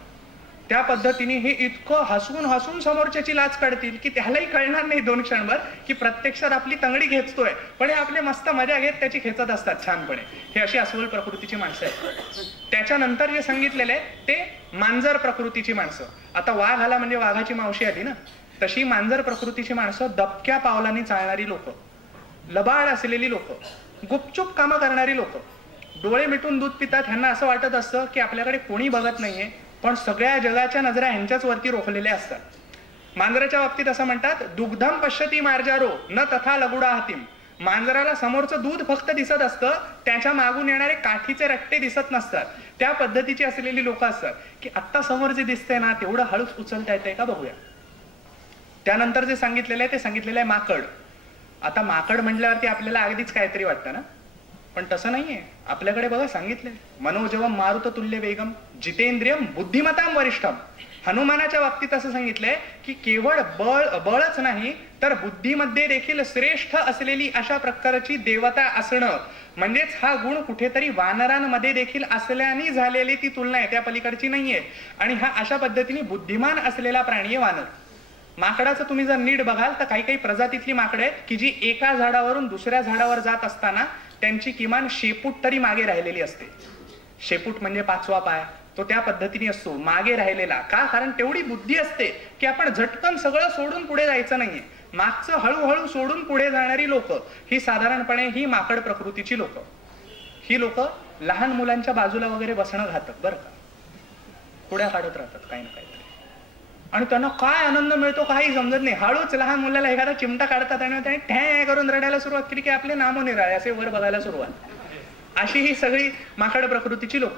त्या पद्धतीने हे इतकं हसून हसून समोरच्याची लाच काढतील की त्यालाही कळणार नाही दोन क्षणभर की प्रत्यक्षात आपली तंगडी खेचतोय, पण हे आपले मस्त मजा घेत त्याची खेचत असतात छानपणे. हे अशी अस्वल प्रकृतीची माणसं आहेत. त्याच्यानंतर जे सांगितलेले आहे ते मांजर प्रकृतीची माणसं. आता वाघ आला म्हणजे वाघाची मावशी आली ना, तशी मांजर प्रकृतीची माणसं, दबक्या पावलांनी चालणारी लोक, लबाड असलेली लोक, गुपचूप कामं करणारी लोक, डोळे मिटून दूध पितात. ह्यांना असं वाटत असतं की आपल्याकडे कोणी बघत नाहीये, पण सगळ्या जगाच्या नजरा ह्यांच्याच वरती रोखलेल्या असतात. मांजराच्या बाबतीत असं म्हणतात, दुग्धम पश्यती मार्जारो न तथा लगुडा हातीम. मांजराला समोरचं दूध फक्त दिसत असतं, त्याच्या मागून येणारे काठीचे रट्टे दिसत नसतात. त्या पद्धतीची असलेली लोक असतात की आत्ता समोर जे दिसतंय ना तेवढं हळूच उचलता येतंय का बघूया. त्यानंतर जे सांगितलेलं आहे ते सांगितलेलं आहे माकड. आता माकड म्हटल्यावरती आपल्याला अगदीच काहीतरी वाटतं ना, पण तसं नाहीये. आपल्याकडे बघा सांगितलंय, मनोजवम मारुत तुल्य वेगम जितेंद्रियम बुद्धिमताम वरिष्ठम. हनुमानाच्या बाबतीत असं सांगितलंय की केवळ बळच नाही तर बुद्धीमध्ये देखील श्रेष्ठ असलेली अशा प्रकारची देवता असणं, म्हणजेच हा गुण कुठेतरी वानरांमध्ये देखील असल्याने झालेली ती तुलना आहे, त्या पलीकडची नाहीये. आणि हा अशा पद्धतीने बुद्धिमान असलेला प्राणी आहे वानर. माकडाचं तुम्ही जर नीट बघाल तर काही काही प्रजातीतली माकडे आहेत की जी एका झाडावरून दुसऱ्या झाडावर जात असताना त्यांची किमान शेपूट तरी मागे राहिलेली असते. शेपूट म्हणजे पाचवा पाय, तो त्या पद्धतीने असतो मागे राहिलेला. का? कारण तेवढी बुद्धी असते की आपण झटकन सगळं सोडून पुढे जायचं नाहीये. मागचं हळूहळू सोडून पुढे जाणारी लोक ही साधारणपणे ही माकड प्रकृतीची लोक. ही लोक लहान मुलांच्या बाजूला वगैरे बसणं घातात बरं का, पुढ्या काढत राहतात काही ना काही, आणि त्यांना काय आनंद मिळतो काही समजत नाही. हळूच लहान मुलाला एखादा चिमटा काढतात आणि त्याने ठॅ करून रडायला सुरुवात केली की आपले नामोनिराळे असे वर बघायला सुरुवात. अशी ही सगळी माकड प्रकृतीची लोक.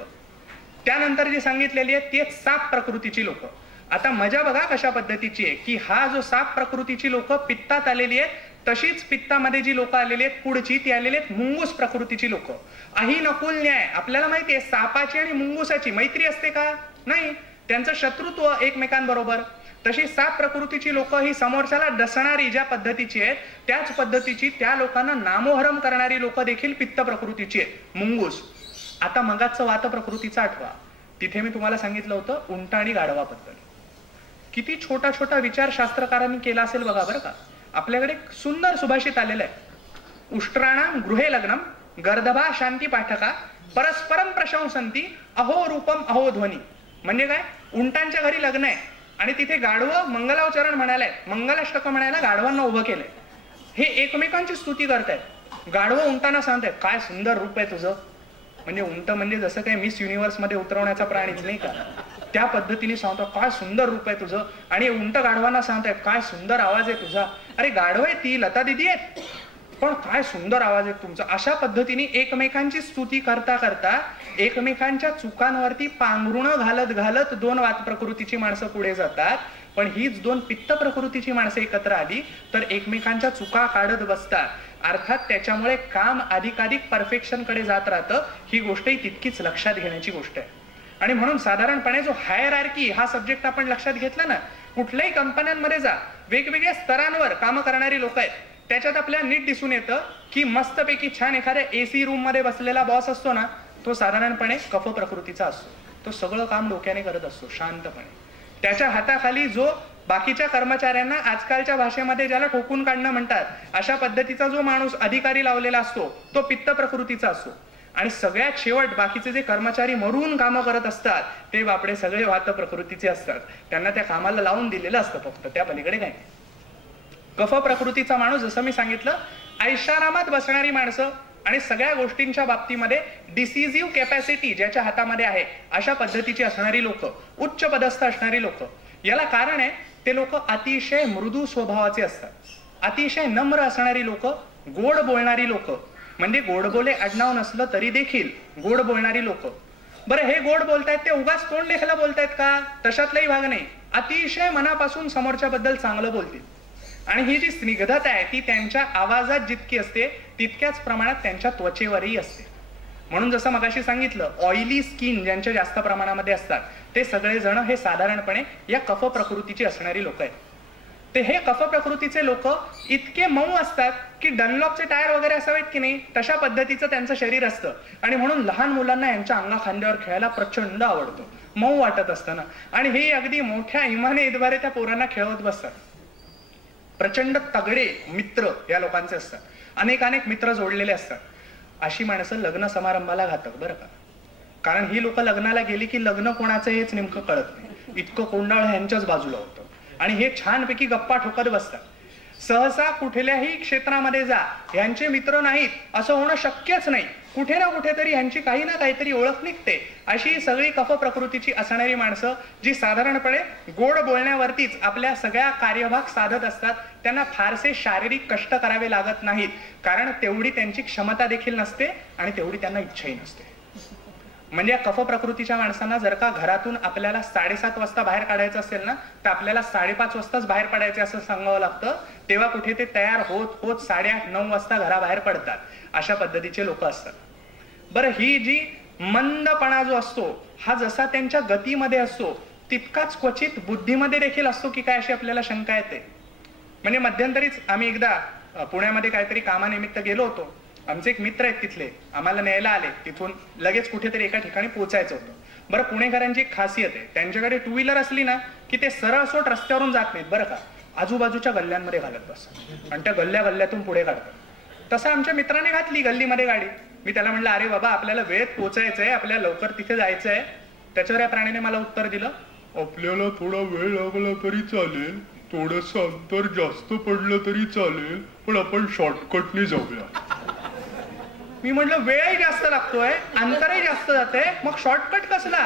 त्यानंतर जी सांगितलेली आहे ती साप प्रकृतीची लोक. आता मजा बघा कशा पद्धतीची आहे की हा जो साप प्रकृतीची लोक पित्तात आलेली आहेत, तशीच पित्तामध्ये जी लोक आलेली आहेत पुढची ती आलेली आहेत मुंगूस प्रकृतीची लोक. अही नकुल न्याय. आपल्याला माहिती आहे सापाची आणि मुंगुसाची मैत्री असते का? नाही, त्यांचं शत्रुत्व एकमेकांबरोबर. तशी साप प्रकृतीची लोक ही समोरच्याला डसणारी ज्या पद्धतीची आहेत त्याच पद्धतीची त्या लोकांना नामोहरम करणारी लोक देखील पित्त प्रकृतीची आहेत. मुंगूस. आता मगाचं वात प्रकृतीचा आठवा. तिथे मी तुम्हाला सांगितलं होतं उंट आणि गाढवाबद्दल. किती छोटा छोटा विचार शास्त्रकारांनी केला असेल बघा बरं का. आपल्याकडे सुंदर सुभाषित आलेलं आहे. उष्ट्राणाम गृहे लग्नम गर्दभा शांती पाठका परस्परम प्रशंसंती अहो रूपम अहो ध्वनी. म्हणजे काय, उंटांच्या घरी लग्न आहे आणि तिथे गाढवं मंगलावचरण म्हणायलाय, मंगलाष्टक म्हणायला गाढवांना उभं केलंय. हे एकमेकांची स्तुती करतायत. गाढवं उंटांना सांगतायत काय सुंदर रूप आहे तुझं. म्हणजे उंट म्हणजे जसं काय मिस युनिव्हर्स मध्ये उतरवण्याचा प्राणीच नाही का, त्या पद्धतीने सांगतो काय सुंदर रूप आहे तुझं. आणि उंट गाढवांना सांगतायत काय सुंदर आवाज आहे तुझा. अरे गाढव आहे ती लता दिदी आहेत पण काय सुंदर आवाज आहे तुमचा. अशा पद्धतीने एकमेकांची स्तुती करता करता एकमेकांच्या चुकांवरती पांघरुणं घालत घालत दोन वात प्रकृतीची माणसं पुढे जातात. पण हीच दोन पित्त प्रकृतीची माणसं एकत्र आली तर एकमेकांच्या चुका काढत बसतात. अर्थात त्याच्यामुळे काम अधिकाधिक परफेक्शन कडे जात राहतं. ही गोष्टही तितकीच लक्षात घेण्याची गोष्ट आहे. आणि म्हणून साधारणपणे जो हायरार्की हा सब्जेक्ट आपण लक्षात घेतला ना, कुठल्याही कंपन्यांमध्ये जा, वेगवेगळ्या स्तरांवर काम करणारी लोक आहेत. त्याच्यात आपल्याला नीट दिसून येतं की मस्तपैकी छान एखाद्या एसी रूम मध्ये बसलेला बॉस असतो ना, तो साधारणपणे कफ प्रकृतीचा असतो. तो सगळं काम डोक्याने करत असतो शांतपणे. त्याच्या हाताखाली जो बाकीच्या कर्मचाऱ्यांना आजकालच्या भाषेमध्ये ज्याला ठोकून काढणं म्हणतात अशा पद्धतीचा जो माणूस अधिकारी लावलेला असतो तो पित्त प्रकृतीचा असतो. आणि सगळ्यात शेवट बाकीचे जे कर्मचारी मरून कामं करत असतात ते बापडे सगळे वात प्रकृतीचे असतात. त्यांना त्या कामाला लावून दिलेलं असतं फक्त, त्या पलीकडे काही नाही. कफ प्रकृतीचा माणूस जसं मी सांगितलं ऐशारामात बसणारी माणसं आणि सगळ्या गोष्टींच्या बाबतीमध्ये डिसिजिव्ह कॅपॅसिटी ज्याच्या हातामध्ये आहे अशा पद्धतीची असणारी लोक, उच्च पदस्थ असणारी लोक. याला कारण आहे ते लोक अतिशय मृदू स्वभावाचे असतात, अतिशय नम्र असणारी लोक, गोड बोलणारी लोक. म्हणजे गोडबोले आडनाव नसलं तरी देखील गोड बोलणारी लोक. बरं हे गोड बोलतायत ते उगाच तोंड लेखाला बोलतायत का, तशातलाही भाग नाही. अतिशय मनापासून समोरच्या बद्दल चांगलं बोलतील. आणि ही जी स्निग्धता आहे ती त्यांच्या आवाजात जितकी असते तितक्याच प्रमाणात त्यांच्या त्वचेवरही असते. म्हणून जसं मगाशी सांगितलं ऑइली स्किन ज्यांच्या जास्त प्रमाणामध्ये असतात ते सगळेजण हे साधारणपणे या कफ प्रकृतीची असणारी लोक आहेत. ते हे कफ प्रकृतीचे लोक इतके मऊ असतात की डनलॉपचे टायर वगैरे असावेत की नाही तशा पद्धतीचं त्यांचं शरीर असतं. आणि म्हणून लहान मुलांना यांच्या अंगा खांद्यावर खेळायला प्रचंड आवडतो, मऊ वाटत असताना. आणि हे अगदी मोठ्या इमाने इतबारे त्या पोरांना खेळवत बसतात. प्रचंड तगडे मित्र या लोकांचे असतात, अनेक मित्र जोडलेले असतात. अशी माणसं लग्न समारंभाला घातक बरं का. कारण ही लोक लग्नाला गेली की लग्न कोणाचं हेच नेमकं कळत नाही, इतकं कोंडाळ ह्यांच्याच बाजूला होतं. आणि हे छानपैकी गप्पा ठोकत बसतात. सहसा कुठल्याही क्षेत्रामध्ये जा ह्यांचे मित्र नाहीत असं होणं शक्यच नाही. कुठे ना कुठेतरी ह्यांची काही ना काहीतरी ओळख निघते. अशी सगळी कफ प्रकृतीची असणारी माणसं जी साधारणपणे गोड बोलण्यावरतीच आपल्या सगळ्या कार्यभाग साधत असतात, त्यांना फारसे शारीरिक कष्ट करावे लागत नाहीत. कारण तेवढी त्यांची क्षमता देखील नसते आणि तेवढी त्यांना इच्छाही नसते. म्हणजे कफ प्रकृतीच्या माणसांना जर का घरातून आपल्याला 7:30 वाजता बाहेर काढायचं असेल ना तर आपल्याला 5:30 वाजताच बाहेर पडायचे असं सांगावं लागतं. तेव्हा कुठे ते तयार होत 8:30-9 वाजता घराबाहेर पडतात. अशा पद्धतीचे लोक असतात. बरं ही जी मंदपणा जो असतो हा जसा त्यांच्या गतीमध्ये असतो तितकाच क्वचित बुद्धीमध्ये देखील असतो की काय अशी आपल्याला शंका येते. म्हणजे मध्यंतरीच आम्ही एकदा पुण्यामध्ये काहीतरी कामानिमित्त गेलो होतो. आमचे एक मित्र आहेत तिथले, आम्हाला न्यायला आले. तिथून लगेच कुठेतरी एका ठिकाणी पोहोचायचं होतं. बरं पुणेकरांची एक खासियत आहे, त्यांच्याकडे 2 व्हीलर असली ना की ते सरळ सोट रस्त्यावरून जात नाहीत बरं का, आजूबाजूच्या गल्ल्यांमध्ये घालत बसतात आणि त्या गल्ल्यातून पुढे काढतात. तसं आमच्या मित्राने घातली गल्लीमध्ये गाडी. मी त्याला म्हटलं अरे बाबा आपल्याला वेळेत पोहोचायचंय, आपल्याला लवकर तिथे जायचंय. त्याच्यावर या प्राण्याने मला उत्तर दिलं, आपल्याला थोडा वेळ लागला तरी चालेल, थोडंसं अंतर जास्त पडलं तरी चालेल, पण आपण शॉर्टकटने जाऊया. मी म्हटलं वेळही जास्त लागतोय, अंतरही जास्त जाते, मग शॉर्टकट कसला.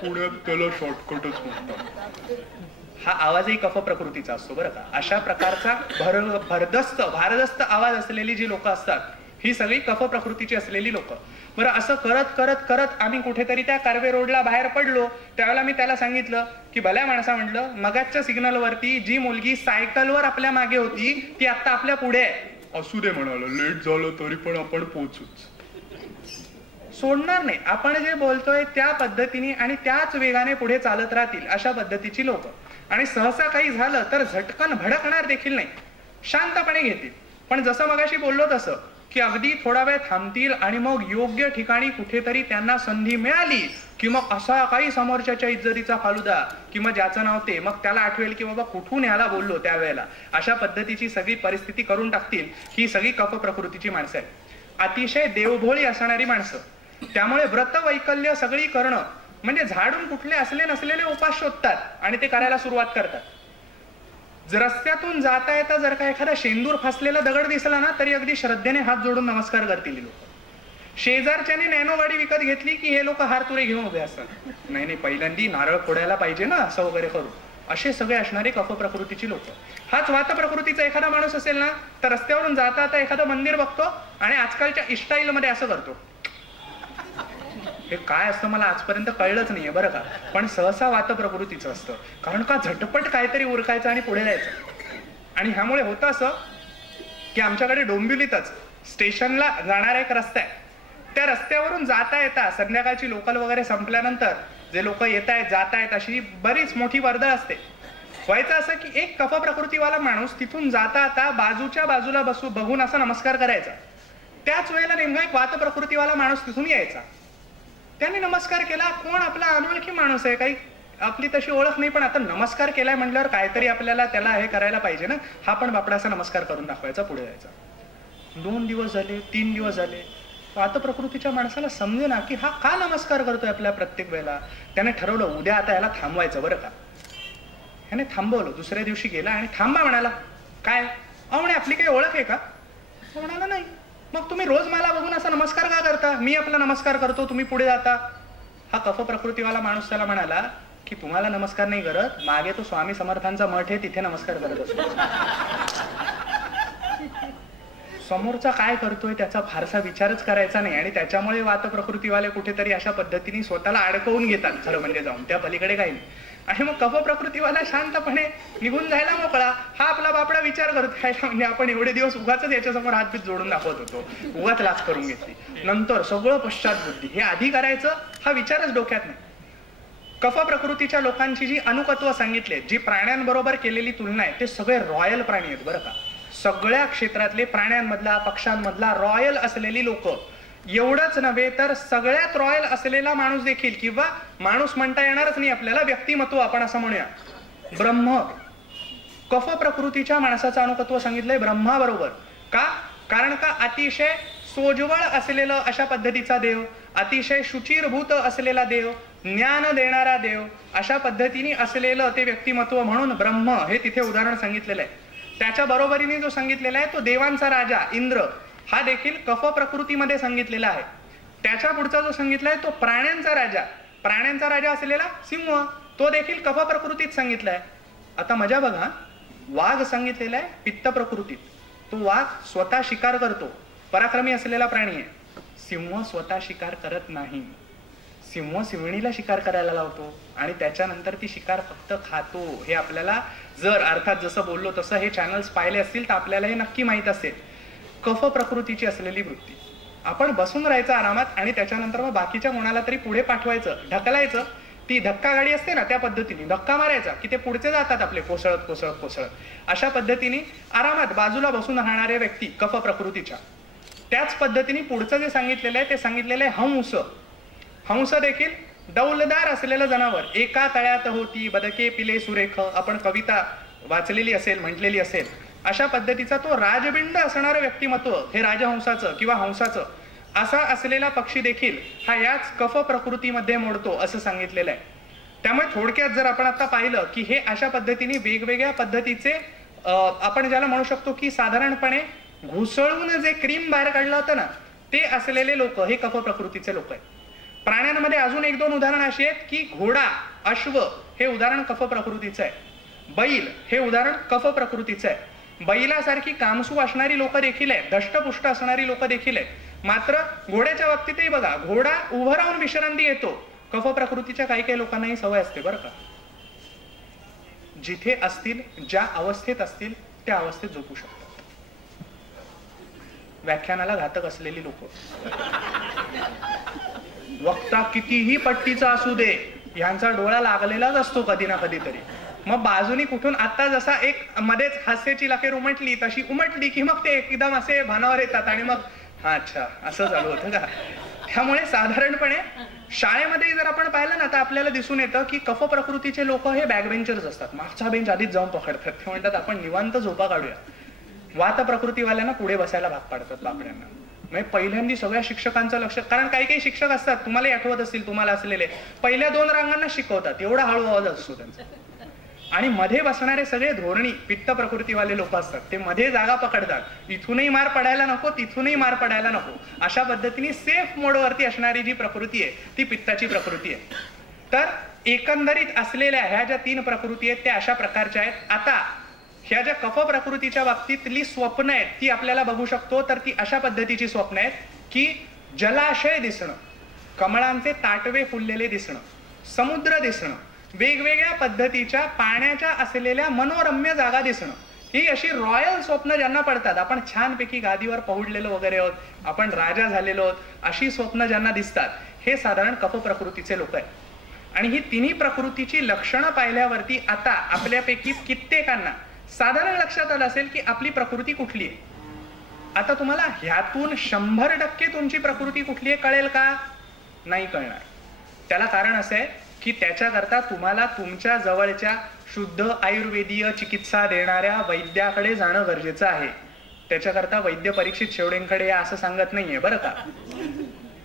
पुण्यात त्याला शॉर्टकटच म्हणतात. हा आवाजही कफ प्रकृतीचा असतो बरं का. अशा प्रकारचा भारदस्त आवाज असलेली जी लोक असतात ही सगळी कफ प्रकृतीची असलेली लोक. बरं असं करत करत करत आम्ही कुठेतरी त्या कर्वे रोडला बाहेर पडलो. त्यावेळेला मी त्याला सांगितलं की भल्या माणसा म्हटलं मगाच्या सिग्नलवरती जी मुलगी सायकलवर आपल्या मागे होती ती आता आपल्या पुढे आहे. असू दे म्हणाला, लेट झालं तरी पण आपण पोहोचूच, सोडणार नाही. आपण जे बोलतोय त्या पद्धतीने आणि त्याच वेगाने पुढे चालत राहतील अशा पद्धतीची लोक. आणि सहसा काही झालं तर झटकन भडकणार देखील नाही, शांतपणे घेतील. पण जसं मगाशी बोललो तसं की अगदी थोडा वेळ थांबतील आणि मग योग्य ठिकाणी कुठेतरी त्यांना संधी मिळाली की मग असा काही समोरच्याच्या इज्जतीचा फालुदा किंवा ज्याचं नाव ते, मग त्याला आठवेल की बाबा कुठून याला बोललो त्यावेळेला, अशा पद्धतीची सगळी परिस्थिती करून टाकतील. ही सगळी कफ प्रकृतीची माणसं आहेत, अतिशय देवभोळी असणारी माणसं. त्यामुळे व्रत वैकल्य सगळी करणं म्हणजे झाडून कुठले असले नसलेले उपास शोधतात आणि ते करायला सुरुवात करतात. जर रस्त्यातून जाता येता जर का एखादा शेंदूर फासलेला दगड दिसला ना तरी अगदी श्रद्धेने हात जोडून नमस्कार करतील लोक. शेजारच्याने नॅनो गाडी विकत घेतली की हे लोक हार तुरे घेऊन उभे असतात, नाही नाही पहिल्यांदी नारळ फोडायला पाहिजे ना असं वगैरे करू. असे सगळे असणारे कफ प्रकृतीची लोक. हाच वात प्रकृतीचा एखादा माणूस असेल ना तर रस्त्यावरून जाता आता एखादं मंदिर बघतो आणि आजकालच्या इस्टाईल मध्ये असं करतो. हे काय असतं मला आजपर्यंत कळलंच नाहीये बरं का, पण सहसा वात प्रकृतीचं असतं. कारण का झटपट काहीतरी उरकायचं आणि पुढे जायचं. आणि ह्यामुळे होतं असं की आमच्याकडे डोंबिवलीतच स्टेशनला जाणारा एक रस्ता आहे, त्या रस्त्यावरून जाता येता संध्याकाळची लोकल वगैरे संपल्यानंतर जे लोक येत आहेत जात आहेत अशी बरीच मोठी वर्दळ असते. व्हायचं असं की एक कफ प्रकृतीवाला माणूस तिथून जाता आता बाजूच्या बाजूला बघून असा नमस्कार करायचा. त्याच वेळेला नेमका एक वात प्रकृतीवाला माणूस तिथून यायचा. त्याने नमस्कार केला, कोण आपला अनोळखी माणूस आहे, काही आपली तशी ओळख नाही, पण आता नमस्कार केलाय म्हटल्यावर काहीतरी आपल्याला त्याला हे करायला पाहिजे ना. हा पण बापडाचा नमस्कार करून दाखवायचा, पुढे जायचा. 2 दिवस झाले, 3 दिवस झाले, वात प्रकृतीच्या माणसाला समजे ना की हा का नमस्कार करतोय आपल्या प्रत्येक वेळेला. त्याने ठरवलं उद्या आता याला थांबवायचं बरं का. ह्याने थांबवलं. दुसऱ्या दिवशी गेला आणि थांबा म्हणाला. काय म्हणे आपली काही ओळख आहे का? म्हणाला नाही. मग तुम्ही रोज मला बघून असा नमस्कार का करता? मी आपला नमस्कार करतो, तुम्ही पुढे जाता. हा कफ प्रकृतीवाला माणूस त्याला म्हणाला की तुम्हाला नमस्कार नाही करत, मागे तो स्वामी समर्थांचा मठ आहे तिथे नमस्कार करत असतो. समोरचा काय करतोय त्याचा फारसा विचारच करायचा नाही. आणि त्याच्यामुळे वात प्रकृतीवाले कुठेतरी अशा पद्धतीने स्वतःला अडकवून घेतात खरं म्हणजे जाऊन, त्या पलीकडे काही नाही. आणि मग कफ प्रकृतीवाला शांतपणे निघून जायला मोकळा. हा आपला बापडा विचार करत राहिला म्हणजे आपण एवढे दिवस उगाच याच्यासमोर हातबीत जोडून दाखवत होतो, उगाच लाच करून घेतली. नंतर सगळं पश्चात बुद्धी, हे आधी करायचं हा विचारच डोक्यात नाही. कफ प्रकृतीच्या लोकांची जी अनुकत्व सांगितले, जी प्राण्यांबरोबर केलेली तुलना आहे, ते सगळे रॉयल प्राणी आहेत बरं का. सगळ्या क्षेत्रातले प्राण्यांमधला पक्ष्यांमधला रॉयल असलेली लोक. एवढंच नव्हे तर सगळ्यात रॉयल असलेला माणूस देखील, किंवा माणूस म्हणता येणारच नाही आपल्याला, व्यक्तिमत्व आपण असं म्हणूया, ब्रह्म. कफ प्रकृतीच्या माणसाचं अनुकत्व सांगितलंय ब्रह्माबरोबर. का? कारण का अतिशय सोज्वळ असलेलं अशा पद्धतीचा देव, अतिशय शुचिरभूत असलेला देव, ज्ञान देणारा देव, अशा पद्धतीने असलेलं ते व्यक्तिमत्व म्हणून ब्रह्म हे तिथे उदाहरण सांगितलेलं आहे. त्याच्या बरोबरीने जो सांगितलेला आहे तो देवांचा राजा इंद्र, हा देखील कफ प्रकृतीमध्ये सांगितलेला आहे. त्याच्या पुढचा जो सांगितलाय तो प्राण्यांचा राजा, प्राण्यांचा राजा असलेला सिंह, तो देखील कफ प्रकृतीत सांगितलाय. आता मजा बघा, वाघ सांगितलेला आहे पित्त प्रकृतीत. तो वाघ स्वतः शिकार करतो, पराक्रमी असलेला प्राणी आहे. सिंह स्वतः शिकार करत नाही. सिंह सिंहणीला शिकार करायला लावतो आणि त्याच्यानंतर ती शिकार फक्त खातो. हे आपल्याला जर अर्थात जसं बोललो तसं हे चॅनल्स पाहिले असतील तर आपल्याला हे नक्की माहित असेल. कफ प्रकृतीची असलेली वृत्ती, आपण बसून राहायचं आरामात आणि त्याच्यानंतर मग बाकीच्या कोणाला तरी पुढे पाठवायचं, ढकलायचं. ती धक्का गाडी असते ना त्या पद्धतीने धक्का मारायचा की ते पुढचे जातात आपले कोसळत कोसळत कोसळत. अशा पद्धतीने आरामात बाजूला बसून राहणाऱ्या व्यक्ती कफ प्रकृतीच्या. त्याच पद्धतीने पुढचं जे सांगितलेलं आहे ते सांगितलेलं आहे हंस. हंस देखील डौलदार असलेलं जनावर. एका तळ्यात होती बदके पिले सुरेख, आपण कविता वाचलेली असेल, म्हटलेली असेल. अशा पद्धतीचा तो राजबिंड असणारं व्यक्तिमत्व हे राजहंसाचं किंवा हंसाचं, असा असलेला पक्षी देखील हा याच कफ प्रकृतीमध्ये मोडतो असं सांगितलेलं आहे. त्यामुळे थोडक्यात जर आपण आता पाहिलं की हे अशा पद्धतीने वेगवेगळ्या पद्धतीचे आपण ज्याला म्हणू शकतो की साधारणपणे घुसळून जे क्रीम बाहेर काढलं होतं ना ते असलेले लोक हे कफ प्रकृतीचे लोक आहेत. प्राण्यांमध्ये अजून 1-2 उदाहरणं अशी आहेत की घोडा, अश्व हे उदाहरण कफ प्रकृतीचं आहे. बैल हे उदाहरण कफ प्रकृतीचं आहे. बैलासारखी कामसू असणारी लोक देखील आहेत, धष्टपुष्ट असणारी लोक देखील आहेत. मात्र घोड्याच्या बाबतीतही बघा, घोडा उभं राहून विश्रांती येतो. कफ प्रकृतीच्या काही काही लोकांनाही सवय असते बरं का, जिथे असतील, ज्या अवस्थेत असतील त्या अवस्थेत झोपू शकतात. व्याख्यानाला घातक असलेली लोक, वक्ता कितीही पट्टीचा असू दे, यांचा डोळा लागलेलाच असतो कधी ना कधीतरी. मग बाजूनी कुठून आता जसा एक मध्येच हास्याची लकीर उमटली तशी उमटली की मग ते एकदम असे भानावर येतात आणि मग हा अच्छा असं चालू होतं का. त्यामुळे साधारणपणे शाळेमध्ये जर आपण पाहिलं ना तर आपल्याला दिसून येतं की कफ प्रकृतीचे लोक हे बॅकबेंचर्स असतात. मागचा बेंच आधीच जाऊन पकडतात. ते म्हणतात आपण निवांत झोपा काढूया. वात प्रकृतीवाल्यांना पुढे बसायला भाग पाडतात बापड्यांना. म्हणजे पहिल्यांदा सगळ्या शिक्षकांचं लक्ष, कारण काही काही शिक्षक असतात तुम्हाला आठवत असतील, तुम्हाला असलेले पहिल्या 2 रांगांना शिकवतात, एवढा हळू आवाज असतो त्यांचा. आणि मध्ये बसणारे सगळे धोरणी पित्त प्रकृतीवाले लोक असतात. ते मध्ये जागा पकडतात. इथूनही मार पडायला नको, तिथूनही मार पडायला नको, अशा पद्धतीने सेफ मोडवरती असणारी जी प्रकृती आहे ती पित्ताची प्रकृती आहे. तर एकंदरीत असलेल्या ह्या ज्या 3 प्रकृती आहेत त्या अशा प्रकारच्या आहेत. आता ह्या ज्या कफ प्रकृतीच्या बाबतीतली स्वप्न आहेत ती आपल्याला बघू शकतो. तर ती अशा पद्धतीची स्वप्न आहेत की जलाशय दिसणं, कमळांचे ताटवे फुललेले दिसणं, समुद्र दिसणं, वेगवेगळ्या पद्धतीच्या पाण्याच्या असलेल्या मनोरम्य जागा दिसणं, ही अशी रॉयल स्वप्न ज्यांना पडतात. आपण छानपैकी गादीवर पहुडलेलो वगैरे आहोत, आपण राजा झालेलो आहोत, अशी स्वप्न ज्यांना दिसतात हे साधारण कफ प्रकृतीचे लोक आहेत. आणि ही तिन्ही प्रकृतीची लक्षणं पाहिल्यावरती आता आपल्यापैकी कित्येकांना साधारण लक्षात आलं असेल की आपली प्रकृती कुठली आहे. आता तुम्हाला ह्यातून 100% तुमची प्रकृती कुठली आहे कळेल का? नाही कळणार. त्याला कारण असं आहे की त्याच्याकरता तुम्हाला तुमच्या जवळच्या शुद्ध आयुर्वेदीय चिकित्सा देणाऱ्या वैद्याकडे जाणं गरजेचं आहे. त्याच्याकरता वैद्य परीक्षित शेवडेंकडे या असं सांगत नाहीये बरं का.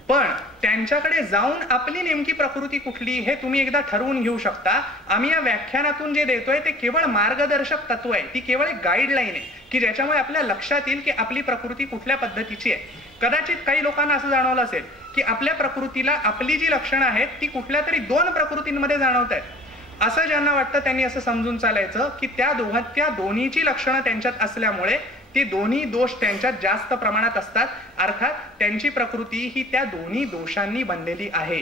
पण त्यांच्याकडे जाऊन आपली नेमकी प्रकृती कुठली हे तुम्ही एकदा ठरवून घेऊ शकता. आम्ही या व्याख्यानातून जे देतोय ते केवळ मार्गदर्शक तत्व आहे, ती केवळ एक गाईडलाईन आहे की ज्याच्यामुळे आपल्या लक्षात येईल की आपली प्रकृती कुठल्या पद्धतीची आहे. कदाचित काही लोकांना असं जाणवलं असेल की आपल्या प्रकृतीला आपली जी लक्षणं आहेत ती कुठल्या तरी 2 प्रकृतींमध्ये जाणवत आहेत. असं ज्यांना वाटतं त्यांनी असं समजून चालायचं की त्या दोन्हीची लक्षणं त्यांच्यात असल्यामुळे ती दोन्ही दोष त्यांच्यात जास्त प्रमाणात असतात. अर्थात त्यांची प्रकृती ही त्या दोन्ही दोषांनी बनलेली आहे.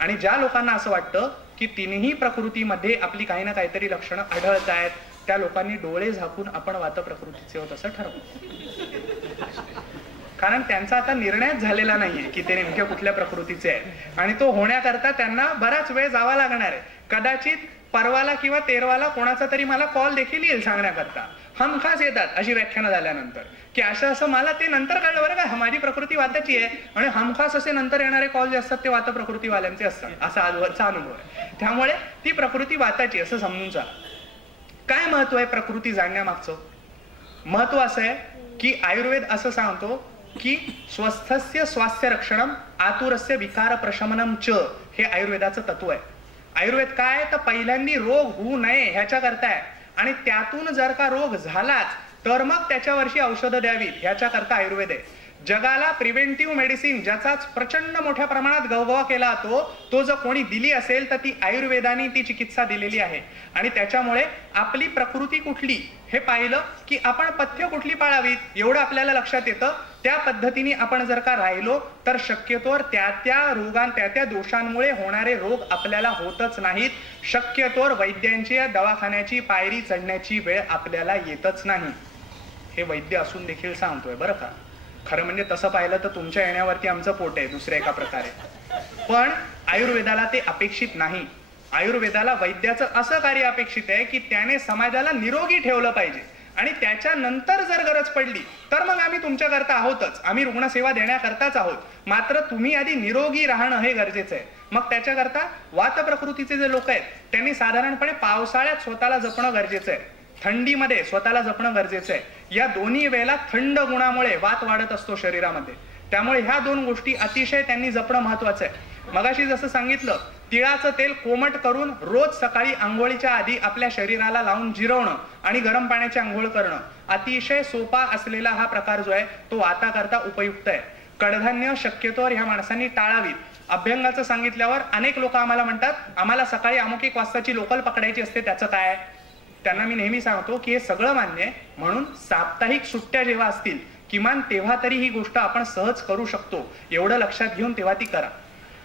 आणि ज्या लोकांना असं वाटतं की तिन्ही प्रकृतीमध्ये आपली काही ना काहीतरी लक्षणं आढळत आहेत त्या लोकांनी डोळे झाकून आपण वात प्रकृतीचे होत असं ठरवलं. कारण त्यांचा आता निर्णयच झालेला नाहीये की ते नेमक्या कुठल्या प्रकृतीचे आहे आणि तो होण्याकरता त्यांना बराच वेळ जावा लागणार आहे. कदाचित परवाला किंवा 13वाला कोणाचा तरी मला कॉल देखील येईल सांगण्याकरता. हमखास येतात अशी व्याख्यानं झाल्यानंतर की असं मला ते नंतर कळलं बरं का माझी प्रकृती वाताची आहे. आणि हमखास असे नंतर येणारे कॉल जे असतात ते वात प्रकृतीवाल्यांचे असतात, असा आजवरचा अनुभव आहे. त्यामुळे ती प्रकृती वाताची असं समजून चाला. काय महत्व आहे प्रकृती जाणण्यामागचं? महत्व असं आहे की आयुर्वेद असं सांगतो की स्वस्थस्य स्वास्थ्य रक्षणम आतुरस्य विकार प्रशमनम च, हे आयुर्वेदाचं तत्व आहे. आयुर्वेद काय तर पहिल्यांदा रोग होऊ नये ह्याच्या करता आहे. आणि त्यातून जर का रोग झालाच तर मग त्याच्यावरची औषधं द्यावीत ह्याच्या करता आयुर्वेद आहे. जगाला प्रिव्हेंटिव्ह मेडिसिन ज्याचाच प्रचंड मोठ्या प्रमाणात गवगवा केला तो जर कोणी दिली असेल तर ती आयुर्वेदाने ती चिकित्सा दिलेली आहे. आणि त्याच्यामुळे आपली प्रकृती कुठली हे पाहिलं की आपण पथ्य कुठली पाळावीत एवढं आपल्याला लक्षात येतं. त्या पद्धतीने आपण जर का राहिलो तर शक्यतोवर त्या दोषांमुळे होणारे रोग आपल्याला होतच नाहीत. शक्यतोवर वैद्यांची दवाखान्याची पायरी चढण्याची वेळ आपल्याला येतच नाही. हे वैद्य असून देखील सांगतोय बरं का. खरं म्हणजे तसं पाहिलं तर तुमच्या येण्यावरती आमचं पोट आहे दुसऱ्या एका प्रकारे. पण आयुर्वेदाला ते अपेक्षित नाही. आयुर्वेदाला वैद्याचं असं कार्य अपेक्षित आहे की त्याने समाजाला निरोगी ठेवलं पाहिजे. आणि त्याच्यानंतर जर गरज पडली तर मग आम्ही तुमच्याकरता आहोतच, आम्ही रुग्णसेवा देण्याकरताच आहोत. मात्र तुम्ही आधी निरोगी राहणं हे गरजेचं आहे. मग त्याच्याकरता वात प्रकृतीचे जे लोक आहेत त्यांनी साधारणपणे पावसाळ्यात स्वतःला जपणं गरजेचं आहे, थंडीमध्ये स्वतःला जपणं गरजेचं आहे. या दोन्ही वेळेला थंड गुणामुळे वात वाढत असतो शरीरामध्ये. त्यामुळे ह्या 2 गोष्टी अतिशय त्यांनी जपणं महत्वाचं आहे. मगाशी जसं सांगितलं तिळाचं तेल कोमट करून रोज सकाळी आंघोळीच्या आधी आपल्या शरीराला लावून जिरवणं आणि गरम पाण्याची आंघोळ करणं अतिशय सोपा असलेला हा प्रकार जो आहे तो वाताकरता उपयुक्त आहे. कडधान्य शक्यतोवर ह्या माणसांनी टाळावीत. अभ्यंगाचं सांगितल्यावर अनेक लोक आम्हाला म्हणतात आम्हाला सकाळी अमुक 1 वाजताची लोकल पकडायची असते त्याचं काय. त्यांना मी नेहमी सांगतो की हे सगळं मान्य आहे. म्हणून साप्ताहिक सुट्ट्या जेव्हा असतील किमान तेव्हा तरी ही गोष्ट आपण सहज करू शकतो एवढं लक्षात घेऊन तेव्हा ती करा.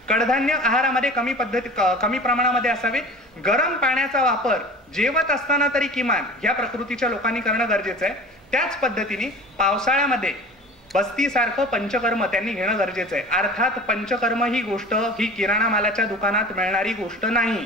कडधान्य आहारामध्ये कमी प्रमाणामध्ये असावेत. गरम पाण्याचा वापर जेवत असताना तरी किमान ह्या प्रकृतीच्या लोकांनी करणं गरजेचं आहे. त्याच पद्धतीने पावसाळ्यामध्ये बस्तीसारखं पंचकर्म त्यांनी घेणं गरजेचं आहे. अर्थात पंचकर्म ही गोष्ट ही किराणा मालाच्या दुकानात मिळणारी गोष्ट नाही.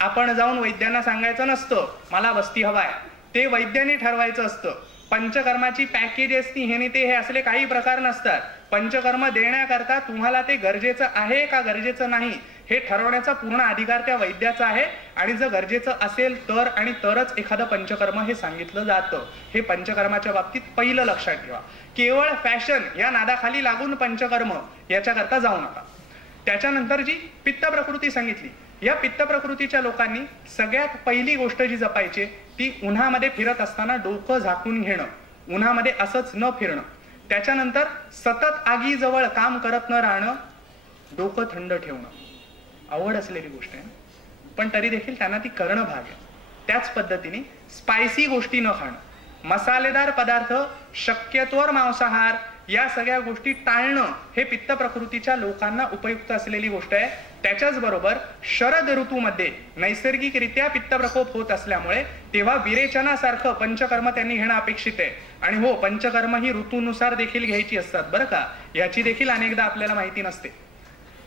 आपण जाऊन वैद्यांना सांगायचं नसतं मला बस्ती हवाय, ते वैद्यांनी ठरवायचं असतं. पंचकर्माची पॅकेज असती हे असले काही प्रकार नसतात. पंचकर्म देण्याकरता तुम्हाला ते गरजेचं आहे का गरजेचं नाही हे ठरवण्याचा पूर्ण अधिकार त्या वैद्याचा आहे. आणि जर गरजेचं असेल तर आणि तरच एखादं पंचकर्म हे सांगितलं जातं. हे पंचकर्माच्या बाबतीत पहिलं लक्षात ठेवा. केवळ फॅशन या नादाखाली लागून पंचकर्म याच्याकरता जाऊ नका. त्याच्यानंतर जी पित्त प्रकृती सांगितली, या पित्त प्रकृतीच्या लोकांनी सगळ्यात पहिली गोष्ट जी जपायची ती उन्हामध्ये फिरत असताना डोकं झाकून घेणं, उन्हामध्ये असंच न फिरणं. त्याच्यानंतर सतत आगीजवळ काम करत न राहणं, डोकं थंड ठेवणं. आवड असलेली गोष्ट आहे पण तरी देखील त्यांना ती करणं भाग आहे. त्याच पद्धतीने स्पायसी गोष्टी न खाणं, मसालेदार पदार्थ, शक्यतोवर मांसाहार या सगळ्या गोष्टी टाळणं हे पित्त प्रकृतीच्या लोकांना उपयुक्त असलेली गोष्ट आहे. त्याच्याच बरोबर शरद ऋतूमध्ये नैसर्गिकरित्या पित्त प्रकोप होत असल्यामुळे तेव्हा विरेचनासारखं पंचकर्म त्यांनी घेणं अपेक्षित आहे. आणि हो, पंचकर्म ही ऋतूनुसार देखील घ्यायची असतात बरं का, याची देखील अनेकदा आपल्याला माहिती नसते.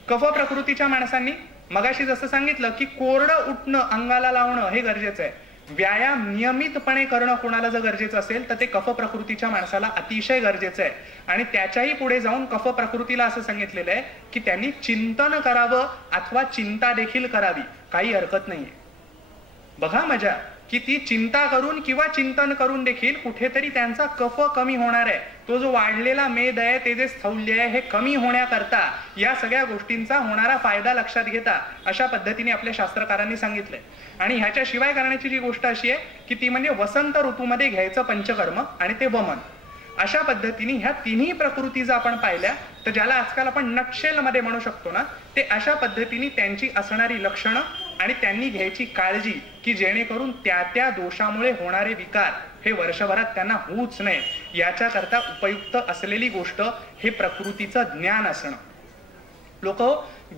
कफ प्रकृतीच्या माणसांनी मगाशी जसं सांगितलं की कोरडं उठणं, अंगाला लावणं हे गरजेचं आहे. व्यायाम नियमितपणे करणं कोणाला जर गरजेचं असेल तर ते कफ प्रकृतीच्या माणसाला अतिशय गरजेचं आहे. आणि त्याच्याही पुढे जाऊन कफ प्रकृतीला असं सांगितलेलं आहे की त्यांनी चिंतन करावं अथवा चिंता देखील करावी, काही हरकत नाहीये. बघा मजा की ती चिंता करून किंवा चिंतन करून देखील कुठेतरी त्यांचा कफ कमी होणार आहे. तो जो वाढलेला मेद आहे, ते जे स्थौल्य आहे, हे कमी होण्याकरता या सगळ्या गोष्टींचा होणारा फायदा लक्षात घेता अशा पद्धतीने आपल्या शास्त्रकारांनी सांगितलंय. आणि ह्याच्याशिवाय करण्याची जी गोष्ट अशी आहे की ती म्हणजे वसंत ऋतूमध्ये घ्यायचं पंचकर्म आणि ते वमन. अशा पद्धतीने ह्या तिन्ही प्रकृती जर आपण पाहिल्या तर ज्याला आजकाल आपण नटशेल मध्ये म्हणू शकतो ना, ते अशा पद्धतीने त्यांची असणारी लक्षणं आणि त्यांनी घ्यायची काळजी की जेणेकरून त्या त्या दोषामुळे होणारे विकार हे वर्षभरात त्यांना होऊच नये याच्याकरता उपयुक्त असलेली गोष्ट हे प्रकृतीचं ज्ञान असणं. लोक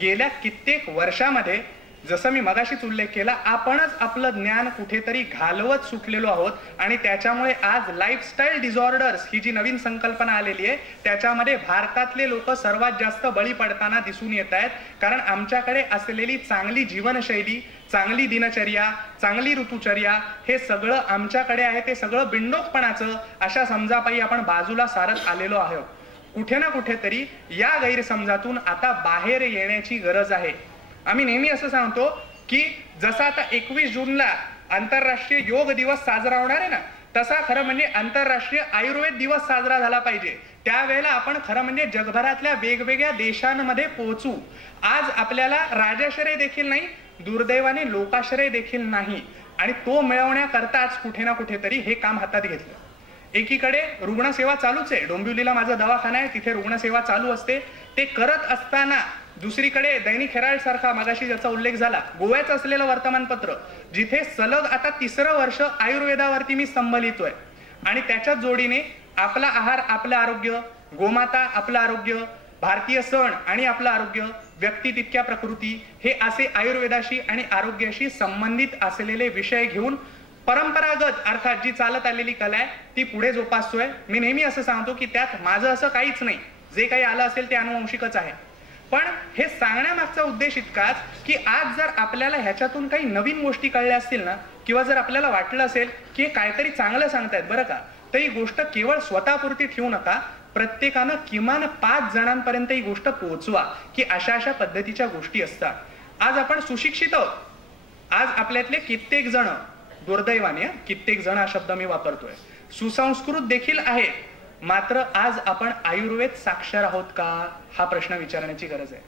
गेल्या कित्येक वर्षामध्ये जसं मी मगाशीच उल्लेख केला, आपणच आपलं ज्ञान कुठेतरी घालवत सुटलेलो आहोत. आणि त्याच्यामुळे आज लाईफस्टाईल डिसऑर्डर्स ही जी नवीन संकल्पना आलेली आहे त्याच्यामध्ये भारतातले लोक सर्वात जास्त बळी पडताना दिसून येत आहेत. कारण आमच्याकडे असलेली चांगली जीवनशैली, चांगली दिनचर्या, चांगली ऋतुचर्या हे सगळं आमच्याकडे आहे, ते सगळं बिंडोकपणाचं अशा समजापायी आपण बाजूला सारत आलेलो आहोत. कुठे ना कुठेतरी या गैरसमजातून आता बाहेर येण्याची गरज आहे. आम्ही नेहमी असं सांगतो की जसा आता 21 जूनला आंतरराष्ट्रीय योग दिवस साजरा होणार आहे ना, तसा खरं म्हणजे आंतरराष्ट्रीय आयुर्वेद दिवस साजरा झाला पाहिजे. त्यावेळेला आपण खरं म्हणजे जगभरातल्या वेगवेगळ्या देशांमध्ये पोहोचू. आज आपल्याला राजाश्रय देखील नाही, दुर्दैवाने लोकाश्रय देखील नाही. आणि तो मिळवण्याकरताच कुठे ना कुठेतरी हे काम हातात घेतलं. एकीकडे रुग्णसेवा चालूच आहे, डोंबिवलीला माझा दवाखाना आहे, तिथे रुग्णसेवा चालू असते. ते करत असताना दुसरीकडे दैनिक हेराल्ड सारखा मगाशी ज्याचा उल्लेख झाला गोव्याचं असलेलं वर्तमानपत्र, जिथे सलग आता 3रं वर्ष आयुर्वेदावरती मी स्तंभ लिहितोय. आणि त्याच्याच जोडीने आपला आहार आपलं आरोग्य, गोमाता आपलं आरोग्य, भारतीय सण आणि आपलं आरोग्य, व्यक्ती तितक्या प्रकृती हे असे आयुर्वेदाशी आणि आरोग्याशी संबंधित असलेले विषय घेऊन परंपरागत अर्थात जी चालत आलेली कला आहे ती पुढे जोपासतोय. मी नेहमी असं सांगतो की त्यात माझं असं काहीच नाही, जे काही आलं असेल ते अनुवंशिकच आहे. पण हे सांगण्यामागचा उद्देश इतकाच की आज जर आपल्याला ह्याच्यातून काही नवीन गोष्टी कळल्या असतील ना, किंवा जर आपल्याला वाटलं असेल की काहीतरी चांगलं सांगतायत बरं का, तर ही गोष्ट केवळ स्वतःपुरती ठेवू नका. प्रत्येकानं किमान 5 जणांपर्यंत ही गोष्ट पोहोचवा की अशा अशा पद्धतीच्या गोष्टी असतात. आज आपण सुशिक्षित आहोत. आज आपल्यातले कित्येक जण, दुर्दैवाने कित्येक जण हा शब्द मी वापरतोय, सुसंस्कृत देखील आहे. मात्र आज आपण आयुर्वेद साक्षर आहोत का हा प्रश्न विचारण्याची गरज आहे.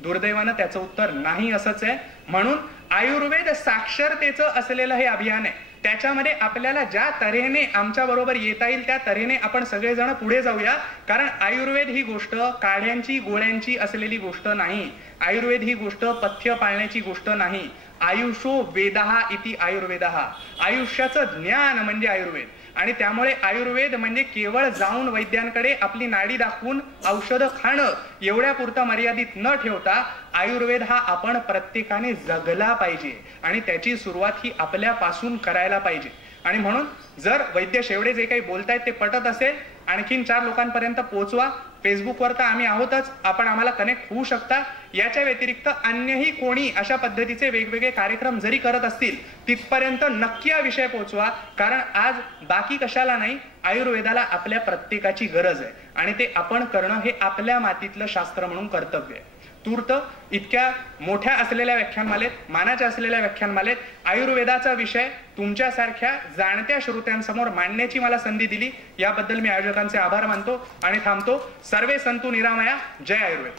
दुर्दैवानं त्याचं उत्तर नाही असंच आहे. म्हणून आयुर्वेद साक्षरतेचं असलेलं हे अभियान आहे. त्याच्यामध्ये आपल्याला ज्या तऱ्हेने आमच्या बरोबर येता येईल त्या तऱ्हेने आपण सगळेजण पुढे जाऊया. कारण आयुर्वेद ही गोष्ट काढ्यांची गोळ्यांची असलेली गोष्ट नाही. आयुर्वेद ही गोष्ट पथ्य पाळण्याची गोष्ट नाही. आयुषो वेदः इति आयुर्वेदः, आयुष्याचं ज्ञान म्हणजे आयुर्वेद. आणि त्यामुळे आयुर्वेद म्हणजे केवळ जाऊन वैद्यांकडे आपली नाडी दाखवून औषधं खाणं एवढ्या पुरता मर्यादित न ठेवता आयुर्वेद हा आपण प्रत्येकाने जगला पाहिजे आणि त्याची सुरुवात ही आपल्यापासून करायला पाहिजे. आणि म्हणून जर वैद्य शेवडे जे काही बोलतायत ते पटत असेल आणखीन 4 लोकांपर्यंत पोहोचवा. फेसबुकवर तर आम्ही आहोतच, आपण आम्हाला कनेक्ट होऊ शकता. याच्या व्यतिरिक्त अन्यही कोणी अशा पद्धतीचे वेगवेगळे कार्यक्रम जरी करत असतील तिथपर्यंत नक्की हा विषय पोहोचवा. कारण आज बाकी कशाला नाही, आयुर्वेदाला आपल्या प्रत्येकाची गरज आहे आणि ते आपण करणं हे आपल्या मातीतलं शास्त्र म्हणून कर्तव्य आहे. तूर्त इतक्या मोठ्या असलेल्या व्याख्यानमालेत, मानाच्या असलेल्या व्याख्यानमालेत आयुर्वेदाचा विषय तुमच्यासारख्या जाणत्या श्रोत्यांसमोर मांडण्याची मला संधी दिली, याबद्दल मी आयोजकांचे आभार मानतो आणि थांबतो. सर्वे संतु निरामया. जय आयुर्वेद.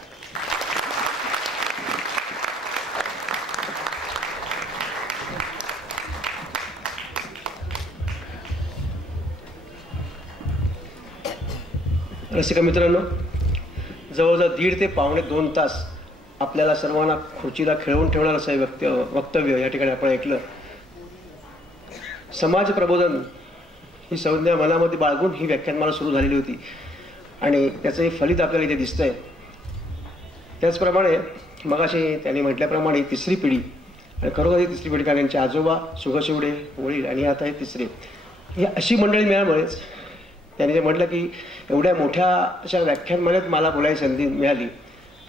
रसिका मित्रांनो, जवळजवळ 1.5 ते पावणे 2 तास आपल्याला सर्वांना खुर्चीला खेळवून ठेवणार असं वक्तव्य या ठिकाणी आपण ऐकलं. समाज प्रबोधन ही संज्ञा मनामध्ये बाळगून ही व्याख्यानमाला सुरू झालेली होती आणि त्याचं हे फलित आपल्याला इथे दिसतंय. त्याचप्रमाणे मगाशी त्यांनी म्हटल्याप्रमाणे 3री पिढी आणि खरोखर ही 3री पिढी, कारण त्यांचे आजोबा सुगशिवडे, वडील आणि आता हे 3रे, ही अशी मंडळी मिळाल्यामुळेच त्यांनी जे म्हटलं की एवढ्या मोठ्या अशा व्याख्यानमालेत मला बोलायची संधी मिळाली.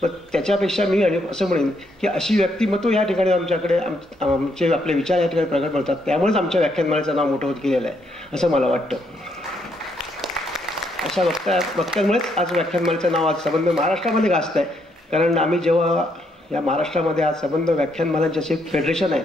पण त्याच्यापेक्षा मी असं म्हणेन की अशी व्यक्तिमत्व या ठिकाणी आमच्याकडे आमचे आपले विचार या ठिकाणी प्रगट करतात, त्यामुळेच आमच्या व्याख्यानमालेचं नाव मोठं होत गेलेलं आहे असं मला वाटतं. अशा वक्त्यांमुळेच आज व्याख्यानमालेचं नाव आज संबंध महाराष्ट्रामध्ये गाजत आहे. कारण आम्ही जेव्हा या महाराष्ट्रामध्ये आज संबंध व्याख्यानमालांची अशी एक फेडरेशन आहे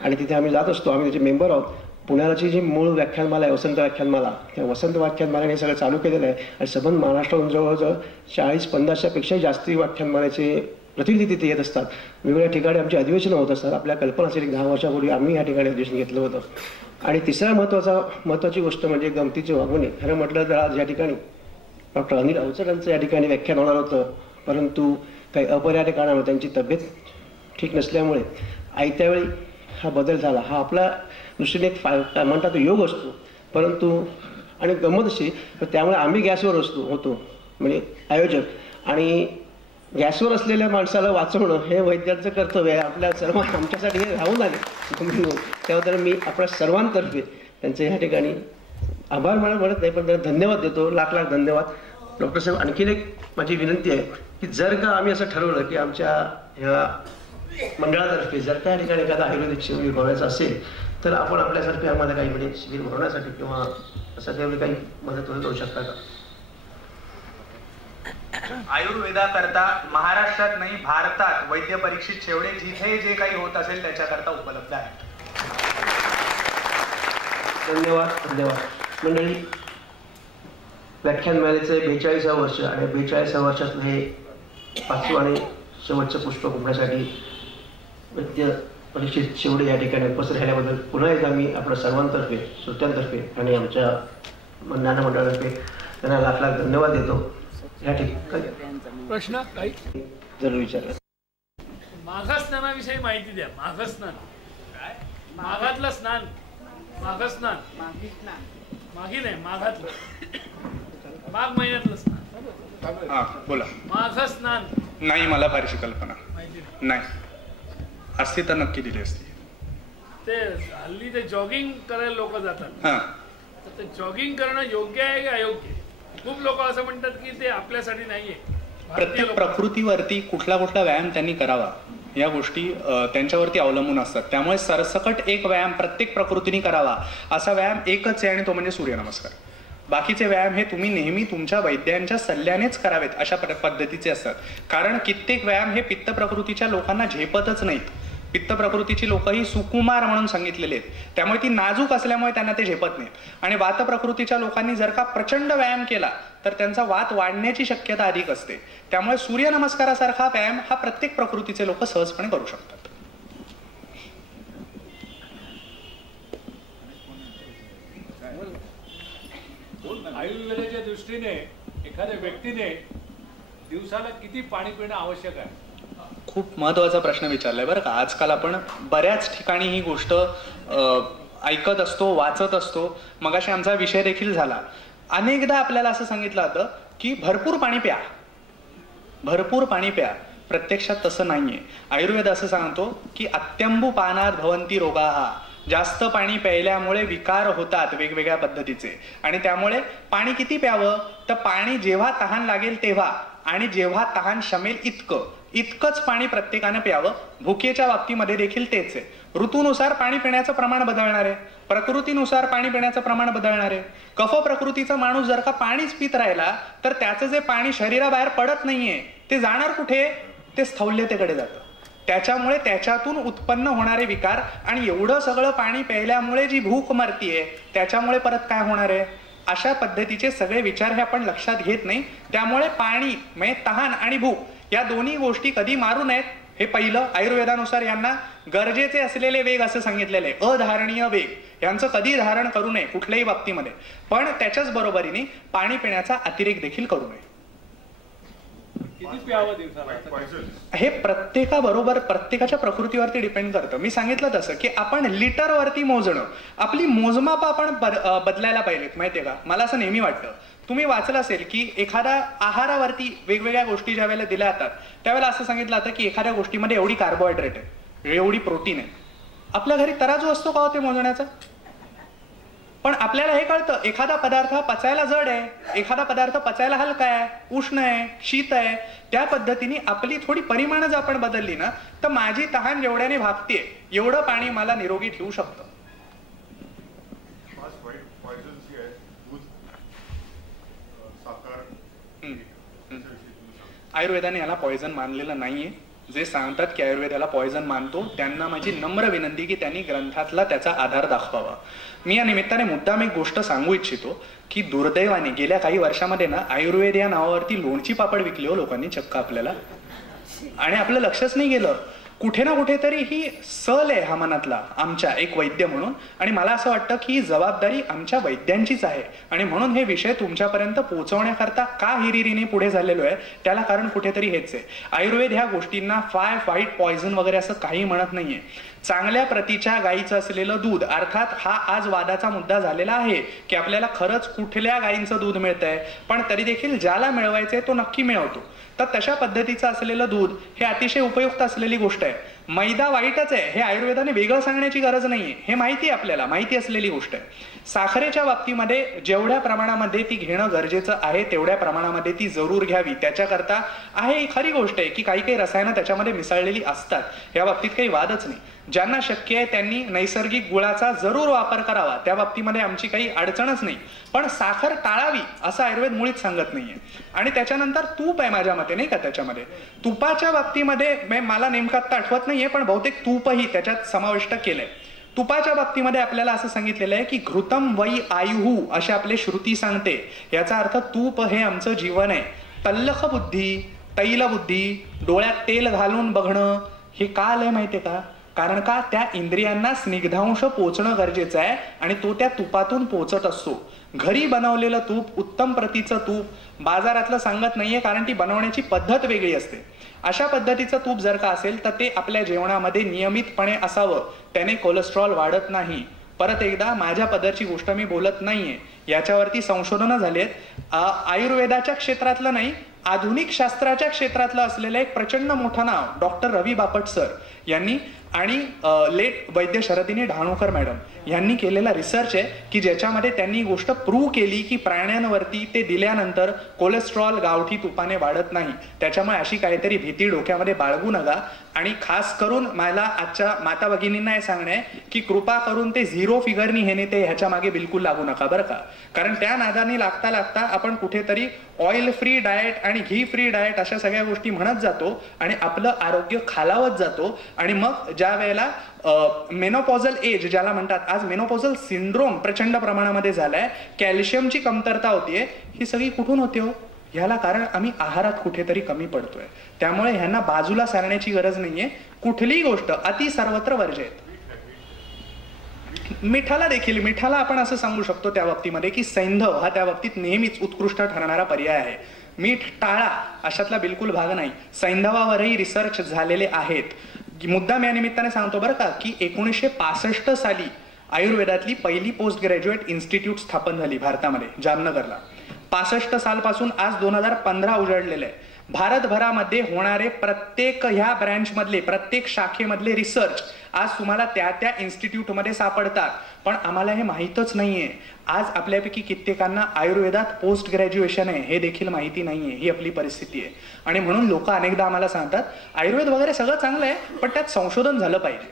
आणि तिथे आम्ही जात असतो, आम्ही त्याचे मेंबर आहोत. पुण्याची जी मूळ व्याख्यानमाला आहे वसंत व्याख्यानमाला, त्या वसंत व्याख्यानमालाने हे सगळं चालू केलेलं आहे आणि संबंध महाराष्ट्रातून जवळजवळ 40-50पेक्षाही जास्ती व्याख्यानमालेचे प्रतिनिधी तिथे येत असतात. वेगवेगळ्या ठिकाणी आमची अधिवेशनं होत असतात. आपल्या कल्पना असेल 10 वर्षापूर्वी आम्ही या ठिकाणी अधिवेशन घेतलं होतं. आणि तिसरा महत्त्वाची गोष्ट म्हणजे गमतीचे वागणे. खरं म्हटलं तर आज या ठिकाणी डॉक्टर अनिल अवचरांचं या ठिकाणी व्याख्यान होणार होतं, परंतु काही अपरिहार्य कारणामुळे त्यांची तब्येत ठीक नसल्यामुळे आयत्या वेळी हा बदल झाला. हा आपला दृष्टीने एक म्हणतात योग असतो, परंतु आणि गंमत अशी तर त्यामुळे आम्ही गॅसवर होतो म्हणजे आयोजक, आणि गॅसवर असलेल्या माणसाला वाचवणं हे वैद्यांचं कर्तव्य आहे. आपल्या सर्व आमच्यासाठी हे राहून आले. त्याबद्दल मी आपल्या सर्वांतर्फे त्यांचे ह्या ठिकाणी आभार म्हणत नाही, पण त्यांना धन्यवाद देतो. लाख लाख धन्यवाद. डॉक्टर साहेब, आणखीन एक माझी विनंती आहे की जर का आम्ही असं ठरवलं की आमच्या ह्या मंडळातर्फे जर त्या ठिकाणी एखादा आयुर्वेदिक शिबिर भरवायचं असेल तर आपण आपल्यासारखे आम्हाला काही म्हणजे शिबिर भरवण्यासाठी किंवा असं काही मदत करू शकता का? आयुर्वेदाकरता महाराष्ट्रात नाही भारतात वैद्य परीक्षित शेवडे जिथे जे काही होत असेल त्याच्याकरता उपलब्ध आहे. धन्यवाद मंडळी. व्याख्यानमालेचे 42 वर्ष आणि 42 वर्षातलं हे 5वं आणि शेवटचं पुष्प घुमण्यासाठी वैद्य परीक्षित शेवडे या ठिकाणी उपस्थित राहिल्याबद्दल पुन्हा एकदा मी आपल्या सर्वांतर्फे, श्रोत्यांतर्फे आणि आमच्या ज्ञान मंडळातर्फे त्यांना लाख लाख धन्यवाद देतो. या ठिकाणी प्रश्न काही जरूर विचारला. माघस्नानाविषयी माहिती द्या. माघस्नान काय? माघातलं स्नान. माघस्नान माघी नाही, माघातलं, माघ महिन्यातलं स्नान. हा बोला. माघस्नान नाही, मला फारशी कल्पना नाही. असती तर नक्की दिली असती. ते हल्ली ते जॉगिंग करायला लोक जातात. हा, तर ते जॉगिंग करणं योग्य आहे की अयोग्य? खूप लोक असं म्हणतात की ते आपल्यासाठी नाहीये. प्रत्येक प्रकृतीवरती कुठला व्यायाम त्यांनी करावा या गोष्टी त्यांच्यावरती अवलंबून असतात. त्यामुळे सरसकट एक व्यायाम प्रत्येक प्रकृतीने करावा असा व्यायाम एकच आहे आणि तो म्हणजे सूर्यनमस्कार. बाकीचे व्यायाम हे तुम्ही नेहमी तुमच्या वैद्यांच्या सल्ल्यानेच करावेत अशा पद्धतीचे असतात. कारण कित्येक व्यायाम हे पित्त प्रकृतीच्या लोकांना झेपतच नाहीत. पित्त प्रकृतीची लोकही सुकुमार म्हणून सांगितलेले आहेत, त्यामुळे ती नाजूक असल्यामुळे त्यांना ते झेपत नाहीत. आणि वात प्रकृतीच्या लोकांनी जर का प्रचंड व्यायाम केला तर त्यांचा वात वाढण्याची शक्यता अधिक असते. त्यामुळे सूर्यनमस्कारासारखा व्यायाम हा प्रत्येक प्रकृतीचे लोक सहजपणे करू शकतात. आयुर्वेदाच्या दृष्टीने एखाद्या व्यक्तीने दिवसाला किती पाणी पिणं आवश्यक आहे? खूप महत्वाचा प्रश्न विचारलाय बरं का. आजकाल आपण बऱ्याच ठिकाणी ही गोष्ट ऐकत असतो, वाचत असतो. मगाशी आमचा विषय देखील झाला. अनेकदा आपल्याला असं सांगितलं जातं की भरपूर पाणी प्या, भरपूर पाणी प्या. प्रत्यक्षात तसं नाहीये. आयुर्वेद असं सांगतो की अत्यंबू पानात भवंती रोगाः, जास्त पाणी प्यायल्यामुळे विकार होतात वेगवेगळ्या पद्धतीचे, आणि त्यामुळे पाणी किती प्यावं तर पाणी जेव्हा तहान लागेल तेव्हा आणि जेव्हा तहान शमेल इतकंच पाणी प्रत्येकानं प्यावं. भुकेच्या बाबतीमध्ये देखील तेच आहे. ऋतूनुसार पाणी पिण्याचं प्रमाण बदलणार आहे, प्रकृतीनुसार पाणी पिण्याचं प्रमाण बदलणार आहे. कफ प्रकृतीचा माणूस जर का पाणीच पित राहिला तर त्याचं जे पाणी शरीराबाहेर पडत नाहीये ते जाणार कुठे, ते स्थौल्यतेकडे जातं. त्याच्यामुळे त्याच्यातून उत्पन्न होणारे विकार आणि एवढं सगळं पाणी प्यायल्यामुळे जी भूक मरतीये त्याच्यामुळे परत काय होणार आहे, अशा पद्धतीचे सगळे विचार हे आपण लक्षात घेत नाही. त्यामुळे पाणी म्हणजे तहान आणि भूक या दोन्ही गोष्टी कधी मारू नयेत हे पहिलं. आयुर्वेदानुसार यांना गरजेचे असलेले वेग असं सांगितलेले, अधारणीय वेग यांचं कधी धारण करू नये कुठल्याही बाबतीमध्ये, पण त्याच्याच बरोबरीने पाणी पिण्याचा अतिरेक देखील करू नये. हे प्रत्येकाबरोबर प्रत्येकाच्या प्रकृतीवरती डिपेंड करतं. मी सांगितलं तसं की आपण लिटरवरती मोजणं, आपली मोजमाप आपण बदलायला पाहिजेत. माहितीये का, मला असं नेहमी वाटतं, तुम्ही वाचलं असेल की एखाद्या आहारावरती वेगवेगळ्या गोष्टी ज्या वेळेला दिल्या जातात त्यावेळेला असं सांगितलं जातं की एखाद्या गोष्टीमध्ये एवढी कार्बोहायड्रेट आहे, एवढी प्रोटीन आहे. आपल्या घरी तराजू असतो का ते मोजण्याचा? पण आपल्याला हे कळतं एखादा पदार्थ पचायला जड आहे, एखादा पदार्थ पचायला हलका आहे, उष्ण आहे, शीत आहे. त्या पद्धतीने आपली थोडी परिमाणं जर आपण बदलली ना तर माझी तहान जेवढ्याने भागतीये एवढं पाणी मला निरोगी ठेवू शकतं. आयुर्वेदाने याला पॉइझन मानलेलं नाहीये. जे सांगतात की आयुर्वेद याला पॉइझन मानतो त्यांना माझी नम्र विनंती की त्यांनी ग्रंथातला त्याचा आधार दाखवावा. मी या निमित्ताने मुद्दाम एक गोष्ट सांगू इच्छितो की दुर्दैवाने गेल्या काही वर्षामध्ये ना आयुर्वेद या नावावरती लोणची पापड विकले हो लोकांनी चक्क आपल्याला, आणि आपलं लक्षच नाही गेलं. कुठे ना कुठेतरी ही सल आहे हा मनातला आमच्या एक वैद्य म्हणून, आणि मला असं वाटतं की ही जबाबदारी आमच्या वैद्यांचीच आहे. आणि म्हणून हे विषय तुमच्यापर्यंत पोहोचवण्याकरता का हिरिरीने पुढे झालेलो आहे त्याला कारण कुठेतरी हेच आहे. आयुर्वेद ह्या गोष्टींना फाईट पॉइझन वगैरे असं काही म्हणत नाहीये. चांगल्या प्रतीच्या गायीचं असलेलं दूध, अर्थात हा आज वादाचा मुद्दा झालेला आहे की आपल्याला खरंच कुठल्या गायींचं दूध मिळतंय, पण तरी देखील ज्याला मिळवायचंय तो नक्की मिळवतो. तर तशा पद्धतीचं असलेलं दूध हे अतिशय उपयुक्त असलेली गोष्ट आहे. मैदा वाईटच आहे हे आयुर्वेदाने वेगळं सांगण्याची गरज नाहीये, हे माहिती आहे आपल्याला, माहिती असलेली गोष्ट आहे. साखरेच्या बाबतीमध्ये जेवढ्या प्रमाणामध्ये ती घेणं गरजेचं आहे तेवढ्या प्रमाणामध्ये ती जरूर घ्यावी. त्याच्याकरता आहे ही खरी गोष्ट आहे की काही रसायनं त्याच्यामध्ये मिसळलेली असतात, या बाबतीत काही वादच नाही. ज्यांना शक्य आहे त्यांनी नैसर्गिक गुळाचा जरूर वापर करावा, त्या बाबतीमध्ये आमची काही अडचणच नाही. पण साखर टाळावी असं आयुर्वेद मुळीच सांगत नाहीये. आणि त्याच्यानंतर तूप आहे माझ्या मते नाही का, त्याच्यामध्ये तुपाच्या बाबतीमध्ये मला नेमकं आता आठवत नाहीये पण बहुतेक तूपही त्याच्यात समाविष्ट केलंय. तुपाच्या बाबतीमध्ये आपल्याला असं सांगितलेलं आहे की घृतम वै आयुहू अशी आपली श्रुती सांगते. याचा अर्थ तूप हे आमचं जीवन आहे. तल्लख बुद्धी, तैलबुद्धी, डोळ्यात तेल घालून बघणं हे का आलंय माहितीये का? कारण का त्या इंद्रियांना स्निग्धांश पोचणं गरजेचं आहे आणि तो त्या तुपातून पोचत असतो. घरी बनवलेलं तूप, उत्तम प्रतीचं तूप बाजारातलं सांगत नाहीये कारण ती बनवण्याची पद्धत वेगळी असते. अशा पद्धतीचं तूप जर का असेल तर ते आपल्या जेवणामध्ये नियमितपणे असावं, त्याने कोलेस्ट्रॉल वाढत नाही. परत एकदा माझ्या पदरची गोष्ट मी बोलत नाहीये, याच्यावरती संशोधनं झालेत. आयुर्वेदाच्या क्षेत्रातलं नाही, आधुनिक शास्त्राच्या क्षेत्रातलं असलेलं एक प्रचंड मोठं नाव डॉक्टर रवी बापट सर यांनी आणि लेट वैद्य शरदिनी ढाणोकर मॅडम यांनी केलेला रिसर्च आहे की ज्याच्यामध्ये त्यांनी गोष्ट प्रूव्ह केली की प्राण्यांवरती ते दिल्यानंतर कोलेस्ट्रॉल गावठी तुपाने वाढत नाही. त्याच्यामुळे अशी काहीतरी भीती डोक्यामध्ये बाळगू नका. आणि खास करून मला आजच्या माता भगिनींना हे सांगणे की कृपा करून ते 0 फिगरनी हे ते ह्याच्या मागे बिलकुल लागू नका बरं का. कारण त्या नादाने लागता लागता आपण कुठेतरी ऑइल फ्री डाएट आणि घी फ्री डाएट अशा सगळ्या गोष्टी म्हणत जातो आणि आपलं आरोग्य खालावत जातो. आणि मग ज्या वेळेला मेनोपॉझल एज ज्याला म्हणतात, आज मेनोपॉझल सिंड्रोम प्रचंड प्रमाणामध्ये झालाय, कॅल्शियमची कमतरता होतीये, ही सगळी कुठून होते हो? ह्याला कारण आम्ही आहारात कुठेतरी कमी पडतोय. त्यामुळे ह्यांना बाजूला सारण्याची गरज नाहीये. कुठलीही गोष्ट अति सर्वत्र वर्ज्य आहेत. मिठाला आपण असं सांगू शकतो त्या बाबतीमध्ये की सैंधव हा त्या बाबतीत नेहमीच उत्कृष्ट ठरणारा पर्याय आहे. मीठ टाळा अशातला बिलकुल भाग नाही. सैंधवावरही रिसर्च झालेले आहेत. मुद्दाम या निमित्ताने सांगतो बरं का की 1965 साली आयुर्वेदातली पहिली पोस्ट ग्रॅज्युएट इन्स्टिट्यूट स्थापन झाली भारतामध्ये, जामनगरला. 65 सालपासून आज 2015 उजाडलेलं आहे. भारतभरामध्ये होणारे प्रत्येक ह्या ब्रँचमधले, प्रत्येक शाखेमधले रिसर्च आज तुम्हाला त्या त्या इन्स्टिट्यूटमध्ये सापडतात, पण आम्हाला हे माहीतच नाहीये. आज आपल्यापैकी कित्येकांना आयुर्वेदात पोस्ट ग्रॅज्युएशन आहे हे देखील माहिती नाहीये. ही आपली परिस्थिती आहे. आणि म्हणून लोक अनेकदा आम्हाला सांगतात आयुर्वेद वगैरे सगळं चांगलं आहे, पण त्यात संशोधन झालं पाहिजे.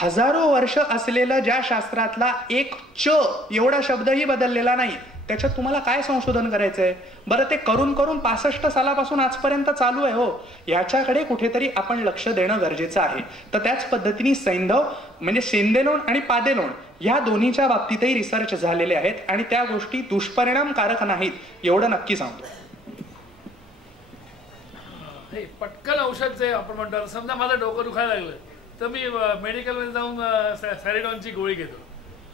हजारो वर्ष असलेलं ज्या शास्त्रातला एक च एवढा शब्दही बदललेला नाही, त्याच्यात तुम्हाला काय संशोधन करायचंय? बरं, ते करून करून 65 सालापासून आजपर्यंत चालू आहे. हो, याच्याकडे कुठेतरी आपण लक्ष देणं गरजेचं आहे. तर त्याच पद्धतीने सैंधव म्हणजे सेंदेलोण आणि पादेलोण या दोन्हीच्या बाबतीतही रिसर्च झालेले आहेत आणि त्या गोष्टी दुष्परिणामकारक नाहीत एवढं नक्की सांगतो. पटकन औषध जे आपण म्हणतो, समजा माझं डोकं दुखायला लागलं तर मी मेडिकलमध्ये जाऊन सॅरिडॉनची गोळी घेतो.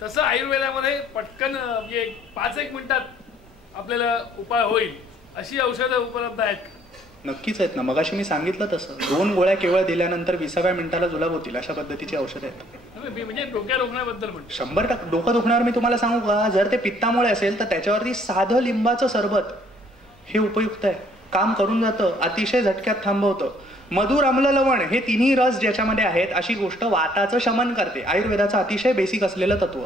तसं आयुर्वेदामध्ये पटकन म्हणजे 5-1 मिनिटात आपल्याला उपाय होईल अशी औषधं उपलब्ध आहेत. नक्कीच आहेत ना. मगाशी मी सांगितलं तसं 2 गोळ्या केवळ दिल्यानंतर 20व्या मिनिटाला जुलाब होतील अशा पद्धतीची औषधं आहेत. म्हणजे डोक्या दुखण्याबद्दल म्हणतो. 100% डोकं दुखण्यावर मी तुम्हाला सांगू का, जर ते पित्तामुळे असेल तर त्याच्यावरती साधं लिंबाचं सरबत हे उपयुक्त आहे, काम करून जातं, अतिशय झटक्यात थांबवतं. मधुर, आम्ल, लवण हे तिन्ही रस ज्याच्यामध्ये आहेत अशी गोष्ट वाताचं शमन करते. आयुर्वेदाचं अतिशय बेसिक असलेलं तत्व.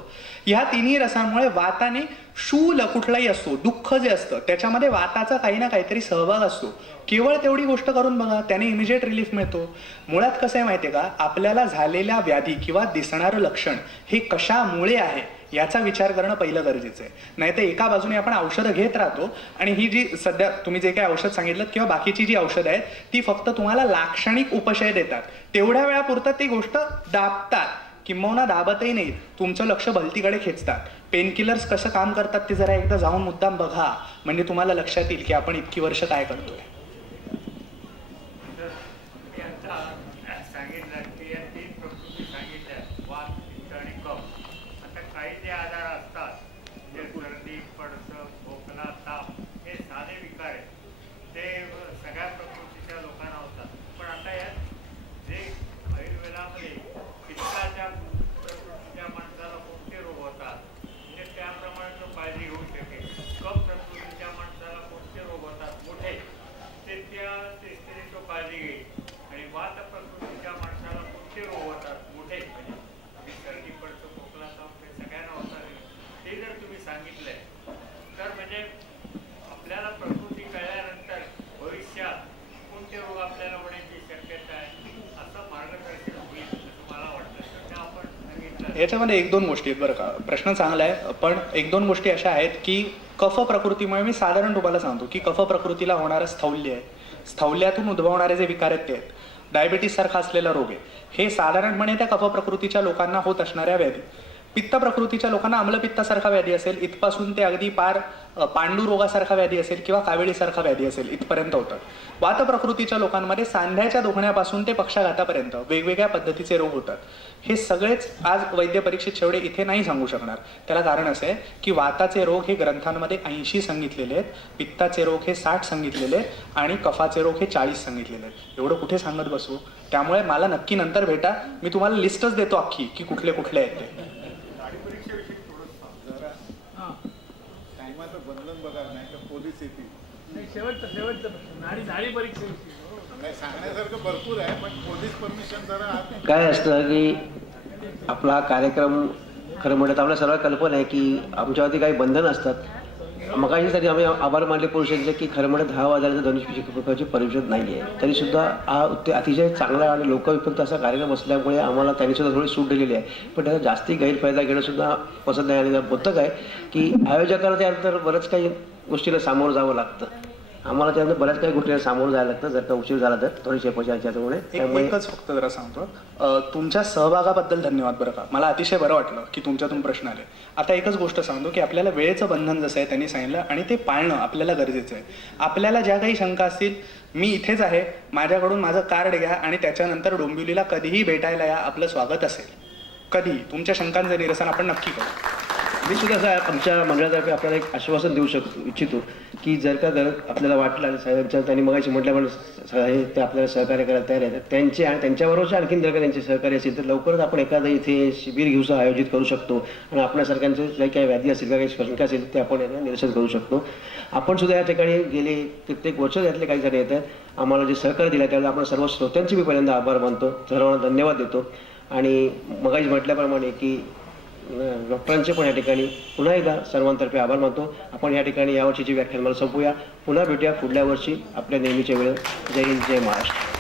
ह्या तिन्ही रसांमुळे वाताने शूल कुठलाही असतो, दुःख जे असतं त्याच्यामध्ये वाताचा काही ना काहीतरी सहभाग असतो. केवळ तेवढी गोष्ट करून बघा, त्याने इमिजिएट रिलीफ मिळतो. मुळात कसं आहे माहितीये का, आपल्याला झालेल्या व्याधी किंवा दिसणारं लक्षण हे कशामुळे आहे याचा विचार करणं पहिलं गरजेचं आहे. नाही तर एका बाजूने आपण औषधं घेत राहतो आणि ही जी सध्या तुम्ही जे काही औषध सांगितलं किंवा बाकीची जी औषधं आहेत ती फक्त तुम्हाला लाक्षणिक उपशय देतात. तेवढ्या वेळापुरतं ती गोष्ट दाबतात, किंबहुना दाबतही नाही, तुमचं लक्ष भलतीकडे खेचतात. पेनकिलर्स कसं काम करतात ते जरा एकदा जाऊन मुद्दाम बघा, म्हणजे तुम्हाला लक्षात येईल की आपण इतकी वर्ष काय करतोय. याच्यामध्ये 1-2 गोष्टी आहेत बरं का. प्रश्न चांगला आहे, पण 1-2 गोष्टी अशा आहेत की कफ प्रकृतीमुळे मी साधारण तुम्हाला सांगतो की कफ प्रकृतीला होणारं स्थौल्य आहे, स्थौल्यातून उद्भवणारे जे विकार आहेत ते आहेत. डायबिटीस सारखा असलेला रोग आहे, हे साधारणपणे त्या कफ प्रकृतीच्या लोकांना होत असणाऱ्या व्याधी. पित्त प्रकृतीच्या लोकांना आम्लपित्तासारखा व्याधी असेल इथपासून ते अगदी पार पांडू रोगासारखा व्याधी असेल किंवा कावेळीसारखा व्याधी असेल इथपर्यंत होतं. वात प्रकृतीच्या लोकांमध्ये सांध्याच्या दुखण्यापासून ते पक्षाघातापर्यंत वेगवेगळ्या पद्धतीचे रोग होतात. हे सगळेच आज वैद्य परीक्षेत शेवटे इथे नाही सांगू शकणार. त्याला कारण असं आहे की वाताचे रोग हे ग्रंथांमध्ये 80 सांगितलेले आहेत, पित्ताचे रोग हे 60 सांगितलेले आहेत आणि कफाचे रोग हे 40 सांगितलेले आहेत. एवढं कुठे सांगत बसू. त्यामुळे मला नक्की नंतर भेटा, मी तुम्हाला लिस्टच देतो अख्खी की कुठले कुठले आहेत ते. सांगण्यासारखं भरपूर आहे, पण पोलीस परमिशन जरा काय असतं की आपला हा कार्यक्रम खरं म्हणत आपल्या सर्व कल्पना आहे की आमच्यावरती काही बंधन असतात. मगाशीसाठी आम्ही आभार मानले पोलिसांचे की खरं म्हणत 10 वाजल्याचं धनुष्य परिषद नाही आहे, तरीसुद्धा हा अतिशय चांगला आणि लोकवियुक्त असा कार्यक्रम असल्यामुळे आम्हाला त्यांनीसुद्धा थोडी सूट दिलेली आहे. पण त्याचा जास्ती गैरफायदा घेणंसुद्धा पसंत नाही. आणि होतं काय की आयोजकाला त्यानंतर बरंच काही गोष्टीला सामोरं जावं लागतं. आम्हाला त्यानंतर बऱ्याच काही गोष्टीला सामोरं जायला लागतं जर का उशीर झाला तर थोडीशी अपचाराच्यामुळे. एकच फक्त जरा सांगतो, तुमच्या सहभागाबद्दल धन्यवाद बरं का. मला अतिशय बरं वाटलं की तुमच्यातून प्रश्न आले. आता एकच गोष्ट सांगतो की आपल्याला वेळेचं बंधन जसं आहे त्यांनी सांगितलं आणि ते पाळणं आपल्याला गरजेचं आहे. आपल्याला ज्या काही शंका असतील मी इथेच आहे, माझ्याकडून माझं कार्ड घ्या आणि त्याच्यानंतर डोंबिवलीला कधीही भेटायला या, आपलं स्वागत असेल. कधी तुमच्या शंकांचं निरसन आपण नक्की करू. मी सुद्धा साहेब आमच्या मंडळातर्फे आपल्याला एक आश्वासन देऊ इच्छितो की जर का आपल्याला वाटलं आणि साहेबांच्या त्यांनी मगाशी म्हटल्याप्रमाणे ते आपल्याला सहकार्य करायला तयार आहेत त्यांचे आणि त्यांच्याबरोबरचे आणखीन जर का त्यांचे सहकार्य असेल तर लवकरच आपण एखादं इथे शिबिर घेऊन आयोजित करू शकतो आणि आपल्यासारख्यांचे जे काही व्याधी असेल किंवा काही शंका असेल ते आपण यांना निरसन करू शकतो. आपण सुद्धा या ठिकाणी गेले कित्येक वर्ष यातले काही जण येत आहेत आम्हाला जे सहकार्य दिलं त्यावेळेला आपण सर्व श्रोत्यांचे मी पहिल्यांदा आभार मानतो, सर्वांना धन्यवाद देतो. आणि मगाशी म्हटल्याप्रमाणे की डॉक्टरांचे पण या ठिकाणी पुन्हा एकदा सर्वांतर्फे आभार मानतो. आपण या ठिकाणी यावर्षीची व्याख्यानमाला संपूया. पुन्हा भेटूया पुढल्या वर्षी आपल्या नेहमीच्या वेळेत. जय हिंद, जय महाराष्ट्र.